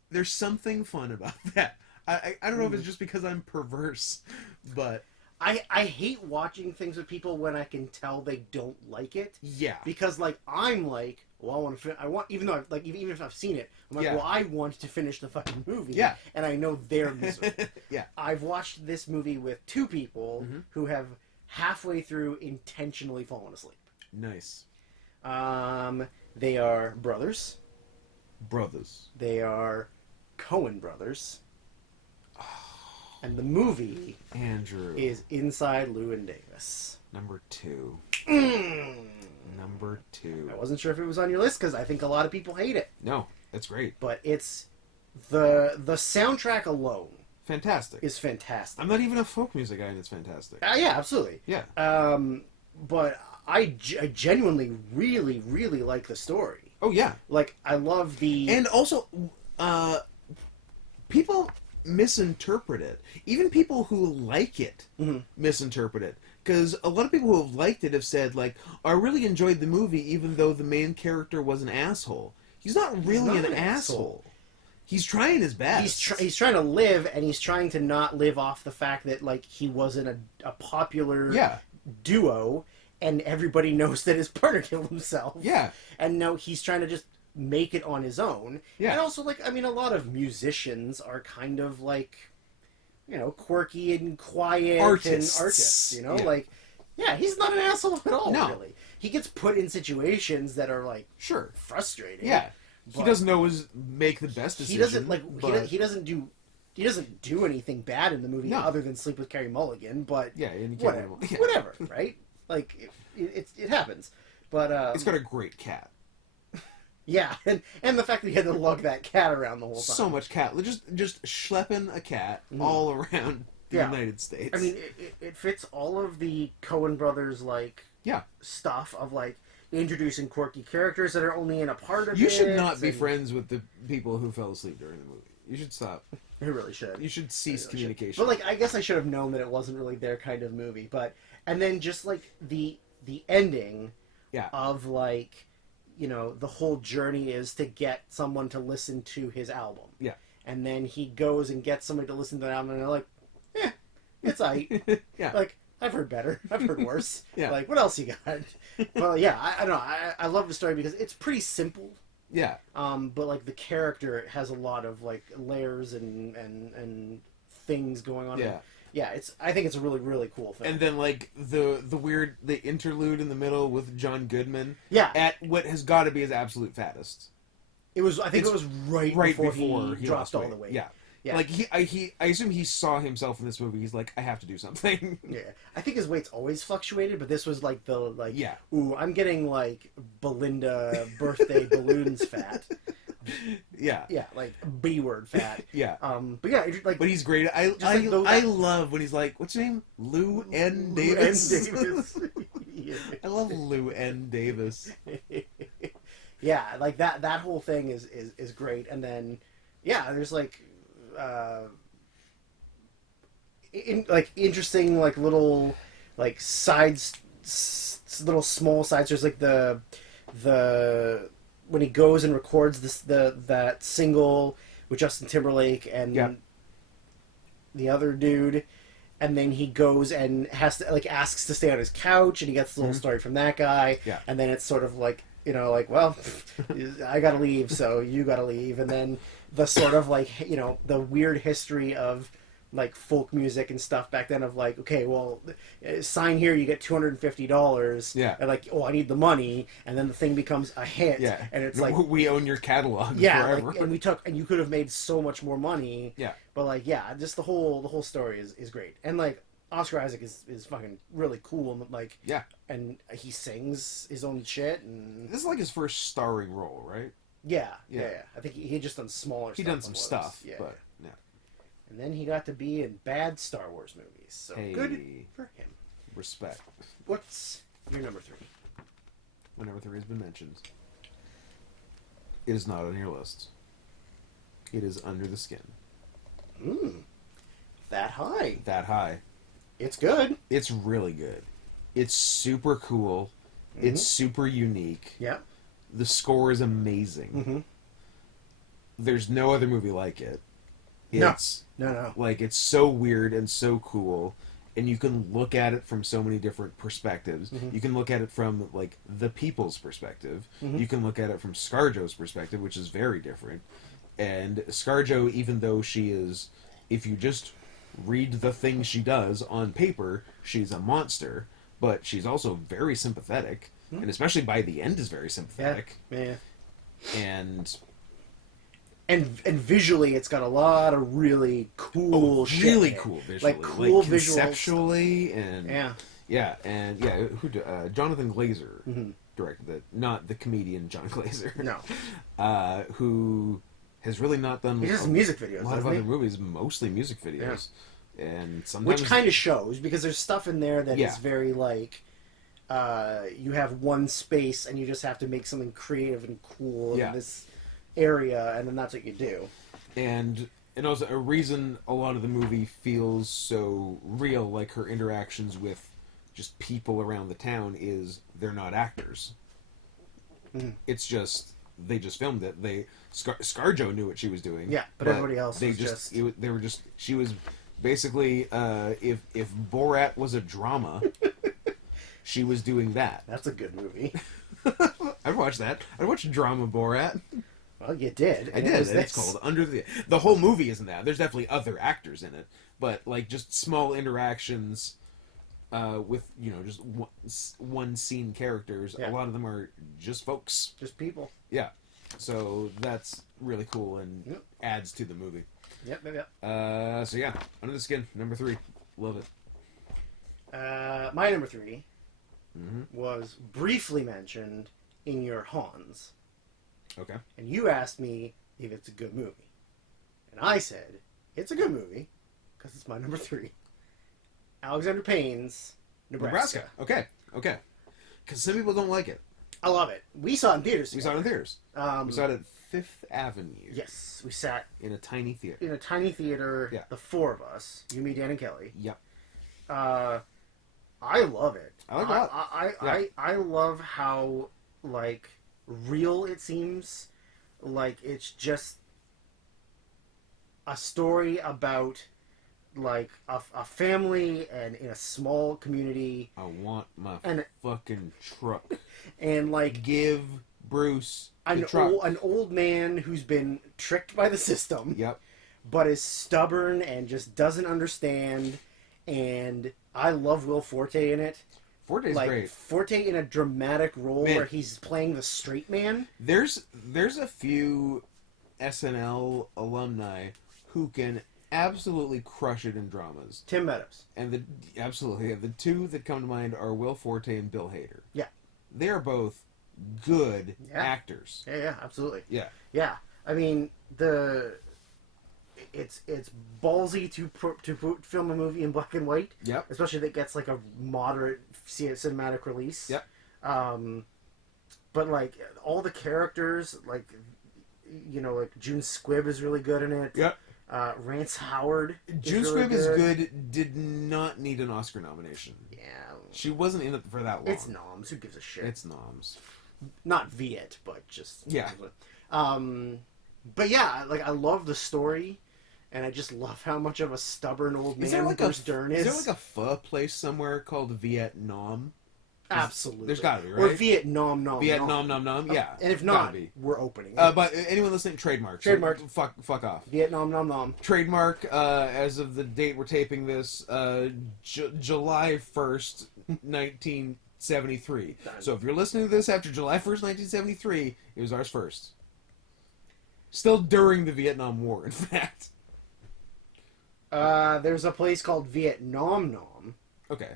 there's something fun about that. I don't know if it's just because I'm perverse, but... I hate watching things with people when I can tell they don't like it. Yeah. Because, I'm like, well, even if I've seen it, I'm like, well, I want to finish the fucking movie. Yeah. And I know they're miserable. Yeah. I've watched this movie with 2 people who have halfway through intentionally fallen asleep. Nice. They are brothers. They are Coen brothers. And the movie Andrew is Inside Llewyn Davis. Number 2. Number 2. I wasn't sure if it was on your list because I think a lot of people hate it. No, that's great. But it's the soundtrack alone. Fantastic. Is fantastic. I'm not even a folk music guy, and it's fantastic. Yeah, absolutely. Yeah. But I genuinely really, really like the story. Oh yeah. I love the... And also, people misinterpret it. Even people who like it misinterpret it. Because a lot of people who have liked it have said, I really enjoyed the movie even though the main character was an asshole. He's not really an asshole. He's trying his best. He's trying to live, and he's trying to not live off the fact that, he wasn't a popular duo, and everybody knows that his partner killed himself. Yeah. And now he's trying to just make it on his own. Yeah. And also, a lot of musicians are kind of, quirky and quiet artists, Yeah, he's not an asshole at all, really. He gets put in situations that are, frustrating. Yeah. He doesn't always make the best decision. He doesn't he doesn't do anything bad in the movie No. other than sleep with Carrie Mulligan. But Yeah, and you whatever, can't whatever, right? Like it happens. But it's got a great cat. yeah, and the fact that he had to lug that cat around the whole time. So much cat. Just schlepping a cat all around the United States. I mean, it fits all of the Coen brothers stuff of like introducing quirky characters that are only in a part of it. You should not be friends with the people who fell asleep during the movie. You should stop. You really should. You should cease communication. But like, I guess I should have known that it wasn't really their kind of movie. But and then just like the ending, of like, you know, the whole journey is to get someone to listen to his album. Yeah. And then he goes and gets somebody to listen to the album, and they're like, it's aight. Yeah. Like, I've heard better. I've heard worse. Yeah. Like, what else you got? Well, yeah, I don't know. I love the story because it's pretty simple. Yeah. But like the character has a lot of like layers and things going on. Yeah. Yeah, I think it's a really, really cool thing. And then like the interlude in the middle with John Goodman. Yeah. At what has got to be his absolute fattest. It was. I think it was right before he dropped all the weight. Yeah. Yeah. Like I assume he saw himself in this movie. He's like, I have to do something. Yeah, I think his weight's always fluctuated, but this was like yeah. Ooh, I'm getting like Belinda birthday balloons fat. Yeah. Yeah, like B word fat. Yeah. But yeah, like. But he's great. I love when he's like, what's your name? Lou N. Davis. N. Davis. Yeah. I love Lou N. Davis. Yeah, like that whole thing is great, and then there's like. Interesting like little like little small sides. There's like the when he goes and records that single with Justin Timberlake and the other dude, and then he goes and has to like asks to stay on his couch, and he gets a little story from that guy, and then it's sort of like, you know, like, well, I gotta leave, so you gotta leave, and then the sort of like, you know, the weird history of like folk music and stuff back then of like, okay, well, sign here, you get $250. Yeah. And like, oh, I need the money, and then the thing becomes a hit. Yeah. And it's like, we own your catalog. Yeah. Forever. Like, and you could have made so much more money. Yeah. But like, yeah, just the whole story is great, and like Oscar Isaac is fucking really cool, and like, and he sings his own shit, and this is like his first starring role, right? Yeah. I think he had just done smaller. He stuff done some stuff, but yeah. And then he got to be in bad Star Wars movies, so good for him. Respect. What's your number 3? My number 3 has been mentioned. It is not on your list. It is Under the Skin. That high. That high. It's good. It's really good. It's super cool. It's super unique. Yeah. The score is amazing. There's no other movie like it. It's no. Like, it's so weird and so cool, and you can look at it from so many different perspectives. You can look at it from like the people's perspective. You can look at it from ScarJo's perspective, which is very different. And ScarJo, even though she is, if you just read the things she does on paper, she's a monster, but she's also very sympathetic, and especially by the end is very sympathetic. Yeah. And visually, it's got a lot of really cool shit. Really cool visually. Like cool visuals. Conceptually, and who Jonathan Glazer directed it, not the comedian John Glazer. No. Who has really not done he does music videos, a lot of other movies, mostly music videos. Yeah. And sometimes, which kind of shows, because there's stuff in there that is very like you have one space and you just have to make something creative and cool in this area, and then that's what you do. And also a reason a lot of the movie feels so real, like her interactions with just people around the town, is they're not actors. It's just they just filmed it. ScarJo knew what she was doing. Yeah, but everybody else she was basically if Borat was a drama, she was doing that. That's a good movie. I'd watch that. I'd watch drama Borat. Well, you did. I did. It's called Under the whole movie isn't that. There's definitely other actors in it, but like just small interactions with, you know, just one scene characters. A lot of them are just folks, just people. Yeah. So that's really cool and adds to the movie. Yep. So yeah, Under the Skin, number 3. Love it. My number 3 was briefly mentioned in your Hans. Okay. And you asked me if it's a good movie. And I said, it's a good movie, because it's my number 3. Alexander Payne's Nebraska. Okay. Because some people don't like it. I love it. We saw it in theaters. We saw it in theaters. We saw it at Fifth Avenue. Yes, we sat in a tiny theater. Yeah. The 4 of us, you, me, Dan, and Kelly. Yep. I love it. I like it a lot. I love how, like, real it seems. Like, it's just a story about, like, a family and in a small community. I want my fucking truck. And, like, give Bruce the truck. An old man who's been tricked by the system. Yep. But is stubborn and just doesn't understand. And I love Will Forte in it. Forte's great. Forte in a dramatic role where he's playing the straight man. There's a few SNL alumni who can absolutely crush it in dramas. Tim Meadows. And the 2 that come to mind are Will Forte and Bill Hader. Yeah. They're both good actors. Yeah, absolutely. Yeah. I mean, it's ballsy to film a movie in black and white. Yep. Especially that gets like a moderate cinematic release. Yep. But like all the characters, like like June Squibb is really good in it. Yep. Rance Howard. June Squibb is good. Did not need an Oscar nomination. Yeah. She wasn't in it for that long. It's noms. Who gives a shit? It's noms. Not Viet, but just yeah. But yeah, like I love the story, and I just love how much of a stubborn old man Bruce Dern is. Is there like a pho place somewhere called Vietnam? Absolutely. There's gotta be, right? Or Vietnam nom. Vietnam nom nom. Yeah. And if not, we're opening. But anyone listening, trademark. Trademark. So fuck off. Vietnam nom nom. Trademark. As of the date we're taping this, July 1st, 1973. So if you're listening to this after July 1st, 1973, it was ours first. Still during the Vietnam War, in fact. There's a place called Vietnam nom. Okay.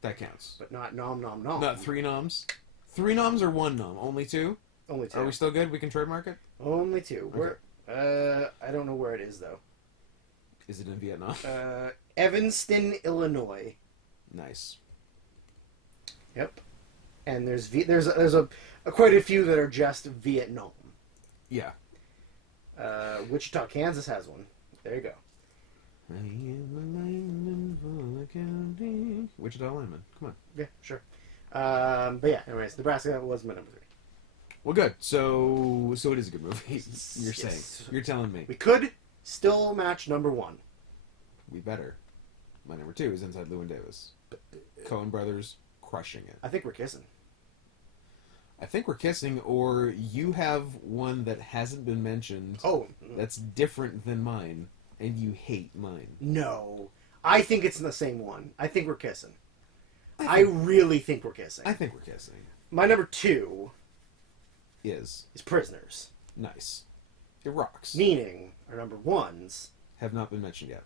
That counts. But not nom nom nom. Not 3 noms? 3 noms or 1 nom? Only 2? Only 2. Are we still good? We can trademark it? Only 2. Okay. I don't know where it is, though. Is it in Vietnam? Evanston, Illinois. Nice. Yep. And there's quite a few that are just Vietnam. Yeah. Wichita, Kansas has one. There you go. Wichita lineman. Come on. Yeah, sure. But yeah, anyways, Nebraska was my number 3. Well, good. So it is a good movie. You're saying. You're telling me. We could still match number 1. We better. My number 2 is Inside Llewyn Davis. Coen Brothers crushing it. I think we're kissing. Or you have one that hasn't been mentioned. Oh. That's different than mine, and you hate mine. No. I think it's in the same one. I think we're kissing. I really think we're kissing. I think we're kissing. My number 2 is Prisoners. Nice. It rocks. Meaning, our number 1s have not been mentioned yet.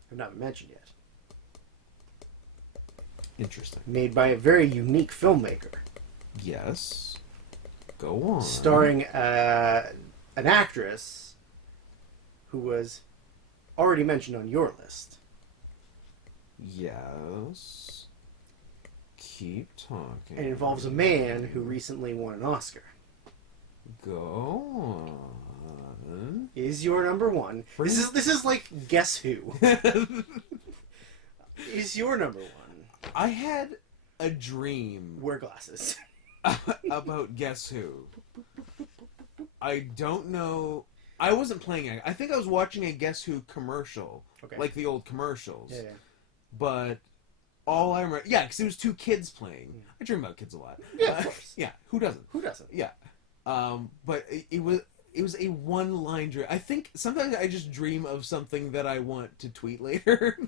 Interesting. Made by a very unique filmmaker. Yes. Go on. Starring an actress who was already mentioned on your list. Yes. Keep talking. And it involves a man who recently won an Oscar. Go on. Is your number 1. This is like Guess Who. Is your number 1. I had a dream. Wear glasses. About Guess Who. I don't know. I wasn't playing it. I think I was watching a Guess Who commercial. Okay. Like the old commercials. Yeah. But all I remember... Yeah, because it was 2 kids playing. I dream about kids a lot. Yeah, of course. Yeah, who doesn't? Yeah. But it was a one-line dream. I think sometimes I just dream of something that I want to tweet later.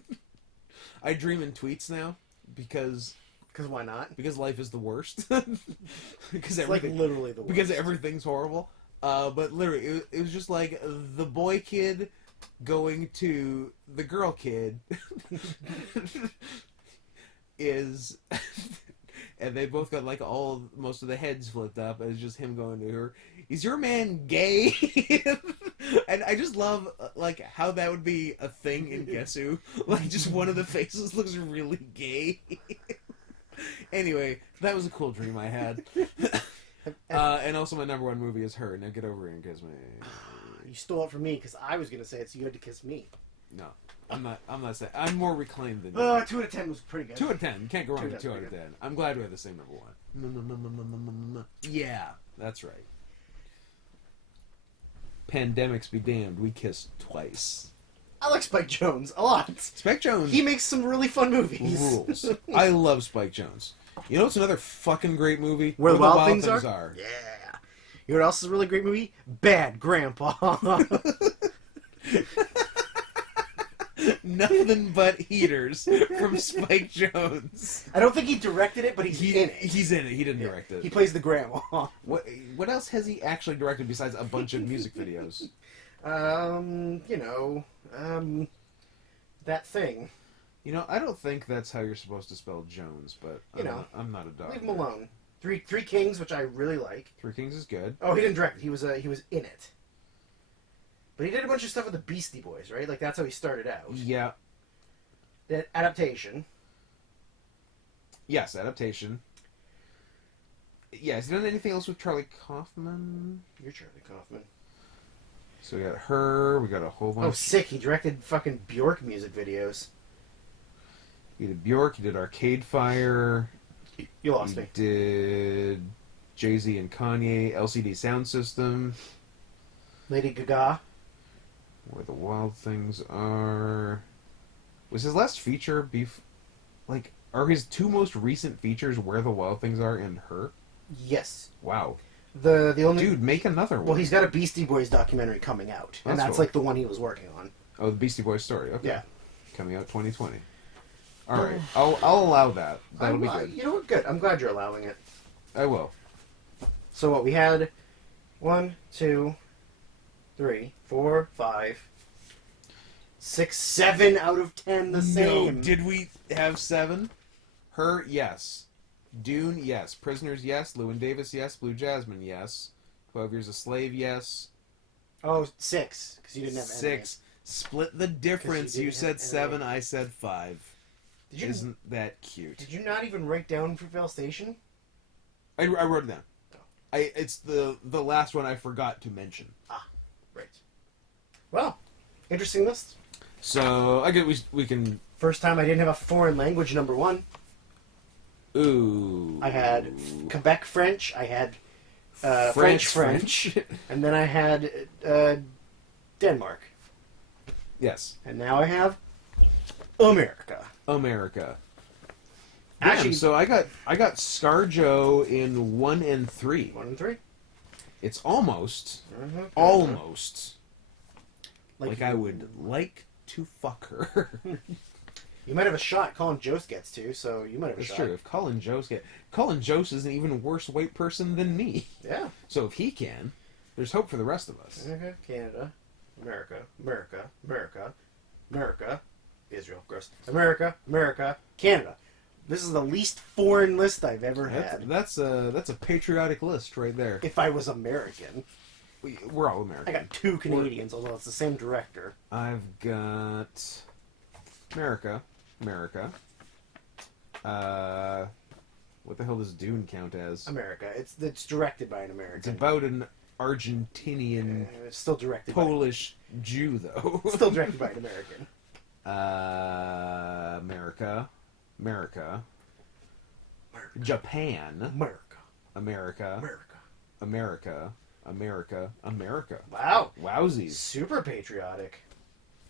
I dream in tweets now because why not? Because life is the worst. Because it's like literally the worst. Because everything's horrible. But literally, it was just like the boy kid going to the girl kid is, and they both got like most of the heads flipped up. And it's just him going to her. Is your man gay? And I just love like how that would be a thing in Gesu. Like just one of the faces looks really gay. Anyway, that was a cool dream I had. And also my number one movie is her. Now get over here and kiss me. You stole it from me because I was going to say it, so you had to kiss me. No, I'm not saying. I'm more reclaimed than you. 2 out of 10 was pretty good. 2 out of 10. You can't go wrong with 2 out of good. 10. I'm glad we have the same number one. Yeah, that's right. Pandemics be damned. We kissed twice. I like Spike Jonze a lot. Spike Jonze. He makes some really fun movies. Rules. I love Spike Jonze. You know what's another fucking great movie? Where the Wild Things Are? Yeah. You know what else is a really great movie? Bad Grandpa. Nothing but heaters from Spike Jonze. I don't think he directed it, but he's in it. He's in it. He didn't direct it. He plays the grandma. What else has he actually directed besides a bunch of music videos? That thing. You know, I don't think that's how you're supposed to spell Jones, but I'm not a dog. Leave him alone. Three Kings, which I really like. Three Kings is good. Oh, he didn't direct it. He was in it. But he did a bunch of stuff with the Beastie Boys, right? Like that's how he started out. Yeah. That adaptation. Yes, adaptation. Yeah, has he done anything else with Charlie Kaufman? You're Charlie Kaufman. So we got her. We got a whole bunch. Oh, sick! He directed fucking Bjork music videos. He did Bjork. He did Arcade Fire. You lost me. He did Jay-Z and Kanye. LCD Sound System. Lady Gaga. Where the Wild Things Are. Was his last feature are his two most recent features Where the Wild Things Are and Her? Yes. Wow. The only Dude, make another one. Well, he's got a Beastie Boys documentary coming out, and that's cool. like the one he was working on. Oh, the Beastie Boys story. Okay. Yeah. Coming out 2020. All right. I'll allow that. That'll be good. You know what? Good. I'm glad you're allowing it. I will. So what we had 1, 2, 3, 4, 5, 6, 7 out of 10 the same. No, did we have 7? Her, yes. Dune, yes. Prisoners, yes. Llewyn Davis, yes. Blue Jasmine, yes. 12 Years a Slave, yes. Oh, 6, because you didn't have 6. Split the difference. You said 7, I said 5. Isn't that cute? Did you not even write down Fruitvale Station? I wrote it down. Oh. It's the last one I forgot to mention. Ah, right. Well, interesting list. So I guess we can. First time I didn't have a foreign language number 1. Ooh. I had Quebec French. I had French. And then I had Denmark. Yes. And now I have America. Actually, so I got ScarJo in 1 and 3. 1 and 3. It's almost like I would like to fuck her. You might have a shot. Colin Jost gets to, so you might have a shot. That's true. If Colin Jost is an even worse white person than me. Yeah. So if he can, there's hope for the rest of us. Okay. Canada, America, Israel, gross. America, Canada. This is the least foreign list I've ever had. That's a patriotic list right there. If I was American. We're all American. I got 2 Canadians, although it's the same director. I've got America. What the hell does Dune count as? America. It's directed by an American. It's about an Argentinian, it's still directed Polish Jew, though. Still directed by an American. America. Japan. America. Wow. Wowsies. Super patriotic.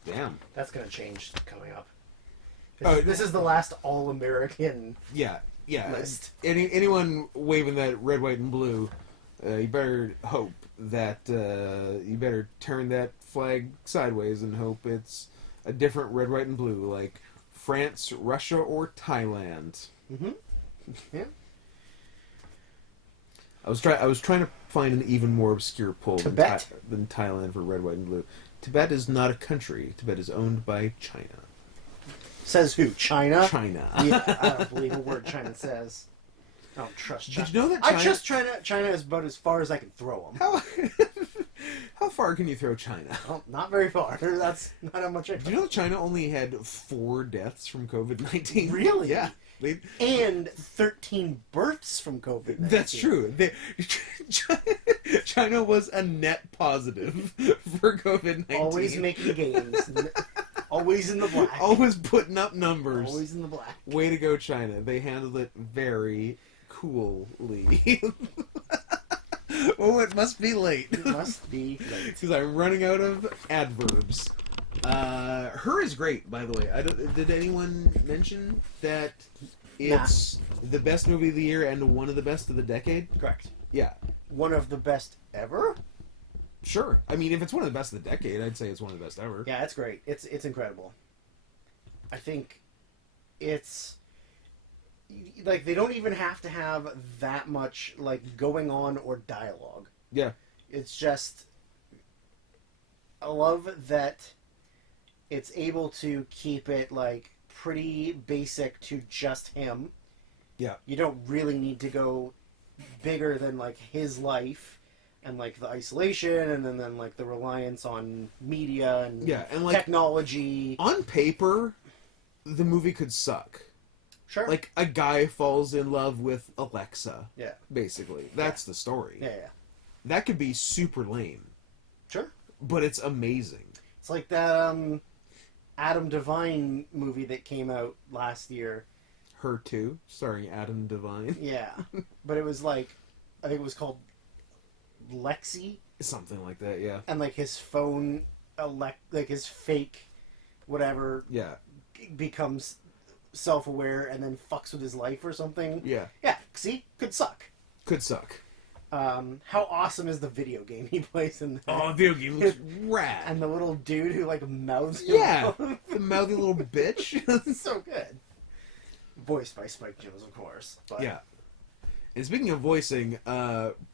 Damn. That's going to change coming up. Oh, this is the last all-American list. Anyone waving that red, white, and blue, you better hope that you better turn that flag sideways and hope it's a different red, white, and blue, like France, Russia, or Thailand. Mm-hmm. Yeah. I was trying to find an even more obscure pull than Tibet? Than Thailand for red, white, and blue. Tibet is not a country. Tibet is owned by China. Says who? China? China. Yeah, I don't believe a word China says. I don't trust China. Did you know that China... I trust China. China is about as far as I can throw them. How far can you throw China? Well, not very far. That's not how much I... Did you know that China only had 4 deaths from COVID-19? Really? Yeah. And 13 births from COVID-19. That's true. China was a net positive for COVID-19. Always making gains. Always in the black. Always putting up numbers. Always in the black. Way to go, China. They handled it very coolly. Oh, it must be late. It must be late. Because I'm running out of adverbs. Her is great, by the way. Did anyone mention that it's the best movie of the year and one of the best of the decade? Correct. Yeah. One of the best ever? Sure. I mean, if it's one of the best of the decade, I'd say it's one of the best ever. Yeah, it's great. It's incredible. I think it's... Like, they don't even have to have that much, like, going on or dialogue. Yeah. It's just... I love that it's able to keep it, like, pretty basic to just him. Yeah. You don't really need to go bigger than, like, his life and, like, the isolation and then like, the reliance on media and, and like, technology. On paper, the movie could suck. Sure. Like, a guy falls in love with Alexa. Yeah. Basically. That's the story. Yeah. That could be super lame. Sure. But it's amazing. It's like that Adam Devine movie that came out last year. Her Too, starring Adam Devine. Yeah. But it was like, I think it was called Lexi. Something like that, yeah. And like his phone, like his fake whatever, becomes self-aware and then fucks with his life or something. Yeah. Yeah, see? Could suck. Could suck. How awesome is the video game he plays in that? Oh, video game looks rad. And the little dude who, like, mouths Yeah, the mouthy little bitch. So good. Voiced by Spike Jonze, of course. But... Yeah. And speaking of voicing,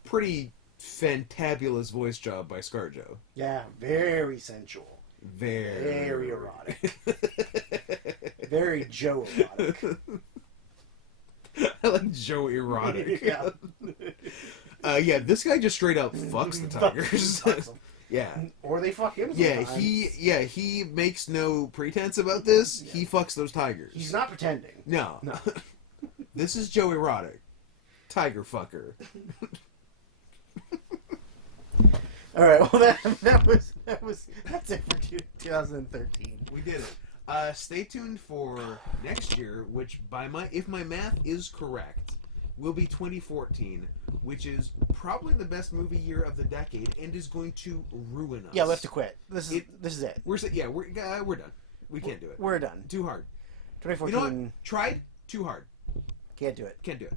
pretty fantabulous voice job by ScarJo. Yeah, very sensual. Very erotic. Very Joe erotic. I like Joe erotic. Yeah. Yeah, this guy just straight up fucks the tigers. Yeah. Or they fuck him sometimes. Yeah, he makes no pretense about this. Yeah. He fucks those tigers. He's not pretending. No. This is Joe erotic. Tiger fucker. All right, well that's it for 2013. We did it. Stay tuned for next year, which if my math is correct, will be 2014, which is probably the best movie year of the decade and is going to ruin us. Yeah, we have to quit. This is it. We're done. We can't do it. We're done. Too hard. 2014. You know what? Tried. Too hard. Can't do it. Can't do it.